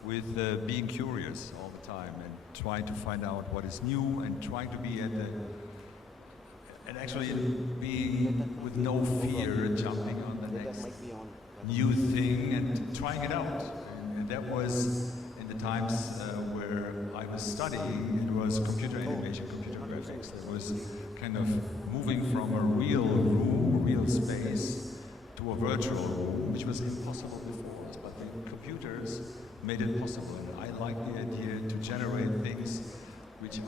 with being curious all the time and trying to find out what is new and trying to be and actually being with no fear, jumping on the next new thing and trying it out. And that was in the times where I was studying. It was computer animation, computer graphics. It was kind of moving from a real room, real space, to a virtual room, which was impossible before. But the computers made it possible. And I like the idea to generate things which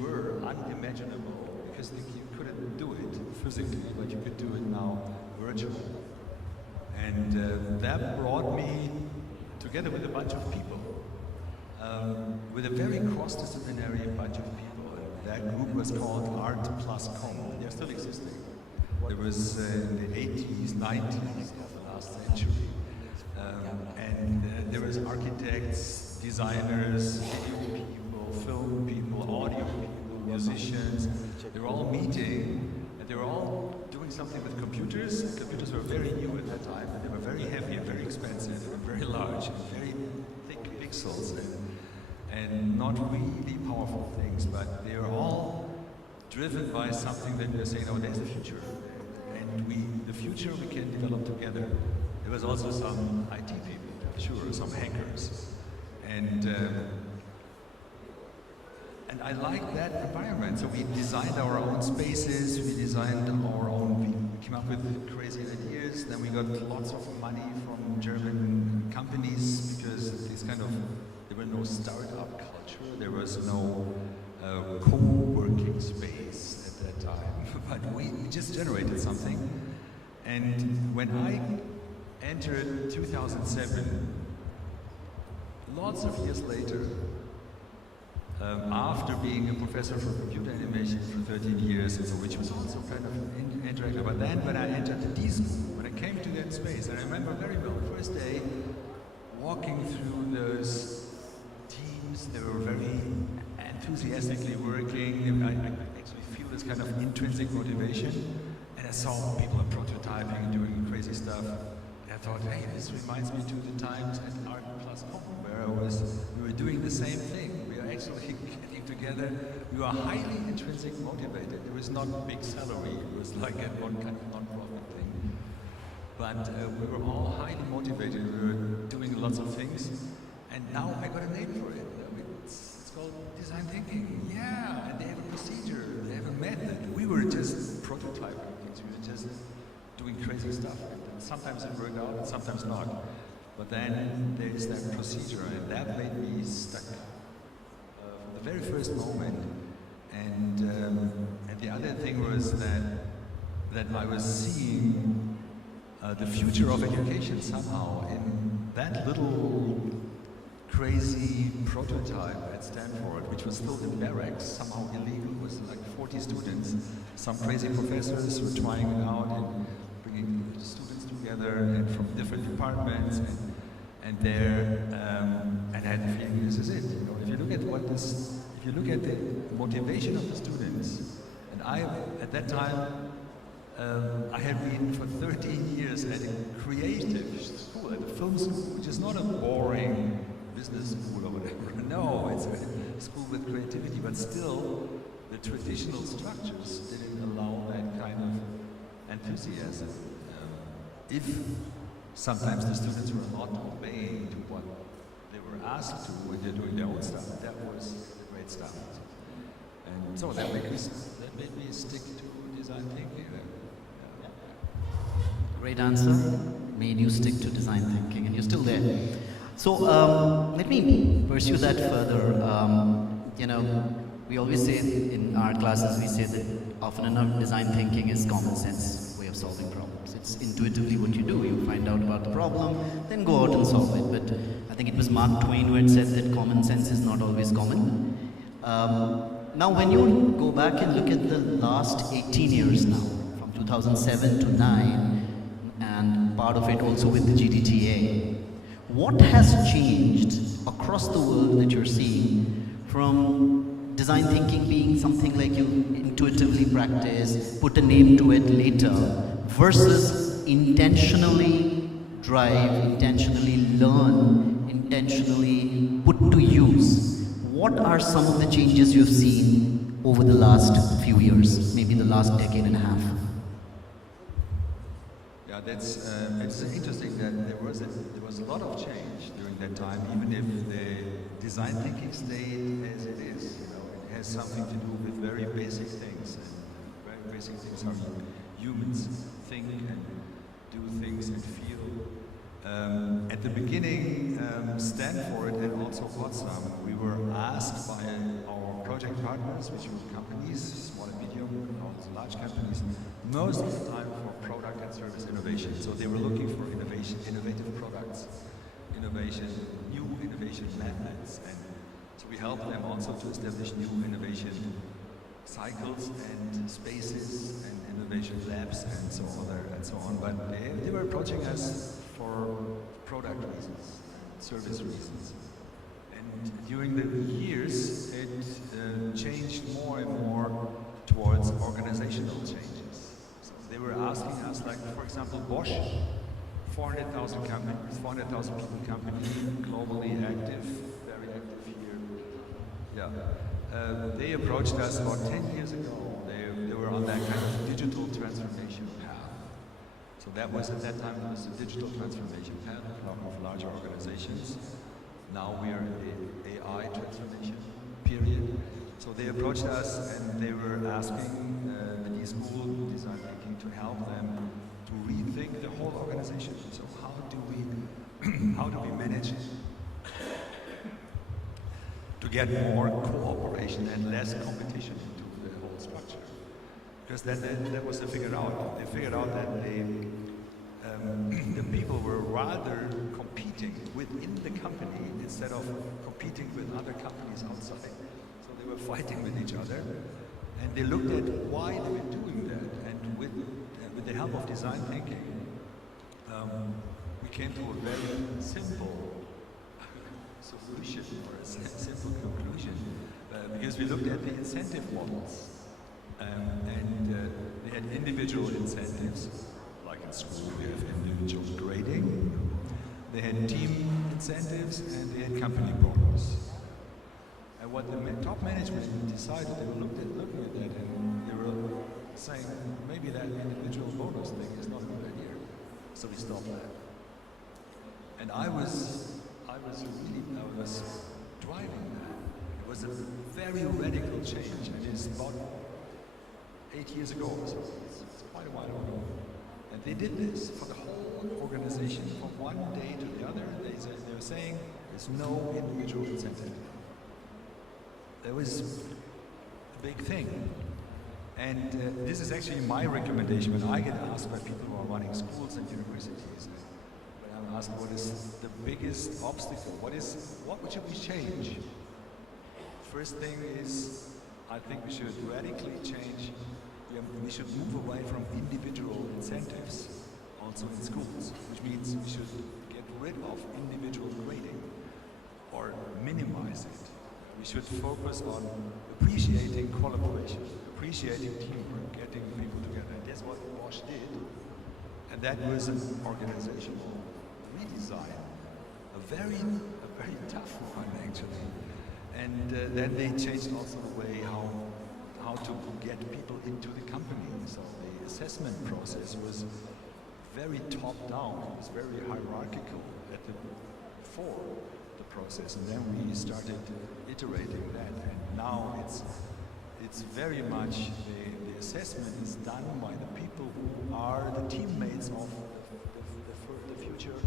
were unimaginable, because you couldn't do it physically, but you could do it now virtually. And that brought me together with a bunch of people, with a very cross-disciplinary bunch of people. That group was called Art Plus Com. They're still existing. There was in the 80s, 90s of the last century. And there was architects, designers, video people, film people, audio people, musicians. They were all meeting, and they were all doing something with computers. Computers were very new at that time, and they were very heavy and very expensive, and very large, and very thick pixels, and not really powerful things, but they were all driven by something that they're saying, oh, there's the future. And the future we can develop together. There was also some IT people, sure, some hackers. And I like that environment. So we designed our own spaces, we designed our own, we came up with crazy ideas. Then we got lots of money from German companies, because there were no startup culture, there was no co-working space at that time. But we just generated something. And when I entered 2007, lots of years later, after being a professor for computer animation for 13 years, which was also kind of interactive. But then when I entered the D school, when I came to that space, I remember very well, the first day, walking through those teams, they were very enthusiastically working. I actually feel this kind of intrinsic motivation. And I saw people are prototyping and doing crazy stuff. And I thought, hey, this reminds me to the times at Art Plus Com, where we were doing the same thing. We are actually getting together. We were highly intrinsic motivated. It was not a big salary. It was like a one kind of non-profit thing. But we were all highly motivated. We were doing lots of things. And now I got a name for it. It's called design thinking. Yeah, and they have a procedure. They have a method. We were just prototyping things. We were just doing crazy stuff. And sometimes it worked out, and sometimes not. But then there's that procedure, and that made me stuck from the very first moment. And the other thing was that I was seeing the future of education somehow in that little crazy prototype at Stanford, which was still in barracks, somehow illegal. It was like 40 students. Some crazy professors were trying it out and bringing students together and from different departments, and I had the feeling this is it. You know, if you look at the motivation of the students, and at that time I had been for 13 years at a creative school, at a film school, which is not a boring business school or whatever. No, it's a school with creativity, but still the traditional structures didn't allow that kind of enthusiasm. If sometimes the students were not obeying to what they were asked to when they're doing their own stuff, that was the great stuff. And so that made me stick to design thinking. Great answer. Made you stick to design thinking, and you're still there. So let me pursue that further. We always say in our classes, we say that often enough design thinking is common sense way of solving problems. It's intuitively what you do. You find out about the problem, then go out and solve it. But I think it was Mark Twain who had said that common sense is not always common. Now when you go back and look at the last 18 years now, from 2007 to 9, and part of it also with the GDTA, what has changed across the world that you're seeing from design thinking being something like you intuitively practice, put a name to it later, versus intentionally drive, intentionally learn, intentionally put to use, what are some of the changes you've seen over the last few years, maybe the last decade and a half? Yeah, that's it's interesting that there was a lot of change during that time, even if the design thinking stayed as it is. You know, it has something to do with very basic things. And very basic things how humans think and do things and feel. At the beginning, Stanford and also Potsdam, we were asked by our project partners, which were companies, small and medium, also large companies, most of the time for product and service innovation. So they were looking for innovation, innovative products, new innovation methods, and so we helped them also to establish new innovation cycles and spaces and innovation labs and so on. But they were approaching us for product reasons, service reasons. And during the years, it changed more and more towards organizational changes. So they were asking us, like, for example, Bosch, 400,000 companies, 400,000 people company, globally active, very active here. Yeah. They approached us about 10 years ago. They were on that kind of digital transformation path. So that was, at that time, it was a digital transformation path of larger organizations. Now we are in the AI transformation period. So they approached us and they were asking the school design thinking to help them to rethink the whole organization. So how do we manage to get more cooperation and less competition into the whole structure? Because that was to figure out. They figured out that the people were rather competing within the company instead of competing with other companies outside. So they were fighting with each other, and they looked at why they were doing that. And with the help of design thinking, we came to a very simple solution or a simple conclusion, because we looked at the incentive models. And they had individual incentives, like in school we have individual grading. They had team incentives and they had company bonus. And what the top management decided, they were looking at that and they were saying, maybe that individual bonus thing is not a good idea. So we stopped that. And I was driving that. It was a very radical change, and it's about 8 years ago, so it's quite a while ago. And they did this for the whole organization from one day to the other. They were saying there's no individual incentive. That was a big thing. And this is actually my recommendation when I get asked by people who are running schools and universities. When I'm asked what is the biggest obstacle, what should we change? First thing is, I think we should radically change. We should move away from individual incentives, also in schools, which means we should get rid of individual grading or minimize it. We should focus on appreciating collaboration, appreciating teamwork, getting people together. And that's what Bosch did. And that was an organizational redesign, a very tough one actually. And then they changed also the way how to get people into the company. So the assessment process was very top-down, it was very hierarchical before the process, and then we started iterating that, and now it's very much the assessment is done by the people who are the teammates of the future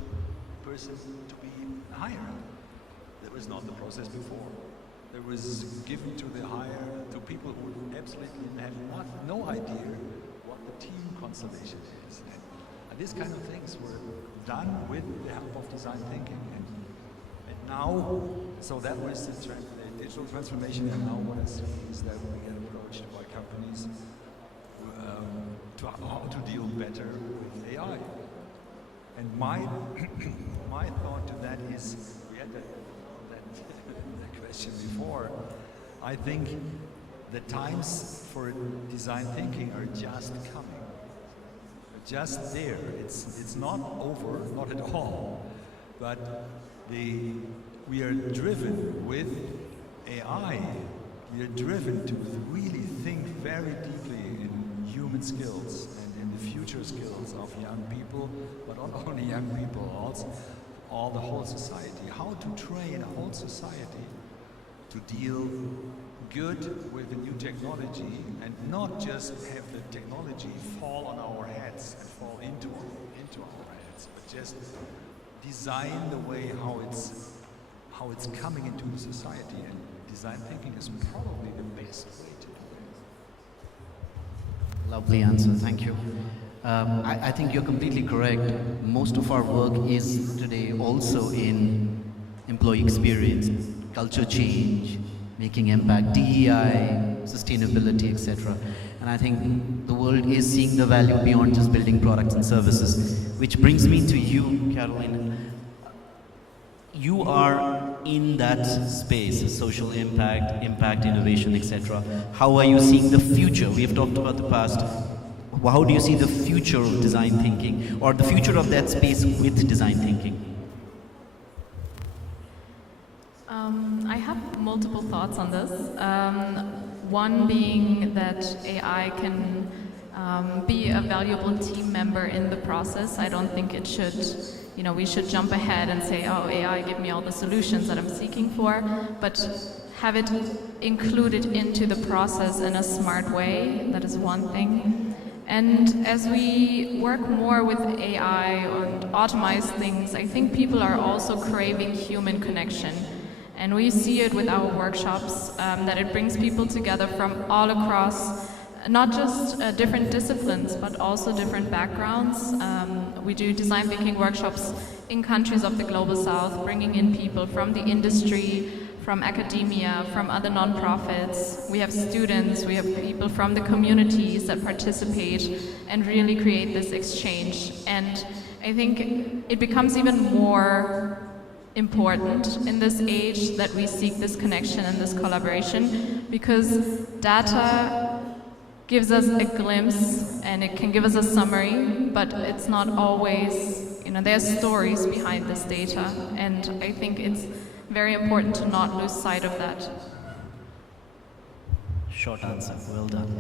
person to be hired. That was not the process before. It was given to to people who absolutely have no idea what the team constellation is. And these kind of things were done with the help of design thinking. And now, so that was the digital transformation, and now what I see is that we get approached by companies to how to deal better with AI. And my thought to that is, we had that question before, I think the times for design thinking are just coming. Just there. It's not over, not at all. But we are driven with AI. We are driven to really think very deeply in human skills and in the future skills of young people, but not only young people, also all the whole society. How to train a whole society to deal good with the new technology and not just have the technology fall on our heads and fall into our heads, but just design the way how it's coming into the society. And design thinking is probably the best way to do it. Lovely answer, thank you. I think you're completely correct. Most of our work is today also in employee experience, culture change, making impact, DEI, sustainability, etc. And I think the world is seeing the value beyond just building products and services. Which brings me to you, Carolina. You are in that space, social impact, innovation, etc. How are you seeing the future? We have talked about the past. How do you see the future of design thinking, or the future of that space with design thinking? I have multiple thoughts on this. One being that AI can be a valuable team member in the process. I don't think it should, we should jump ahead and say, oh, AI, give me all the solutions that I'm seeking for, but have it included into the process in a smart way. That is one thing. And as we work more with AI and automate things, I think people are also craving human connection. And we see it with our workshops, that it brings people together from all across, not just different disciplines, but also different backgrounds. We do design thinking workshops in countries of the Global South, bringing in people from the industry, from academia, from other nonprofits. We have students, we have people from the communities that participate and really create this exchange. And I think it becomes even more important in this age that we seek this connection and this collaboration, because data gives us a glimpse and it can give us a summary, but it's not always, there's stories behind this data, and I think it's very important to not lose sight of that. Short answer, well done.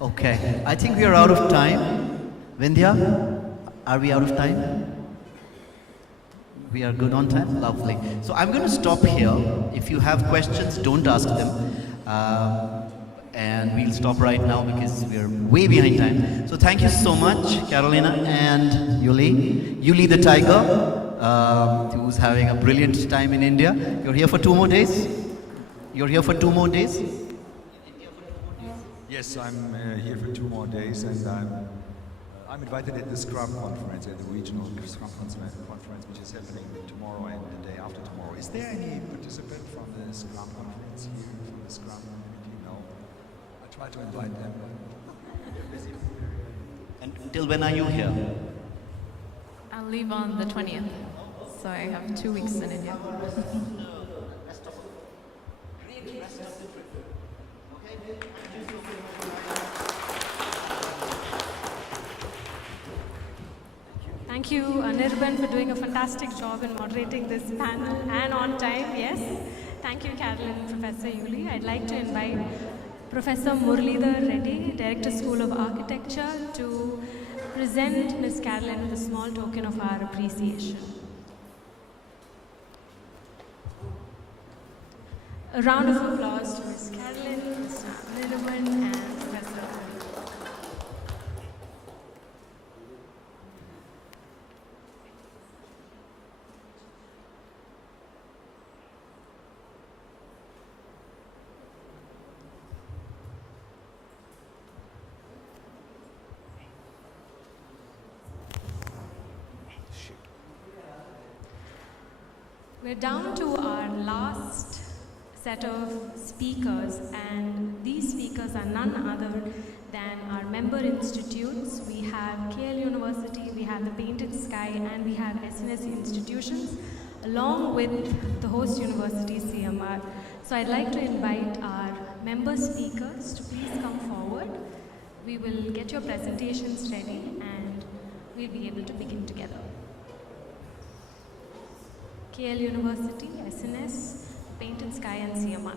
Okay, I think we are out of time. Vindhya, are we out of time? We are good on time? Lovely. So I'm going to stop here. If you have questions, don't ask them. And we'll stop right now because we are way behind time. So thank you so much, Carolina and Uli. Uli the tiger, who's having a brilliant time in India. You're here for 2 more days? You're here for 2 more days? Yes, I'm here for 2 more days, and I'm invited at the Scrum conference, at the regional Scrum conference, which is happening tomorrow and the day after tomorrow. Is there any participant from the Scrum conference here, from the Scrum community? No. I try to invite them. And until when are you here? I'll leave on the 20th, so I have 2 weeks in India. Thank you, Anirban, for doing a fantastic job in moderating this panel and on time, yes. Thank you, Carolyn and Professor Uli. I'd like to invite Professor Muralidhar Reddy, Director, School of Architecture, to present Ms. Carolyn with a small token of our appreciation. A round of applause to Ms. Carolyn, Mr. Anirban, and Professor Uli. We're down to our last set of speakers, and these speakers are none other than our member institutes. We have KL University, we have the Painted Sky, and we have SNS institutions, along with the host university, CMR. So I'd like to invite our member speakers to please come forward. We will get your presentations ready, and we'll be able to begin together. KL University, SNS, Paint and Sky and CMR.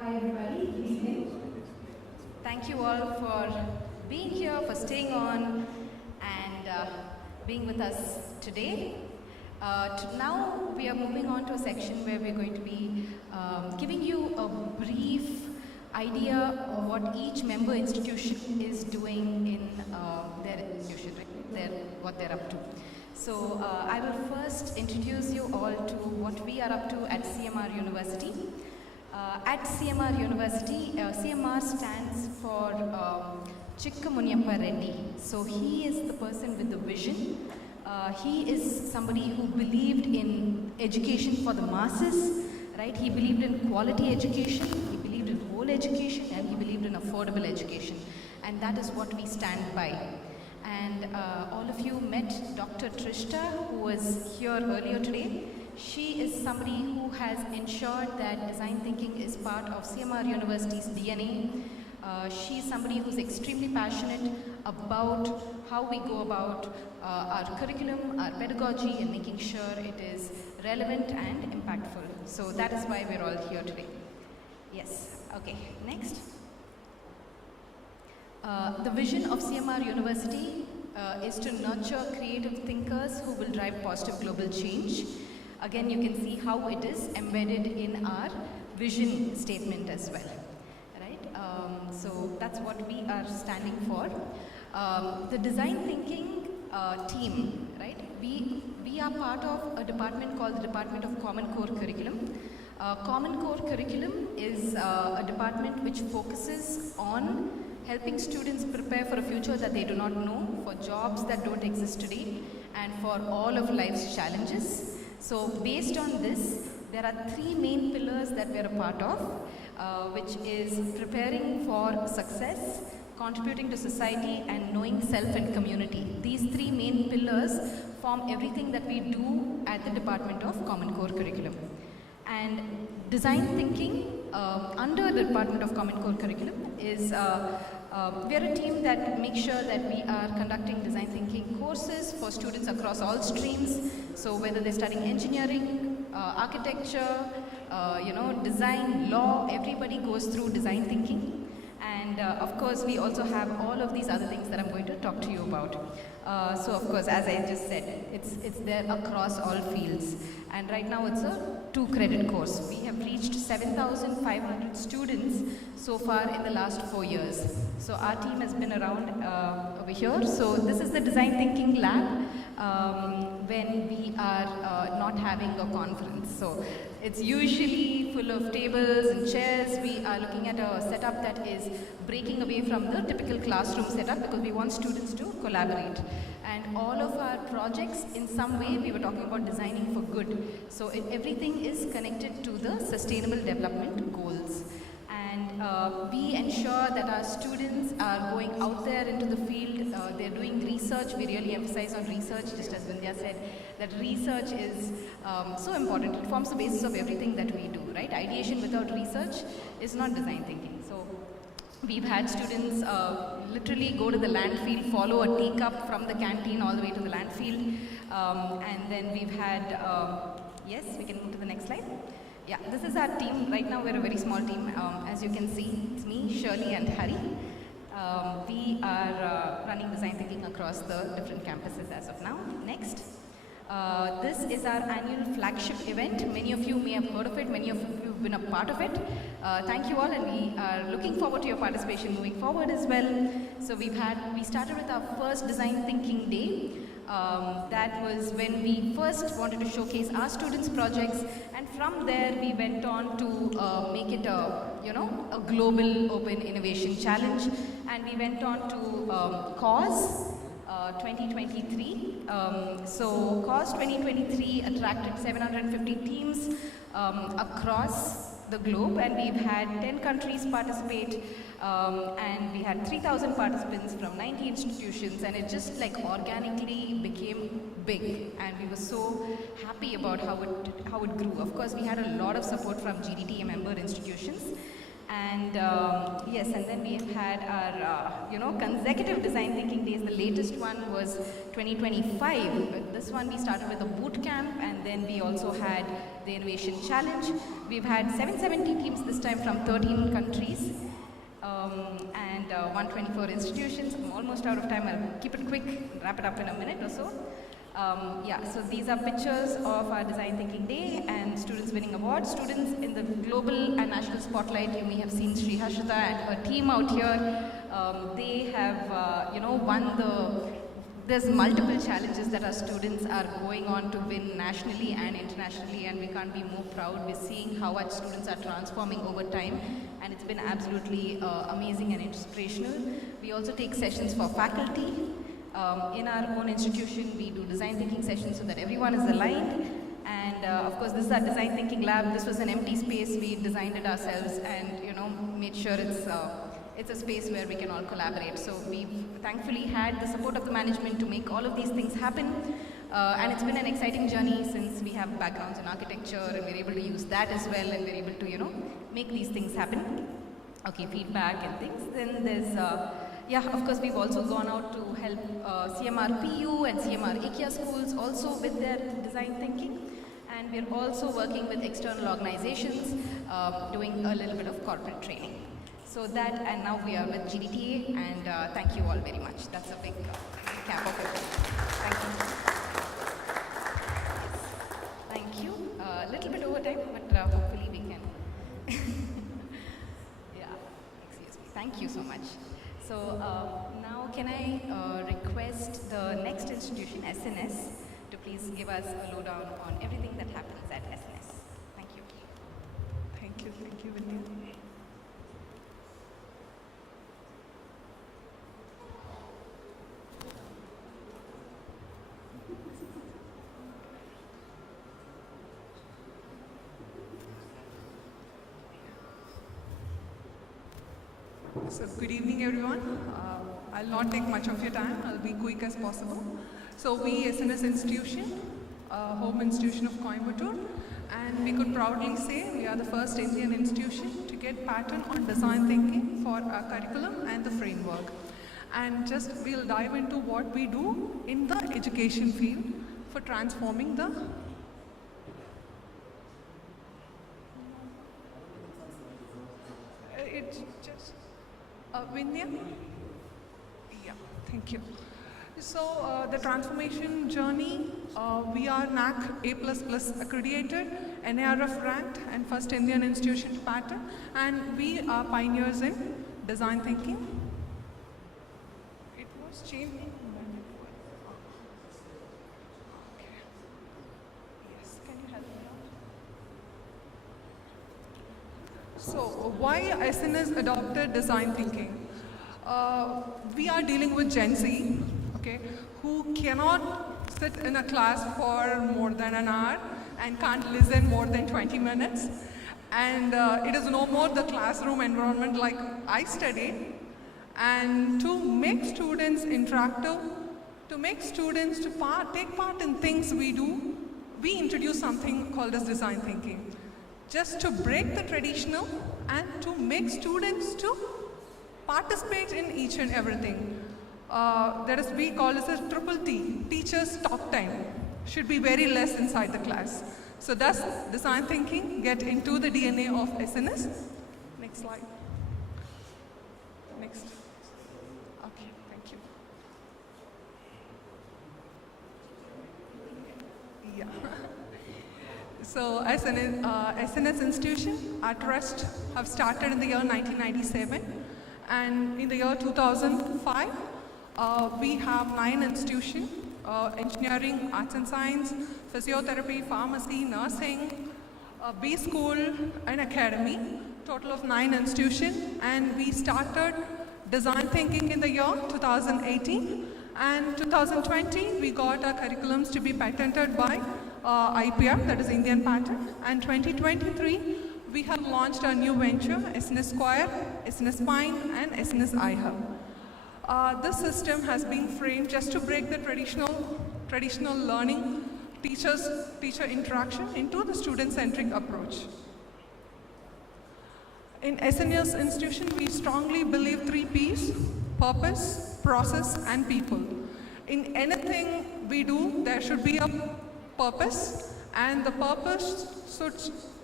Hi everybody, good evening. Thank you all for being here, for staying on and being with us today. Now we are moving on to a section where we're going to be giving you a brief idea of what each member institution is doing in their institution, right? What they're up to. So I will first introduce you all to what we are up to at CMR University. At CMR University, CMR stands for Chikka Munyappa Reddy. So he is the person with the vision. He is somebody who believed in education for the masses, right? He believed in quality education, he believed in whole education, and he believed in affordable education. And that is what we stand by. And all of you met Dr. Tristha, who was here earlier today. She is somebody who has ensured that design thinking is part of CMR University's DNA. She is somebody who's extremely passionate about how we go about our curriculum, our pedagogy, and making sure it is relevant and impactful. So that is why we're all here today. Yes, okay, next. The vision of CMR University is to nurture creative thinkers who will drive positive global change. Again, you can see how it is embedded in our vision statement as well, right? So that's what we are standing for. The design thinking team, right? We are part of a department called the Department of Common Core Curriculum. Common Core Curriculum is a department which focuses on helping students prepare for a future that they do not know, for jobs that don't exist today, and for all of life's challenges. So based on this, there are three main pillars that we are a part of, which is preparing for success, contributing to society, and knowing self and community. These three main pillars form everything that we do at the Department of Common Core Curriculum. And design thinking under the Department of Common Core Curriculum is we are a team that makes sure that we are conducting design thinking courses for students across all streams. So whether they're studying engineering, architecture, design, law, everybody goes through design thinking. And of course, we also have all of these other things that I'm going to talk to you about. So of course, as I just said, it's there across all fields. And right now it's a 2-credit course. We have reached 7,500 students so far in the last 4 years. So our team has been around over here. So this is the design thinking lab when we are not having a conference. So it's usually full of tables and chairs. We are looking at a setup that is breaking away from the typical classroom setup because we want students to collaborate. And all of our projects, in some way, we were talking about designing for good. So everything is connected to the sustainable development goals. And we ensure that our students are going out there into the field, they're doing research. We really emphasize on research, just as Vindhya said, that research is so important. It forms the basis of everything that we do, right? Ideation without research is not design thinking. So we've had students literally go to the landfill, follow a teacup from the canteen all the way to the landfill. And then we've had, yes, we can move to the next slide. Yeah, this is our team. Right now we're a very small team. As you can see, it's me, Shirley and Hari. We are running design thinking across the different campuses as of now. Next. This is our annual flagship event. Many of you may have heard of it. Many of you have been a part of it. Thank you all, and we are looking forward to your participation moving forward as well. So we started with our first design thinking day. That was when we first wanted to showcase our students' projects, and from there we went on to make it a global open innovation challenge, and we went on to CAUSE 2023. So CAUSE 2023 attracted 750 teams across the globe, and we've had 10 countries participate, and we had 3,000 participants from 90 institutions, and it just like organically became big, and we were so happy about how it grew. Of course, we had a lot of support from GDTA member institutions. And yes, and then we've had our, consecutive design thinking days. The latest one was 2025. This one we started with a boot camp, and then we also had the innovation challenge. We've had 770 teams this time from 13 countries and 124 institutions. I'm almost out of time. I'll keep it quick, wrap it up in a minute or so. So these are pictures of our Design Thinking Day and students winning awards. Students in the global and national spotlight, you may have seen Sri Harshita and her team out here. They have, won there's multiple challenges that our students are going on to win nationally and internationally, and we can't be more proud. We're seeing how our students are transforming over time, and it's been absolutely amazing and inspirational. We also take sessions for faculty. In our own institution, we do design thinking sessions so that everyone is aligned. And of course, this is our design thinking lab. This was an empty space. We designed it ourselves, and made sure it's a space where we can all collaborate. So we've thankfully had the support of the management to make all of these things happen. And it's been an exciting journey since we have backgrounds in architecture, and we're able to use that as well, and we're able to make these things happen. Okay, feedback and things. Then there's of course, we've also gone out to help CMR PU and CMR IKEA schools also with their design thinking. And we're also working with external organizations, doing a little bit of corporate training. So that, and now we are with GDTA, and thank you all very much. That's a big cap of it. Thank you. Thank you. A little bit over time, but hopefully we can. Excuse me. Thank you so much. So now can I request the next institution, SNS, to please give us a lowdown on everything that happens at SNS. Thank you. Thank you, Vidya. So good evening, everyone. I'll not take much of your time. I'll be quick as possible. So we, SNS institution, home institution of Coimbatore, and we could proudly say we are the first Indian institution to get patent on design thinking for our curriculum and the framework. And just we'll dive into what we do in the education field for transforming the Vindhya? Yeah, thank you. So the transformation journey, we are NAC A++ accredited, NARF ranked, and first Indian institution to patent, and we are pioneers in design thinking. It was changed. Okay. Yes, can you help me out? So why SNS adopted design thinking? We are dealing with Gen Z, okay, who cannot sit in a class for more than an hour and can't listen more than 20 minutes. And it is no more the classroom environment like I studied. And to make students interactive, to make students to take part in things we do, we introduce something called as design thinking. Just to break the traditional and to make students to participate in each and everything. That is, we call this as triple T, teachers' talk time. Should be very less inside the class. So does design thinking get into the DNA of SNS? Next slide. Next. Okay, thank you. Yeah. So as an SNS institution, our trust have started in the year 1997. And in the year 2005, we have 9 institutions, engineering, arts and science, physiotherapy, pharmacy, nursing, B school, and academy, total of 9 institutions. And we started design thinking in the year 2018. And 2020, we got our curriculums to be patented by IPR, that is Indian patent. And 2023, we have launched our new venture, SNS Square, SNS Spine, and SNS iHub. This system has been framed just to break the traditional learning, teacher interaction into the student-centric approach. In SNS institution, we strongly believe 3 Ps: purpose, process, and people. In anything we do, there should be a purpose, and the purpose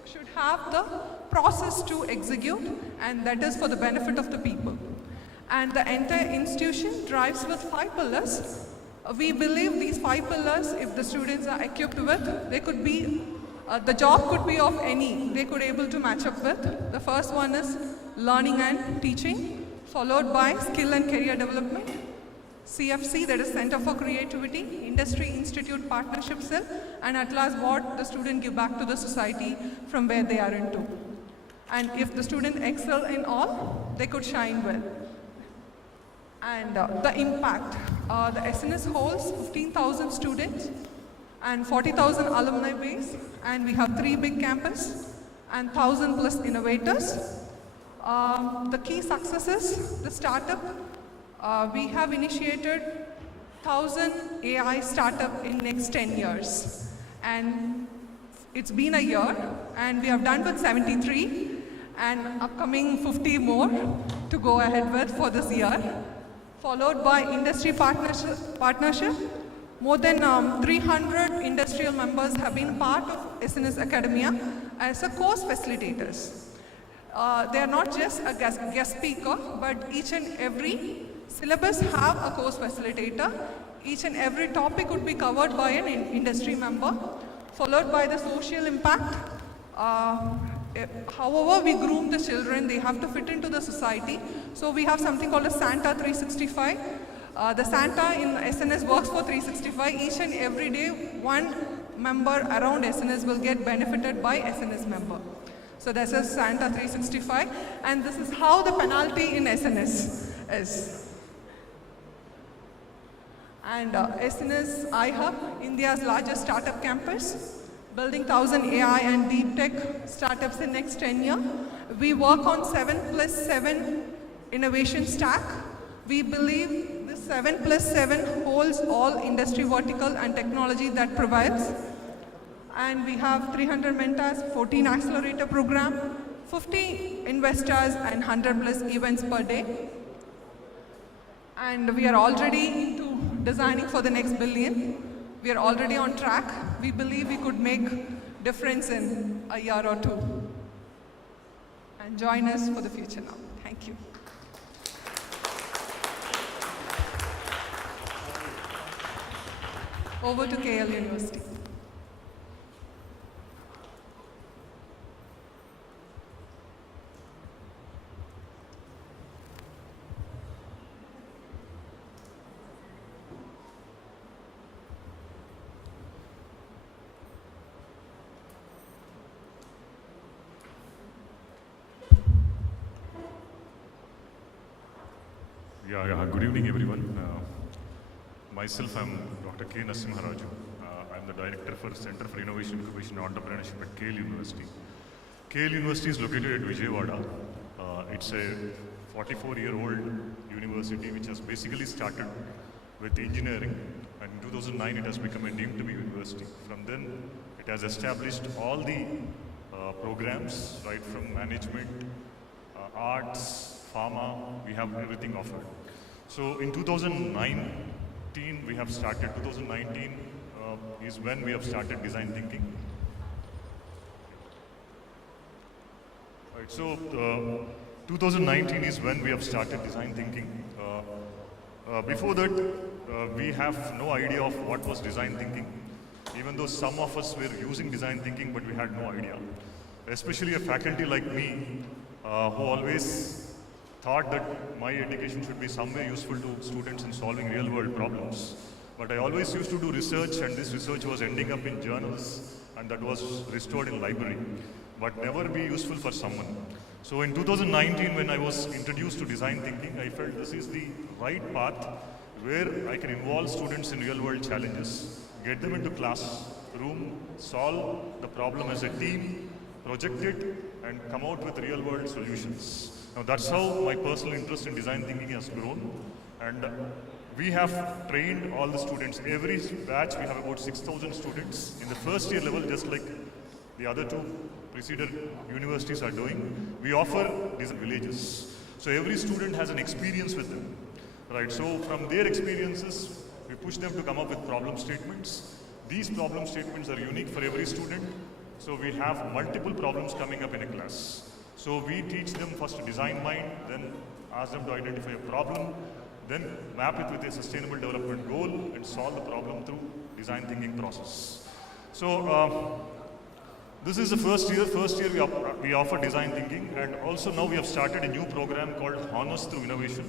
should have the process to execute, and that is for the benefit of the people. And the entire institution drives with 5 pillars. We believe these 5 pillars, if the students are equipped with, they could be, the job could be of any they could able to match up with. The first one is learning and teaching, followed by skill and career development, CFC, that is Center for Creativity, Industry Institute Partnership Cell, and at last what the student give back to the society from where they are into. And if the student excel in all, they could shine well. And the impact, the SNS holds 15,000 students and 40,000 alumni base, and we have 3 big campuses and 1,000 plus innovators. The key successes, the startup, we have initiated 1,000 AI startup in next 10 years. And it's been a year, and we have done with 73, and upcoming 50 more to go ahead with for this year. Followed by industry partnership. More than 300 industrial members have been part of SNS Academia as a course facilitators. They are not just a guest speaker, but each and every syllabus have a course facilitator. Each and every topic would be covered by an industry member, followed by the social impact. However we groom the children, they have to fit into the society. So we have something called a Santa 365. The Santa in SNS works for 365. Each and every day, one member around SNS will get benefited by SNS member. So that's a Santa 365. And this is how the penalty in SNS is. And SNS iHub, India's largest startup campus, building 1,000 AI and deep tech startups in next 10 years. We work on 7+7 innovation stack. We believe this 7+7 holds all industry vertical and technology that provides. And we have 300 mentors, 14 accelerator program, 50 investors, and 100 plus events per day. And we are already into designing for the next billion. We are already on track. We believe we could make difference in a year or 2. And join us for the future now. Thank you. Over to KL University. Good evening, everyone. Myself, I'm Dr. K. Narasimharaju. I'm the Director for Center for Innovation, Incubation and Entrepreneurship at KL University. KL University is located at Vijayawada. It's a 44-year-old university which has basically started with engineering, and in 2009 it has become a deemed to be university. From then, it has established all the programs, right from management, arts, pharma, we have everything offered. So in 2019 we have started, 2019 is when we have started design thinking. Right, so 2019 is when we have started design thinking. Before that, we have no idea of what was design thinking, even though some of us were using design thinking, but we had no idea. Especially a faculty like me, who always thought that my education should be somewhere useful to students in solving real-world problems. But I always used to do research, and this research was ending up in journals, and that was restored in library, but never be useful for someone. So in 2019, when I was introduced to design thinking, I felt this is the right path where I can involve students in real-world challenges, get them into classroom, solve the problem as a team, project it, and come out with real world solutions. Now that's how my personal interest in design thinking has grown, and we have trained all the students. Every batch we have about 6,000 students in the first year level, just like the other two preceded universities are doing. We offer these villages. So every student has an experience with them, right? So from their experiences, we push them to come up with problem statements. These problem statements are unique for every student. So we have multiple problems coming up in a class. So we teach them first to design mind, then ask them to identify a problem, then map it with a sustainable development goal and solve the problem through design thinking process. So this is the first year. First year we offer design thinking, and also now we have started a new program called Honors Through Innovation.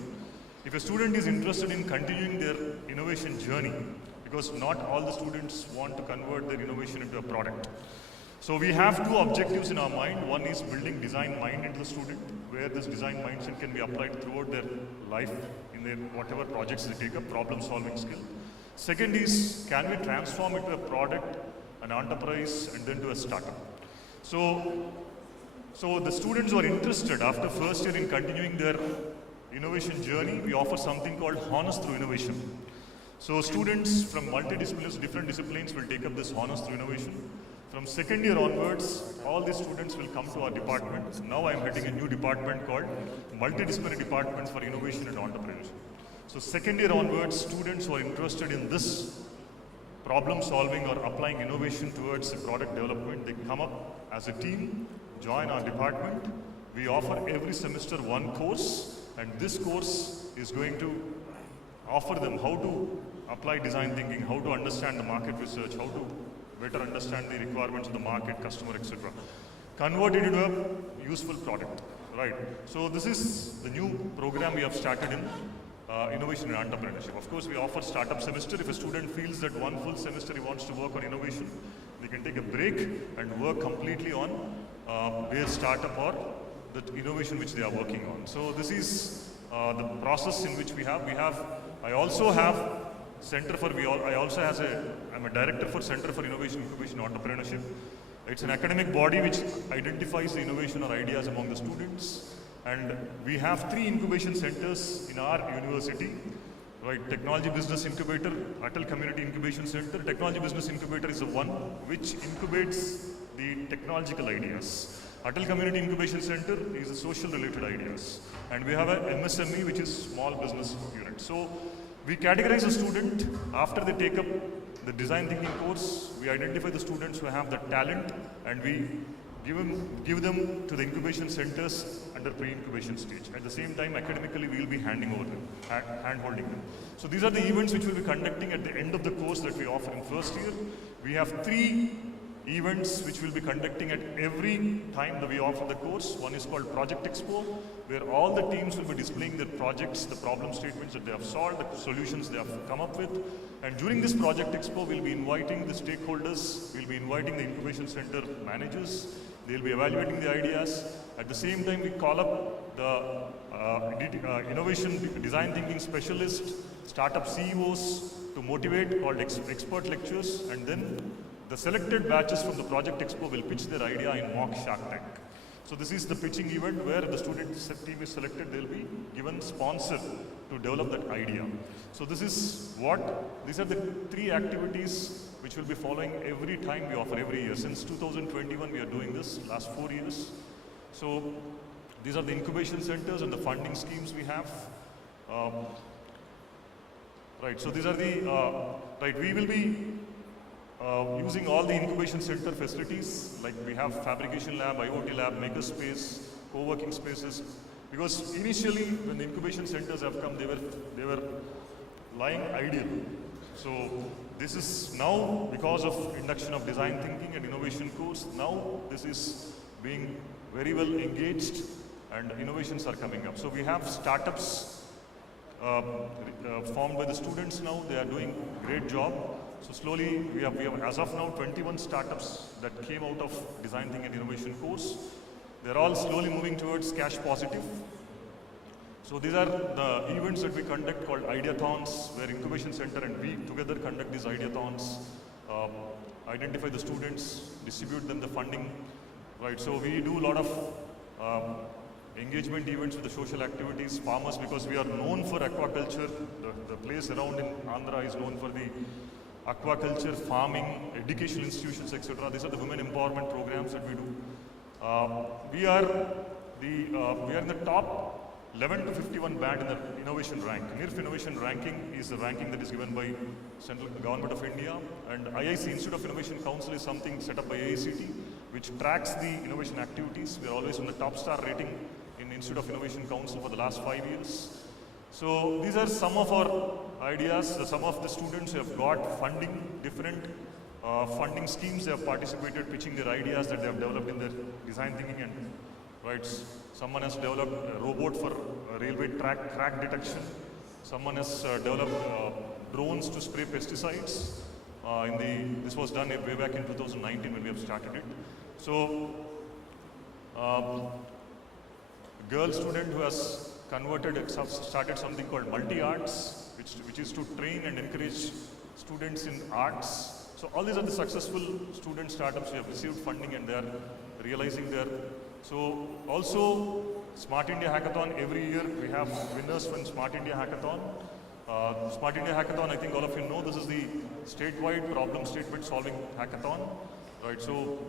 If a student is interested in continuing their innovation journey, because not all the students want to convert their innovation into a product. So we have two objectives in our mind. One is building design mind into the student, where this design mindset can be applied throughout their life in their whatever projects they take up, problem solving skill. Second is, can we transform it to a product, an enterprise, and then to a startup? So the students who are interested after first year in continuing their innovation journey, we offer something called Honors Through Innovation. So students from multidisciplines, different disciplines will take up this Honors Through Innovation. From second year onwards, all these students will come to our department. Now I am heading a new department called Multidisciplinary Department for Innovation and Entrepreneurship. So second year onwards, students who are interested in this problem solving or applying innovation towards product development, they come up as a team, join our department. We offer every semester one course, and this course is going to offer them how to apply design thinking, how to understand the market research, how to better understand the requirements of the market, customer, etc. Convert it into a useful product, right? So this is the new program we have started in innovation and entrepreneurship. Of course, we offer startup semester. If a student feels that one full semester he wants to work on innovation, they can take a break and work completely on their startup or the innovation which they are working on. So this is the process in which we have. I also have Center for, I'm a director for Center for Innovation, Incubation, Entrepreneurship. It's an academic body which identifies the innovation or ideas among the students. And we have 3 incubation centers in our university, right? Technology Business Incubator, Atal Community Incubation Center. Technology Business Incubator is the one which incubates the technological ideas. Atal Community Incubation Center is the social related ideas. And we have a MSME, which is small business unit. So we categorize a student after they take up the design thinking course. We identify the students who have the talent, and we give them to the incubation centers under pre-incubation stage. At the same time, academically, we will be handing over them, hand-holding them. So these are the events which we'll be conducting at the end of the course that we offer in first year. We have 3 events which we'll be conducting at every time that we offer the course. One is called Project Expo, where all the teams will be displaying their projects, the problem statements that they have solved, the solutions they have come up with. And during this Project Expo, we'll be inviting the stakeholders, we'll be inviting the incubation center managers, they'll be evaluating the ideas. At the same time, we call up the innovation design thinking specialists, startup CEOs to motivate, called expert lectures, and then the selected batches from the Project Expo will pitch their idea in mock Shark Tank. So this is the pitching event where the student team is selected, they'll be given sponsor to develop that idea. So these are the 3 activities which will be following every time we offer every year. Since 2021 we are doing this, last 4 years. So these are the incubation centers and the funding schemes we have. Right, so these are the, we will be using all the incubation center facilities, like we have fabrication lab, IoT lab, makerspace, co-working spaces. Because initially, when the incubation centers have come, they were lying idle. So this is now, because of induction of design thinking and innovation course, now this is being very well engaged and innovations are coming up. So we have startups formed by the students now. They are doing a great job. So slowly, we have as of now 21 startups that came out of design thinking and innovation course. They're all slowly moving towards cash positive. So these are the events that we conduct called Ideathons, where incubation center and we together conduct these Ideathons, identify the students, distribute them the funding. right? So we do a lot of engagement events with the social activities, farmers, because we are known for aquaculture. The place around in Andhra is known for the aquaculture, farming, educational institutions, etc. These are the women empowerment programs that we do. We are in the top 11 to 51 band in the innovation rank. NIRF innovation ranking is the ranking that is given by Central Government of India, and IIC Institute of Innovation Council is something set up by IICT, which tracks the innovation activities. We are always on the top star rating in Institute of Innovation Council for the last 5 years. So these are some of our ideas. Some of the students have got funding, different funding schemes. They have participated, pitching their ideas that they have developed in their design thinking, and right. Someone has developed a robot for railway crack detection. Someone has developed drones to spray pesticides. This was done way back in 2019 when we have started it. So, a girl student who has started something called multi-arts, which is to train and encourage students in arts. So all these are the successful student startups who have received funding and they are realizing their. So also Smart India Hackathon, every year we have winners from Smart India Hackathon. Smart India Hackathon, I think all of you know, this is the statewide problem statement solving hackathon, right? So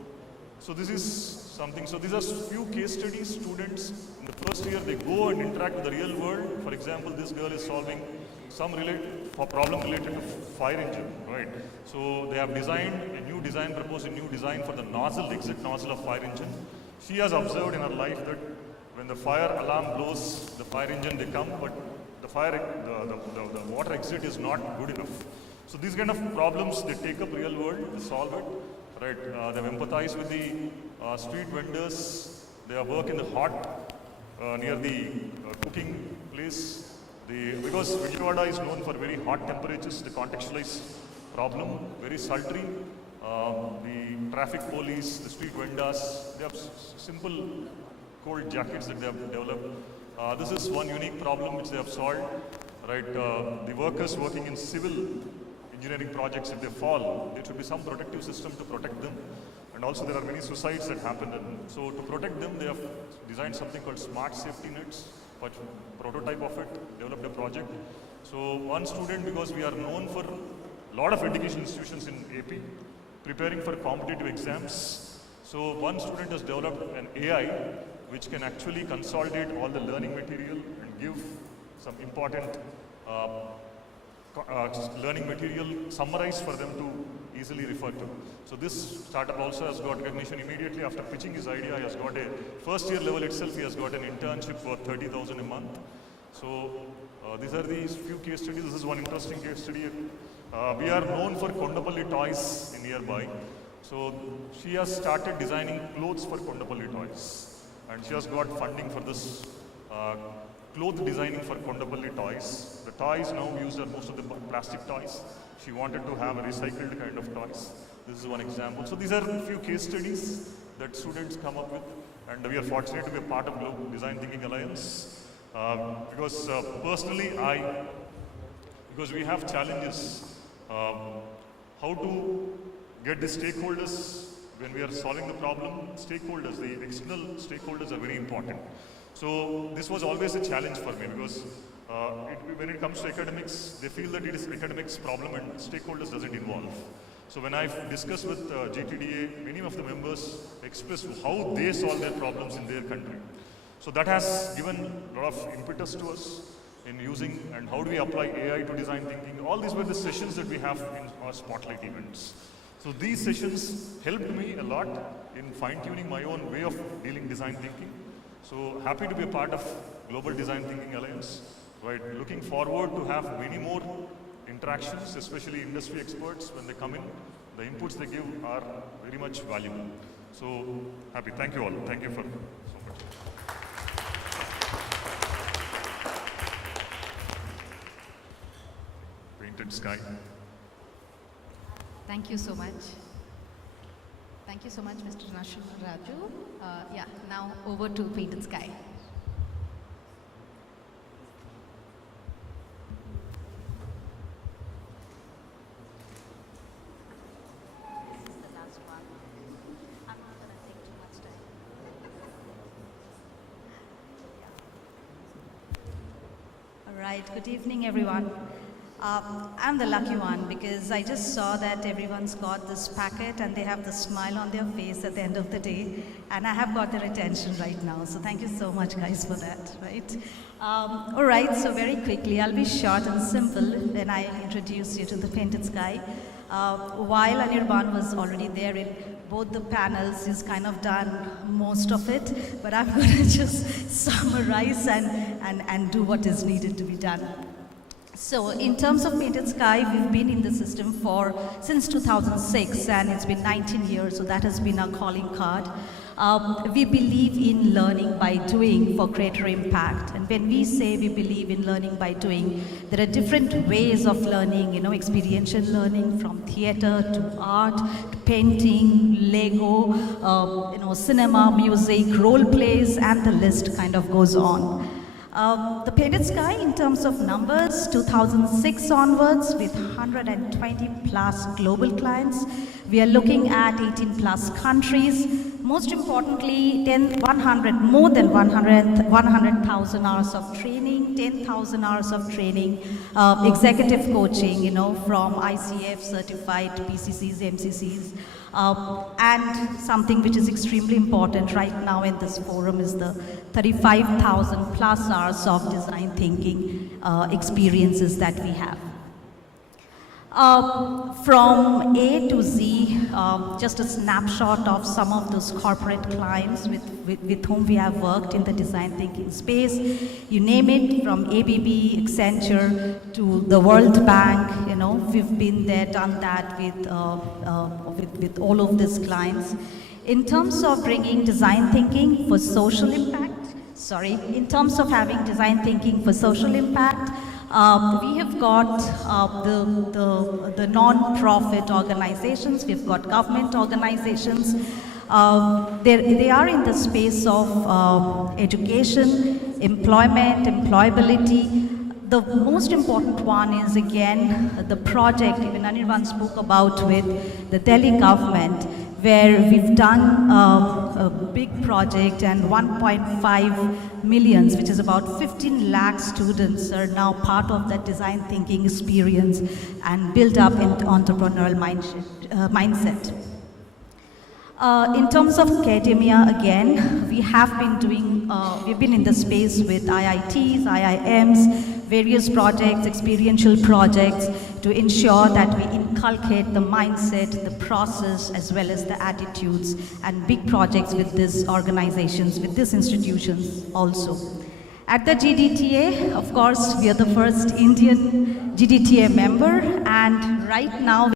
this is something, so these are few case studies. Students in the first year, they go and interact with the real world. For example, this girl is solving some problem related to fire engine, right? So they have proposed a new design for the exit nozzle of fire engine. She has observed in her life that when the fire alarm blows, the fire engine they come, but the water exit is not good enough. So these kind of problems, they take up real world, they solve it, right? They empathize with the street vendors. They work in the hot, near the cooking place. Because Vijayawada is known for very hot temperatures, the contextualized problem, very sultry. The traffic police, the street vendors, they have simple cold jackets that they have developed. This is one unique problem which they have solved, right? The workers working in civil engineering projects, if they fall, there should be some protective system to protect them. And also there are many suicides that happen. And so to protect them, they have designed something called smart safety nets, but prototype of it, developed a project. So one student, because we are known for a lot of education institutions in AP, preparing for competitive exams. So one student has developed an AI which can actually consolidate all the learning material and give some important learning material summarized for them to easily refer to. So this startup also has got recognition immediately after pitching his idea. He has got a first year level itself, he has got an internship worth 30,000 a month. So these are these few case studies. This is one interesting case study. We are known for Kondapalli toys in nearby. So she has started designing clothes for Kondapalli toys. And she has got funding for this cloth designing for Kondapalli toys. The toys now used are most of the plastic toys. She wanted to have a recycled kind of toys. This is one example. So these are a few case studies that students come up with. And we are fortunate to be a part of Global Design Thinking Alliance. Because personally, because we have challenges. How to get the stakeholders when we are solving the problem. Stakeholders, the external stakeholders are very important. So this was always a challenge for me because when it comes to academics, they feel that it is academics problem and stakeholders doesn't involve. So when I've discussed with GTDA, many of the members expressed how they solve their problems in their country. So that has given a lot of impetus to us in using and how do we apply AI to design thinking. All these were the sessions that we have in our spotlight events. So these sessions helped me a lot in fine-tuning my own way of dealing design thinking. So happy to be a part of Global Design Thinking Alliance. Right, looking forward to have many more interactions, especially industry experts when they come in. The inputs they give are very much valuable. So happy. Thank you all. Thank you for so much. Painted sky. Thank you so much. Thank you so much, Mr. Raju. Yeah, now over to Painted Sky. Right, good evening everyone. I'm the lucky one because I just saw that everyone's got this packet and they have the smile on their face at the end of the day, and I have got their attention right now, so thank you so much guys for that, right? All right, so very quickly, I'll be short and simple when I introduce you to the Painted Sky. While Anuman was already there in both the panels, he's kind of done most of it, but I'm going to just summarize and do what is needed to be done. So in terms of Painted Sky, we've been in the system since 2006, and it's been 19 years, so that has been our calling card. We believe in learning by doing for greater impact. And when we say we believe in learning by doing, there are different ways of learning, experiential learning from theater to art, to painting, Lego, cinema, music, role plays, and the list kind of goes on. The Painted Sky, in terms of numbers, 2006 onwards, with 120 plus global clients. We are looking at 18 plus countries. Most importantly, more than 100,000 hours of training, 10,000 hours of training, executive coaching, from ICF certified PCCs, MCCs. And something which is extremely important right now in this forum is the 35,000 plus hours of design thinking experiences that we have. From A to Z, just a snapshot of some of those corporate clients with whom we have worked in the design thinking space. You name it, from ABB, Accenture to the World Bank, we've been there, done that with all of these clients. In terms of bringing design thinking for social impact, in terms of having design thinking for social impact, we have got the non-profit organizations, we've got government organizations. They are in the space of education, employment, employability. The most important one is, again, the project even Anuman spoke about with the Delhi government, where we've done a big project, and 1.5 million, which is about 15 lakh students, are now part of that design thinking experience and built up into entrepreneurial mindset. In terms of academia, again, we have been doing, we've been in the space with IITs, IIMs, various projects, experiential projects, to ensure that we inculcate the mindset, the process, as well as the attitudes, and big projects with these organizations, with these institutions also. At the GDTA, of course, we are the first Indian GDTA member, and right now,